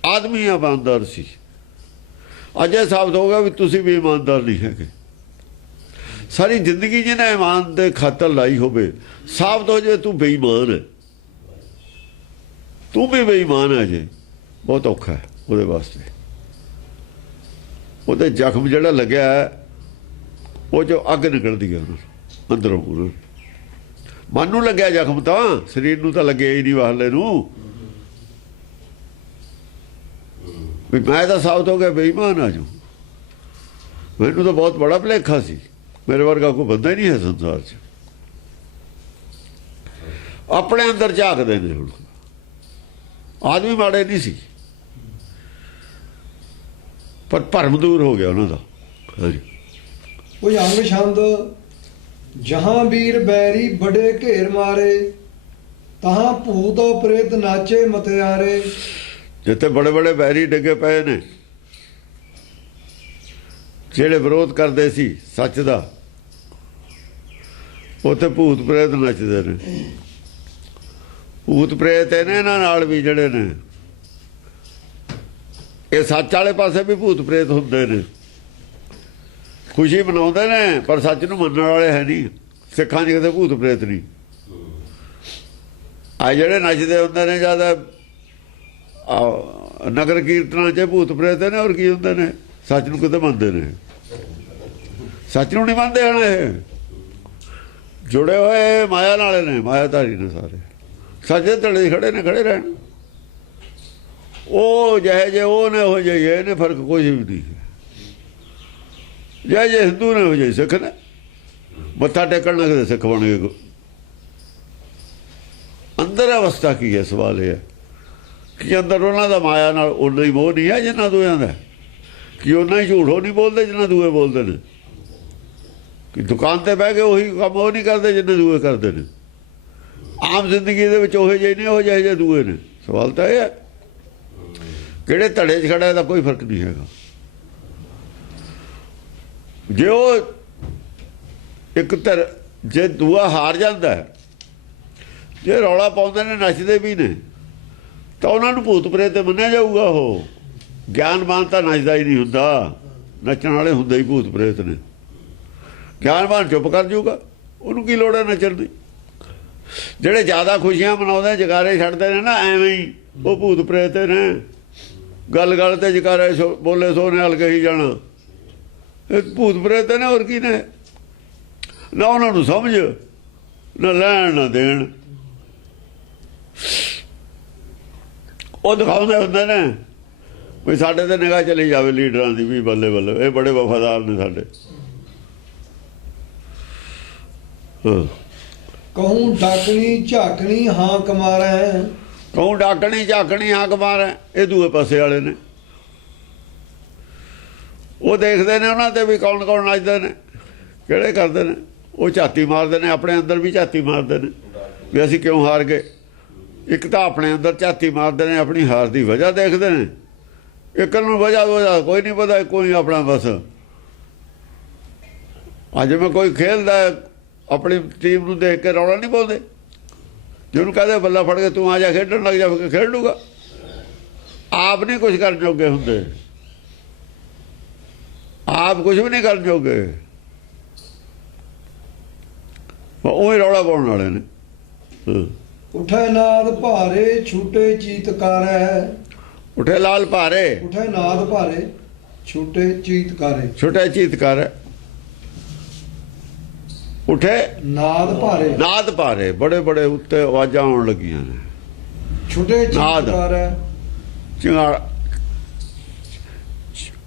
ਆਦਮੀ ਇਮਾਨਦਾਰ ਸੀ, ਅੱਜ ਇਹ ਸਾਬਤ ਹੋ ਗਿਆ ਵੀ ਤੁਸੀਂ ਵੀ ਇਮਾਨਦਾਰ ਨਹੀਂ ਹੈਗੇ। ਸਾਰੀ ਜ਼ਿੰਦਗੀ ਜਿਹਨੇ ਇਮਾਨ ਦੇ ਖਾਤਰ ਲਾਈ ਹੋਵੇ, ਸਾਬਤ ਹੋ ਜਾਵੇ ਤੂੰ ਬੇਈਮਾਨ ਹੈ, ਤੂੰ ਵੀ ਬੇਈਮਾਨ ਹੈ ਜੇ, ਬਹੁਤ ਔਖਾ ਹੈ ਉਹਦੇ ਵਾਸਤੇ। ਉਹਦੇ ਜ਼ਖਮ ਜਿਹੜਾ ਲੱਗਿਆ, ਉਹ 'ਚੋਂ ਅੱਗ ਨਿਕਲਦੀ ਹੈ ਉਹਨੂੰ ਅੰਦਰੋਂ। ਉਹਨੂੰ ਮਨ ਨੂੰ ਲੱਗਿਆ ਜ਼ਖਮ, ਤਾਂ ਸਰੀਰ ਨੂੰ ਤਾਂ ਲੱਗਿਆ ਹੀ ਨਹੀਂ ਵਾਹਲੇ ਨੂੰ। ਵੀ ਮੈਂ ਤਾਂ ਸਾਬਤ ਹੋ ਗਿਆ ਬੇਈਮਾਨ ਆ ਜੂ। ਮੈਨੂੰ ਤਾਂ ਬਹੁਤ ਬੜਾ ਭੁਲੇਖਾ ਸੀ, ਮੇਰੇ ਵਰਗਾ ਕੋਈ ਬੰਦਾ ਹੀ ਨਹੀਂ ਹੈ ਸੰਸਾਰ 'ਚ। ਆਪਣੇ ਅੰਦਰ ਝਾਕਦੇ ਨੇ ਹੁਣ। ਆਦਮੀ ਮਾੜੇ ਨਹੀਂ ਸੀ, ਪਰ ਭਰਮ ਦੂਰ ਹੋ ਗਿਆ ਉਹਨਾਂ ਦਾ। ਹਾਂਜੀ ਭੁਜੰਗ ਛੰਦ। ਜਹਾਂ ਵੀਰ ਬੈਰੀ ਬੜੇ ਘੇਰ ਮਾਰੇ, ਤਹਾਂ ਭੂਤ ਪ੍ਰੇਤ ਨਾਚੇ ਮਤਿਆਰੇ। ਜਿੱਥੇ ਬੜੇ ਬੜੇ ਬੈਰੀ ਡਿੱਗੇ ਪਏ ਨੇ, ਜਿਹੜੇ ਵਿਰੋਧ ਕਰਦੇ ਸੀ ਸੱਚ ਦਾ, ਉੱਥੇ ਭੂਤ ਪ੍ਰੇਤ ਨੱਚਦੇ ਨੇ। ਭੂਤ ਪ੍ਰੇਤ ਇਹਨਾਂ ਨਾਲ ਵੀ ਜਿਹੜੇ ਨੇ, ਇਹ ਸੱਚ ਵਾਲੇ ਪਾਸੇ ਵੀ ਭੂਤ ਪ੍ਰੇਤ ਹੁੰਦੇ ਨੇ, ਖੁਸ਼ੀ ਮਨਾਉਂਦੇ ਨੇ, ਪਰ ਸੱਚ ਨੂੰ ਮੰਨਣ ਵਾਲੇ ਹੈ ਨਹੀਂ। ਸਿੱਖਾਂ 'ਚ ਕਿਤੇ ਭੂਤ ਪ੍ਰੇਤ ਨਹੀਂ। ਆ ਜਿਹੜੇ ਨੱਚਦੇ ਹੁੰਦੇ ਨੇ ਜ਼ਿਆਦਾ ਨਗਰ ਕੀਰਤਨਾਂ 'ਚ ਭੂਤ ਪ੍ਰੇਤ ਨੇ, ਔਰ ਕੀ ਹੁੰਦੇ ਨੇ, ਸੱਚ ਨੂੰ ਕਿਤੇ ਮੰਨਦੇ ਨੇ। ਸੱਚ ਨੂੰ ਨਹੀਂ ਮੰਨਦੇ ਹਨ। ਇਹ ਜੁੜੇ ਹੋਏ ਮਾਇਆ ਨਾਲੇ ਨੇ, ਮਾਇਆਧਾਰੀ ਨੇ ਸਾਰੇ। ਸੱਚ ਦੇ ਧੜੇ ਖੜੇ ਨੇ, ਖੜੇ ਰਹਿਣ। ਉਹ ਜਿਹੇ ਜੇ ਉਹ ਨੇ, ਉਹ ਜਿਹੇ ਇਹਨੇ, ਫਰਕ ਕੁਝ ਵੀ ਨਹੀਂ। ਜੇ ਹਿੰਦੂ ਨੇ, ਹੋ ਜਾਏ ਸਿੱਖ ਨੇ। ਮੱਥਾ ਟੇਕਣ ਲੱਗਦੇ ਸਿੱਖ ਬਣ ਗਏ। ਅੰਦਰ ਅਵਸਥਾ ਕੀ ਹੈ? ਸਵਾਲ ਇਹ ਹੈ ਕਿ ਅੰਦਰ ਉਹਨਾਂ ਦਾ ਮਾਇਆ ਨਾਲ ਉਨਾ ਹੀ ਮੋਹ ਨਹੀਂ ਹੈ ਜਿੰਨਾ ਦੂਆਂ ਦਾ, ਕਿ ਉਹਨਾਂ ਹੀ ਝੂਠੋ ਨਹੀਂ ਬੋਲਦੇ ਜਿੰਨਾ ਦੂਏ ਬੋਲਦੇ ਨੇ, ਕਿ ਦੁਕਾਨ ਤੇ ਬਹਿ ਕੇ ਉਹੀ ਕੰਮ ਉਹ ਨਹੀਂ ਕਰਦੇ ਜਿੰਨੇ ਦੂਏ ਕਰਦੇ ਨੇ। ਆਮ ਜ਼ਿੰਦਗੀ ਦੇ ਵਿੱਚ ਉਹੋ ਜਿਹੇ ਨਹੀਂ, ਉਹ ਜਿਹੇ ਦੂਏ ਨੇ। ਸਵਾਲ ਤਾਂ ਇਹ ਹੈ ਕਿਹੜੇ ਧੜੇ 'ਚ ਖੜਾ, ਦਾ ਕੋਈ ਫਰਕ ਨਹੀਂ ਹੈਗਾ। ਜੇ ਉਹ ਇੱਕ ਜੇ ਦੂਆ ਹਾਰ ਜਾਂਦਾ ਹੈ, ਜੇ ਰੌਲਾ ਪਾਉਂਦੇ ਨੇ, ਨੱਚਦੇ ਵੀ ਨੇ, ਤਾਂ ਉਹਨਾਂ ਨੂੰ ਭੂਤ ਪ੍ਰੇਤ ਮੰਨਿਆ ਜਾਊਗਾ। ਉਹ ਗਿਆਨਵਾਨ ਤਾਂ ਨੱਚਦਾ ਹੀ ਨਹੀਂ ਹੁੰਦਾ, ਨੱਚਣ ਵਾਲੇ ਹੁੰਦੇ ਹੀ ਭੂਤ ਪ੍ਰੇਤ ਨੇ। ਗਿਆਨਵਾਨ ਚੁੱਪ ਕਰ ਜਾਊਗਾ, ਉਹਨੂੰ ਕੀ ਲੋੜ ਹੈ ਨੱਚਣ ਦੀ। ਜਿਹੜੇ ਜ਼ਿਆਦਾ ਖੁਸ਼ੀਆਂ ਮਨਾਉਂਦੇ, ਜਗਾਰੇ ਛੱਡਦੇ ਨੇ ਨਾ, ਐਵੇਂ ਹੀ ਉਹ ਭੂਤ ਪ੍ਰੇਤ ਨੇ। ਗੱਲ ਗੱਲ ਤੇ ਜਕਾਰੇ ਬੋਲੇ ਸੋ ਨਾਲ ਕਹੀ ਜਾਣਾ। ਇਹ ਭੂਤ ਪ੍ਰੇਤ ਨੇ ਹੋਰ ਕੀ ਨੇ? ਨਾ ਉਹਨਾਂ ਨੂੰ ਸਮਝ, ਨਾ ਲੈਣ ਨਾ ਦੇਣ। ਉਹ ਦਿਖਾਉਂਦੇ ਹੁੰਦੇ ਨੇ ਵੀ ਸਾਡੇ ਤੇ ਨਿਗਾਹ ਚਲੀ ਜਾਵੇ ਲੀਡਰਾਂ ਦੀ ਵੀ ਬੱਲੇ ਬੱਲੇ ਇਹ ਬੜੇ ਵਫਾਦਾਰ ਨੇ ਸਾਡੇ। ਕਹੂੰ ਡਾਕਣੀ ਝਾਕਣੀ ਹਾਕ ਮਾਰੈ। ਕਹੂੰ ਡਾਕਣੀ ਝਾਕਣੀ ਹਾਕ ਮਾਰੈ, ਇਹ ਦੂਏ ਪਾਸੇ ਵਾਲੇ ਨੇ। ਉਹ ਦੇਖਦੇ ਨੇ ਉਹਨਾਂ ਤੇ ਵੀ ਕੌਣ ਕੌਣ ਨੱਚਦੇ ਨੇ, ਕਿਹੜੇ ਕਰਦੇ ਨੇ। ਉਹ ਝਾਤੀ ਮਾਰਦੇ ਨੇ, ਆਪਣੇ ਅੰਦਰ ਵੀ ਝਾਤੀ ਮਾਰਦੇ ਨੇ ਵੀ ਅਸੀਂ ਕਿਉਂ ਹਾਰ ਗਏ। ਇੱਕ ਤਾਂ ਆਪਣੇ ਅੰਦਰ ਝਾਤੀ ਮਾਰਦੇ ਨੇ, ਆਪਣੀ ਹਾਰ ਦੀ ਵਜ੍ਹਾ ਦੇਖਦੇ ਨੇ। ਇੱਕ ਨੂੰ ਵਜ੍ਹਾ ਕੋਈ ਨਹੀਂ ਪਤਾ, ਕੋਈ ਆਪਣਾ ਬਸ। ਅੱਜ ਮੈਂ ਕੋਈ ਖੇਲਦਾ ਆਪਣੀ ਟੀਮ ਨੂੰ ਦੇਖ ਕੇ ਰੌਲਾ ਨਹੀਂ ਪਾਉਂਦੇ। ਜਿਹਨੂੰ ਕਹਦੇ ਬੱਲਾ ਫੜ ਕੇ ਤੂੰ ਆ ਜਾ ਖੇਡਣ ਲੱਗ ਜਾ, ਖੇਡ ਲੂਗਾ। ਆਪ ਨਹੀਂ ਕੁਝ ਕਰਨ ਜੋਗੇ ਹੁੰਦੇ, ਆਪ ਕੁਝ ਵੀ ਨਹੀਂ ਕਰਨ ਜੋਗੇ, ਉਹ ਹੀ ਰੌਲਾ ਪਾਉਣ ਵਾਲੇ ਨੇ। ਉਠੈ ਨਾਦ ਭਾਰੇ ਛੂਟੇ ਚੀਤਕਾਰੈ। ਉਠੇ ਲਾਲ ਭਾਰੇ, ਉਠੈ ਨਾਦ ਭਾਰੇ ਛੂਟੇ ਚੀਤਕਾਰੇ। ਛੋਟੇ ਚੀਤਕਾਰ, ਉਠੇ ਨਾਦ ਭਾਰੇ ਨਾਦ ਭਾਰੇ, ਬੜੇ ਬੜੇ ਉੱਤੇ ਆਵਾਜ਼ਾਂ ਆਉਣ ਲੱਗੀਆਂ ਨੇ। ਛੂਟੇ ਚੀਤਕਾਰੈ ਚਿੰਗਾੜ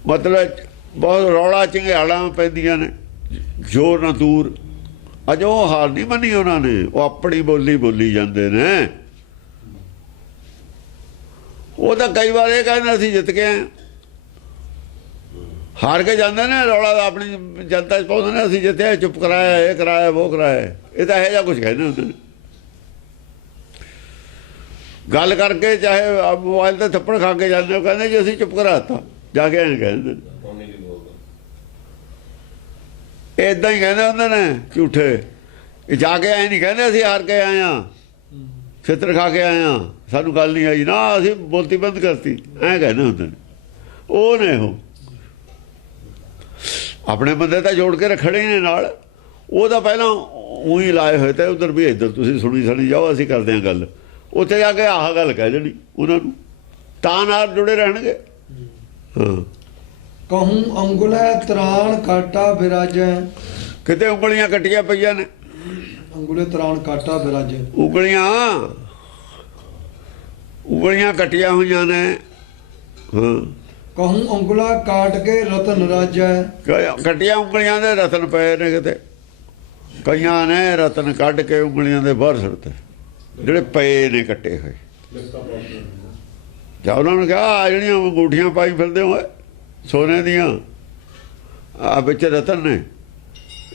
ਮਤਲਬ ਬਹੁਤ ਰੌਲਾ ਚੰਗਿਆੜਾਂ ਪੈਂਦੀਆਂ ਨੇ, ਜ਼ੋਰ ਨਾ ਦੂਰ। ਅੱਜ ਉਹ ਹਾਰ ਨਹੀਂ ਮੰਨੀ ਉਹਨਾਂ ਨੇ, ਉਹ ਆਪਣੀ ਬੋਲੀ ਬੋਲੀ ਜਾਂਦੇ ਨੇ। ਉਹ ਤਾਂ ਕਈ ਵਾਰ ਇਹ ਕਹਿੰਦੇ ਅਸੀਂ ਜਿੱਤ ਕੇ ਆਏ, ਹਾਰ ਕੇ ਜਾਂਦੇ ਨੇ। ਰੌਲਾ ਆਪਣੀ ਜਨਤਾ 'ਚ ਪਾਉਂਦੇ ਨੇ ਅਸੀਂ ਜਿੱਤੇ, ਚੁੱਪ ਕਰਾਇਆ, ਇਹ ਕਰਾਇਆ, ਉਹ ਕਰਾਇਆ। ਇਹ ਤਾਂ ਇਹੋ ਜਿਹਾ ਕੁਝ ਕਹਿੰਦੇ ਹੁੰਦੇ ਨੇ। ਗੱਲ ਕਰਕੇ ਚਾਹੇ ਮੋਬਾਈਲ ਤੇ ਥੱਪੜ ਖਾ ਕੇ ਜਾਂਦੇ, ਉਹ ਕਹਿੰਦੇ ਜੀ ਅਸੀਂ ਚੁੱਪ ਕਰਾਤਾ, ਜਾ ਕੇ ਐਂ ਕਹਿੰਦੇ ਨੇ। ਏਦਾਂ ਹੀ ਕਹਿੰਦੇ ਹੁੰਦੇ ਨੇ ਝੂਠੇ। ਇਹ ਜਾ ਕੇ ਐਂ ਨਹੀਂ ਕਹਿੰਦੇ ਅਸੀਂ ਹਾਰ ਕੇ ਆਏ ਹਾਂ, ਛਿੱਤਰ ਖਾ ਕੇ ਆਏ ਹਾਂ, ਸਾਨੂੰ ਗੱਲ ਨਹੀਂ ਆਈ ਨਾ, ਅਸੀਂ ਬੋਲਤੀ ਬੰਦ ਕਰਤੀ, ਐਂ ਕਹਿੰਦੇ ਹੁੰਦੇ ਨੇ। ਉਹ ਨੇ ਉਹ ਆਪਣੇ ਬੰਦੇ ਤਾਂ ਜੋੜ ਕੇ ਰੱਖਣੇ ਨੇ ਨਾਲ। ਉਹ ਤਾਂ ਪਹਿਲਾਂ ਉਹੀ ਲਾਏ ਹੋਏ ਤੇ ਉਧਰ ਵੀ ਇੱਧਰ ਤੁਸੀਂ ਸੁਣੀ ਸਣੀ ਜਾਓ, ਅਸੀਂ ਕਰਦੇ ਹਾਂ ਗੱਲ। ਉੱਥੇ ਜਾ ਕੇ ਆਹ ਗੱਲ ਕਹਿ ਦੇਣੀ ਉਹਨਾਂ ਨੂੰ, ਤਾਂ ਨਾਲ ਜੁੜੇ ਰਹਿਣਗੇ। ਹਾਂ। ਕਹੂੰ ਅੰਗੁਲੈ ਤਰਾਣ ਕਾਟਾ ਬਿਰਾਜੈ। ਕਿਤੇ ਉਂਗਲੀਆਂ ਕੱਟੀਆਂ ਪਈਆਂ ਨੇ, ਅੰਗੁਲੇ ਤਰਾਣ ਕਾਟਾ ਬਿਰਾਜੈ। ਉਂਗਲੀਆਂ ਕੱਟੀਆਂ ਹੋਈਆਂ ਨੇ। ਹਾਂ। ਕਹੂੰ ਅੰਗੁਲਾ ਕਾਟ ਕੇ ਰਤਨ ਰਾਜੈ। ਕੱਟੀਆਂ ਉਂਗਲੀਆਂ ਦੇ ਰਤਨ ਪਏ ਨੇ ਕਿਤੇ। ਕਈਆਂ ਨੇ ਰਤਨ ਕੱਢ ਕੇ ਉਂਗਲੀਆਂ ਦੇ ਬਾਹਰ ਸੁੱਟਦੇ, ਜਿਹੜੇ ਪਏ ਨੇ ਕੱਟੇ ਹੋਏ। ਜਾਂ ਉਹਨਾਂ ਨੂੰ ਕਿਹਾ ਆ ਜਿਹੜੀਆਂ ਅੰਗੂਠੀਆਂ ਪਾਈ ਫਿਰਦੇ ਹੋ ਸੋਨੇ ਦੀਆਂ, ਆ ਵਿੱਚ ਰਤਨ ਨੇ,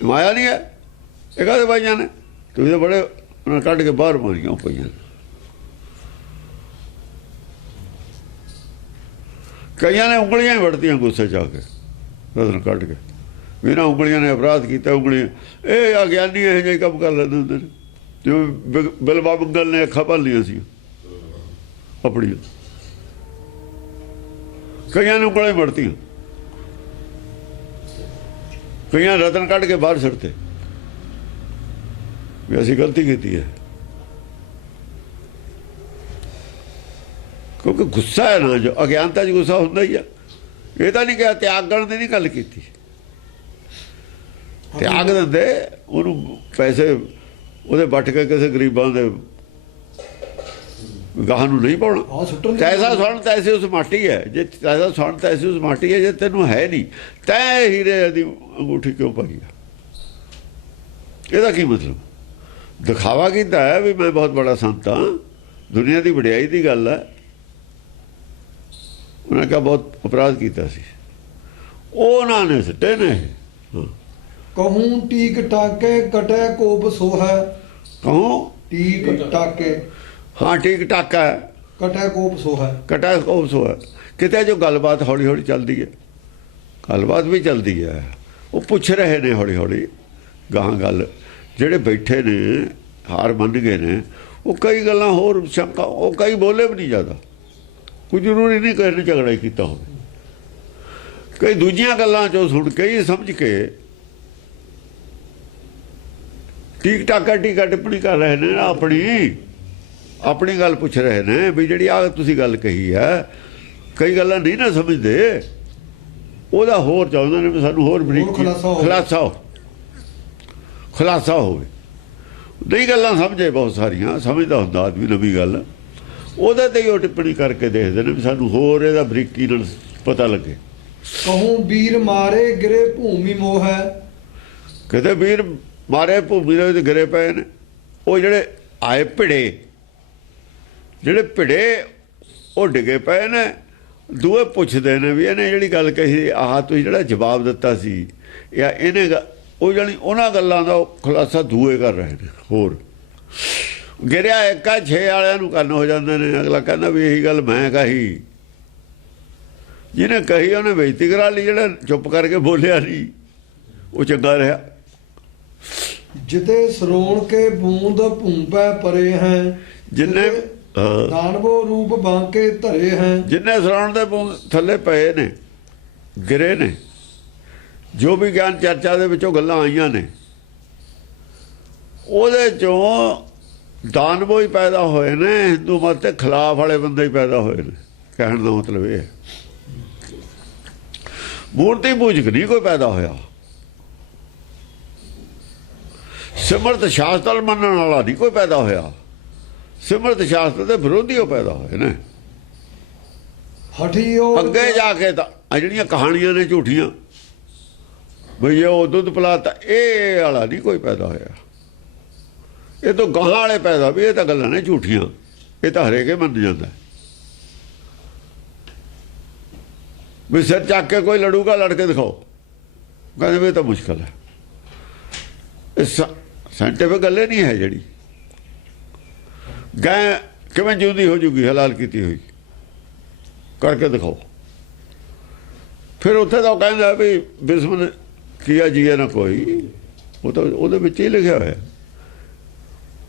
ਮਾਇਆ ਨਹੀਂ ਹੈ। ਇਹ ਕਾਹਦੇ ਪਾਈਆਂ ਨੇ? ਤੁਸੀਂ ਤਾਂ ਬੜੇ ਉਹਨਾਂ ਕੱਢ ਕੇ ਬਾਹਰ ਮਾਰੀਆਂ ਪਈਆਂ। ਕਈਆਂ ਨੇ ਉਂਗਲੀਆਂ ਹੀ ਵੜਤੀਆਂ ਗੁੱਸੇ 'ਚ ਆ ਕੇ, ਰਤਨ ਕੱਢ ਕੇ। ਵੀ ਇਹਨਾਂ ਉਂਗਲੀਆਂ ਨੇ ਅਪਰਾਧ ਕੀਤਾ। ਉਂਗਲੀਆਂ ਇਹ ਅਗਿਆਨੀ ਇਹੋ ਜਿਹੇ ਕੰਮ ਕਰ ਲੈਂਦੇ ਹੁੰਦੇ ਨੇ। ਜਿਵੇਂ ਬਿਲਵਾ ਮੰਗਲ ਨੇ ਅੱਖਾਂ ਭੰਨ ਲਈਆਂ ਸੀ ਆਪਣੀਆਂ। ਕਈਆਂ ਨੇ ਉਂਗਲਾਂ ਹੀ ਵੜਤੀਆਂ, ਕਈਆਂ ਰਤਨ ਕੱਢ ਕੇ ਬਾਹਰ ਸੁੱਟਤੇ ਵੀ ਅਸੀਂ ਗਲਤੀ ਕੀਤੀ ਹੈ। ਕਿਉਂਕਿ ਗੁੱਸਾ ਹੈ ਨਾ, ਜੋ ਅਗਿਆਨਤਾ 'ਚ ਗੁੱਸਾ ਹੁੰਦਾ ਹੀ ਆ। ਇਹ ਤਾਂ ਨਹੀਂ ਕਿਹਾ ਤਿਆਗਣ ਦੀ ਨਹੀਂ ਗੱਲ ਕੀਤੀ। ਤਿਆਗ ਦਿੰਦੇ ਉਹਨੂੰ, ਪੈਸੇ ਉਹਦੇ ਵੱਟ ਕੇ ਕਿਸੇ ਗਰੀਬਾਂ ਦੇ ਗਾਹ ਨੂੰ ਨਹੀਂ ਪਾਉਣਾ। ਤੈਸਾ ਸੁਣ ਤੈਸੀ ਉਸ ਮਾਟੀ ਹੈ, ਜੇ ਤੈਸਾ ਸੁਣ ਤੈਸੀ ਉਸ ਮਾਟੀ ਹੈ। ਜੇ ਤੈਨੂੰ ਹੈ ਨਹੀਂ ਤੈਂ ਹੀਰੇ ਦੀ ਅੰਗੂਠੀ ਕਿਉਂ ਪਾਈ ਆ? ਇਹਦਾ ਕੀ ਮਤਲਬ? ਦਿਖਾਵਾ ਕੀਤਾ ਹੈ ਵੀ ਮੈਂ ਬਹੁਤ ਬੜਾ ਸੰਤ ਹਾਂ, ਦੁਨੀਆ ਦੀ ਵਡਿਆਈ ਦੀ ਗੱਲ ਹੈ। ਉਹਨਾਂ ਕਾ ਬਹੁਤ ਅਪਰਾਧ ਕੀਤਾ ਸੀ, ਉਹਨਾਂ ਨੇ ਸਿੱਟੇ ਨੇ। ਕਹੂੰ ਟੀਕ ਟਾਕੇ ਕਟੈ ਕੋਪ ਸੋਹੈ। ਕਹੂੰ ਟੀਕ ਟਾਕੇ, ਹਾਂ ਠੀਕ ਠਾਕ ਹੈ, ਕਟੈ ਕੋਪ ਸੋਹੈ। ਕਟਾ ਕੋਪ ਸੋਹੈ। ਕਿਤੇ ਜੋ ਗੱਲਬਾਤ ਹੌਲੀ ਹੌਲੀ ਚੱਲਦੀ ਹੈ, ਗੱਲਬਾਤ ਵੀ ਚੱਲਦੀ ਹੈ। ਉਹ ਪੁੱਛ ਰਹੇ ਨੇ ਹੌਲੀ ਹੌਲੀ ਗਾਹਾਂ ਗੱਲ। ਜਿਹੜੇ ਬੈਠੇ ਨੇ ਹਾਰ ਮੰਨ ਗਏ ਨੇ, ਉਹ ਕਈ ਗੱਲਾਂ ਹੋਰ ਸ਼ੰਕਾ, ਉਹ ਕਈ ਬੋਲੇ ਵੀ ਨਹੀਂ ਜ਼ਿਆਦਾ। ਕੋਈ ਜ਼ਰੂਰੀ ਨਹੀਂ ਕਿਸੇ ਨੇ ਝਗੜਾ ਹੀ ਕੀਤਾ ਹੋਵੇ। ਕਈ ਦੂਜੀਆਂ ਗੱਲਾਂ 'ਚੋਂ ਸੁਣ ਕੇ ਹੀ ਸਮਝ ਕੇ ਠੀਕ ਟਾਕਾ ਟੀਕਾ ਟਿੱਪਣੀ ਕਰ ਰਹੇ ਨੇ। ਆਪਣੀ ਗੱਲ ਪੁੱਛ ਰਹੇ ਨੇ ਵੀ ਜਿਹੜੀ ਆ ਤੁਸੀਂ ਗੱਲ ਕਹੀ ਹੈ, ਕਈ ਗੱਲਾਂ ਨਹੀਂ ਨਾ ਸਮਝਦੇ, ਉਹਦਾ ਹੋਰ ਚਾਹੁੰਦੇ ਨੇ ਵੀ ਸਾਨੂੰ ਹੋਰ ਬਰੀਕੀ ਖੁਲਾਸਾ ਹੋਵੇ। ਨਹੀਂ ਗੱਲਾਂ ਸਮਝੇ ਬਹੁਤ ਸਾਰੀਆਂ, ਸਮਝਦਾ ਹੁੰਦਾ ਆਦਮੀ ਨਵੀਂ ਗੱਲ, ਉਹਦੇ ਤੇ ਹੀ ਉਹ ਟਿੱਪਣੀ ਕਰਕੇ ਦੇਖਦੇ ਨੇ ਵੀ ਸਾਨੂੰ ਹੋਰ ਇਹਦਾ ਬਰੀਕੀ ਨਾਲ ਪਤਾ ਲੱਗੇ। ਕਹੂੰ ਵੀਰ ਮਾਰੇ ਗਿਰੇ ਭੂਮੀ ਮੋਹ ਹੈ। ਕਿਤੇ ਵੀਰ ਮਾਰੇ ਭੂਮੀ ਦੇ ਵਿੱਚ ਗਿਰੇ ਪਏ ਨੇ, ਉਹ ਜਿਹੜੇ ਆਏ ਭਿੜੇ, ਜਿਹੜੇ ਭਿੜੇ ਉਹ ਡਿੱਗੇ ਪਏ ਨੇ। ਦੂਏ ਪੁੱਛਦੇ ਨੇ ਵੀ ਇਹਨੇ ਜਿਹੜੀ ਗੱਲ ਕਹੀ, ਆਹ ਤੁਸੀਂ ਜਿਹੜਾ ਜਵਾਬ ਦਿੱਤਾ ਸੀ, ਜਾਂ ਇਹਨੇ ਉਹ ਜਾਣੀ ਉਹਨਾਂ ਗੱਲਾਂ ਦਾ ਖੁਲਾਸਾ ਦੂਏ ਕਰ ਰਹੇ ਨੇ। ਹੋਰ ਗਿਰਿਆ ਇੱਕ ਆ, 6 ਵਾਲਿਆਂ ਨੂੰ ਕੰਨ ਹੋ ਜਾਂਦੇ ਨੇ। ਅਗਲਾ ਕਹਿੰਦਾ ਵੀ ਇਹੀ ਗੱਲ ਮੈਂ ਕਹੀ, ਜਿਹਨੇ ਕਹੀ ਉਹਨੇ ਬੇਇੱਜ਼ਤੀ ਕਰਾ ਲਈ, ਜਿਹੜਾ ਚੁੱਪ ਕਰਕੇ ਬੋਲਿਆ ਨਹੀਂ ਉਹ ਚੰਗਾ ਰਿਹਾ। ਜਿਤੇ ਸਰੋਣ ਕੇ ਬੂੰਦ ਭੂੰਪੈ ਪਰੇ ਹੈ, ਜਿੰਨੇ ਦਾਨਵੋ ਰੂਪ ਬਾਂਕੇ ਧਰੇ ਹੈ। ਜਿੰਨੇ ਸਰੋਣ ਦੇ ਥੱਲੇ ਪਏ ਨੇ, ਗਿਰੇ ਨੇ, ਜੋ ਵੀ ਗਿਆਨ ਚਰਚਾ ਦੇ ਵਿੱਚੋਂ ਗੱਲਾਂ ਆਈਆਂ ਨੇ, ਉਹਦੇ ਚੋਂ ਦਾਨਵੋ ਹੀ ਪੈਦਾ ਹੋਏ ਨੇ, ਹਿੰਦੂ ਮਤ ਦੇ ਖਿਲਾਫ ਵਾਲੇ ਬੰਦੇ ਹੀ ਪੈਦਾ ਹੋਏ ਨੇ। ਕਹਿਣ ਦਾ ਮਤਲਬ ਇਹ ਹੈ, ਮੂਰਤੀ ਪੂਜਕ ਨਹੀਂ ਕੋਈ ਪੈਦਾ ਹੋਇਆ, ਸਿਮਰਤ ਸ਼ਾਸਤਰ ਮੰਨਣ ਵਾਲਾ ਨਹੀਂ ਕੋਈ ਪੈਦਾ ਹੋਇਆ, ਸਿਮਰਤ ਸ਼ਾਸਤਰ ਦੇ ਵਿਰੋਧੀ ਉਹ ਪੈਦਾ ਹੋਏ ਨੇ। ਹਠੀਓ ਅੱਗੇ ਜਾ ਕੇ ਤਾਂ ਆ ਜਿਹੜੀਆਂ ਕਹਾਣੀਆਂ ਨੇ ਝੂਠੀਆਂ, ਬਈ ਉਹ ਦੁੱਧ ਪਿਲਾਤਾ, ਇਹ ਵਾਲਾ ਨਹੀਂ ਕੋਈ ਪੈਦਾ ਹੋਇਆ। ਇਹ ਤਾਂ ਗਾਹਾਂ ਵਾਲੇ ਪੈਦਾ ਵੀ ਇਹ ਤਾਂ ਗੱਲਾਂ ਨੇ ਝੂਠੀਆਂ, ਇਹ ਤਾਂ ਹਰੇਕ ਹੀ ਮੰਨ ਜਾਂਦਾ। ਵੀ ਸਿਰ ਚੱਕ ਕੇ ਕੋਈ ਲੜੂਗਾ, ਲੜ ਕੇ ਦਿਖਾਓ, ਕਹਿੰਦੇ ਵੀ ਇਹ ਤਾਂ ਮੁਸ਼ਕਲ ਹੈ। ਇਹ ਸਾਇੰਟੀਫਿਕ ਗੱਲ ਨਹੀਂ ਹੈ। ਜਿਹੜੀ ਗਾਂ ਕਿਵੇਂ ਜਿਉਂਦੀ ਹੋ ਜੂਗੀ ਹਲਾਲ ਕੀਤੀ ਹੋਈ, ਕਰਕੇ ਦਿਖਾਓ। ਫਿਰ ਉੱਥੇ ਤਾਂ ਉਹ ਕਹਿੰਦਾ ਵੀ ਬਿਸਮ ਕੀਆ ਜੀਏ ਨਾ ਕੋਈ, ਉਹ ਤਾਂ ਉਹਦੇ ਵਿੱਚ ਹੀ ਲਿਖਿਆ ਹੋਇਆ।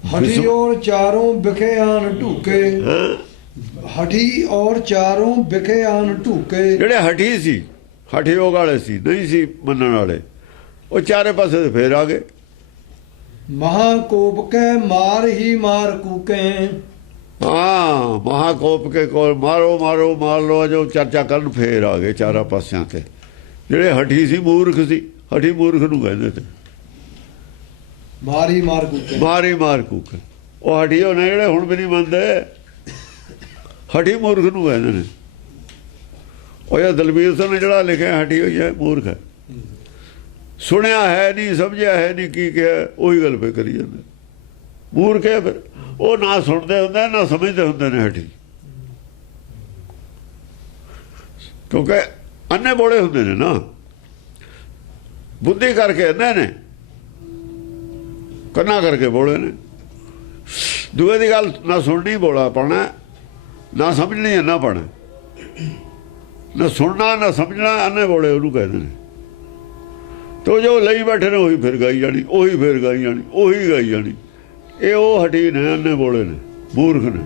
ਹਠੀ ਔਰ ਚਾਰੋਂ ਵਿਖੇ ਆਨ ਢੂਕੇ, ਹਠੀ ਔਰ ਚਾਰੋਂ ਵਿਖੇ ਆਨ ਢੂਕੇ। ਜਿਹੜੇ ਹਠੀ ਸੀ, ਹਠੀ ਯੋਗ ਵਾਲੇ ਸੀ, ਨਹੀਂ ਸੀ ਮੰਨਣ ਵਾਲੇ, ਉਹ ਚਾਰੇ ਪਾਸੇ ਤੇ ਫੇਰ ਆ ਗਏ। ਮਹਾਕੋਪ ਕੇ ਮਾਰ ਹੀ ਮਾਰ ਕੂਕੇ। ਹਾਂ, ਮਹਾਕੋਪ ਕੇ ਕੋਲ ਮਾਰੋ ਮਾਰੋ ਮਾਰ ਲੋ, ਜੋ ਚਰਚਾ ਕਰਨ ਫੇਰ ਆ ਗਏ ਚਾਰਾਂ ਪਾਸਿਆਂ ਤੇ। ਜਿਹੜੇ ਹਠੀ ਸੀ ਮੂਰਖ ਸੀ, ਹਠੀ ਮੂਰਖ ਨੂੰ ਕਹਿੰਦੇ ਤੇ, ਮਾਰੀ ਮਾਰ ਕੂਕੇ, ਮਾਰੀ ਮਾਰ ਕੂਕ। ਉਹ ਹਠੀ ਹੋਣੇ ਜਿਹੜੇ ਹੁਣ ਵੀ ਨਹੀਂ ਮੰਨਦੇ, ਹਠੀ ਮੂਰਖ ਨੂੰ ਕਹਿੰਦੇ ਨੇ। ਉਹ ਇਹ ਦਲਬੀਰ ਸਿੰਘ ਨੇ ਜਿਹੜਾ ਲਿਖਿਆ ਹਠੀ ਹੋਈ ਹੈ, ਮੂਰਖ ਹੈ। ਸੁਣਿਆ ਹੈ ਨਹੀਂ, ਸਮਝਿਆ ਹੈ ਨਹੀਂ, ਕੀ ਕਿਹਾ ਉਹੀ ਗੱਲ ਪੇ ਕਰੀ ਜਾਂਦੇ, ਮੂਰਖ ਹੈ। ਫਿਰ ਉਹ ਨਾ ਸੁਣਦੇ ਹੁੰਦੇ ਨਾ ਸਮਝਦੇ ਹੁੰਦੇ ਨੇ ਹਠੀ, ਕਿਉਂਕਿ ਅੰਨੇ ਬੋਲੇ ਹੁੰਦੇ ਨੇ ਨਾ, ਬੁੱਧੀ ਕਰਕੇ ਅੰਨੇ ਨੇ, ਕੰਨਾਂ ਕਰਕੇ ਬੋਲੇ ਨੇ। ਦੂਏ ਦੀ ਗੱਲ ਨਾ ਸੁਣਨੀ ਬੋਲਾ ਪਾਉਣਾ, ਨਾ ਸਮਝਣੀ ਅੰਨਾ ਪਾਉਣਾ, ਨਾ ਸੁਣਨਾ ਨਾ ਸਮਝਣਾ, ਅੰਨੇ ਬੋਲੇ ਉਹਨੂੰ ਕਹਿੰਦੇ ਨੇ। ਤੋ ਜੋ ਲਈ ਬੈਠੇ ਨੇ ਉਹੀ ਫਿਰ ਗਾਈ ਜਾਣੀ, ਉਹੀ ਫਿਰ ਗਾਈ ਜਾਣੀ, ਉਹੀ ਗਾਈ ਜਾਣੀ। ਇਹ ਉਹ ਹਟੀ ਨੇ, ਅੰਨੇ ਬੋਲੇ ਨੇ, ਮੂਰਖ ਨੇ।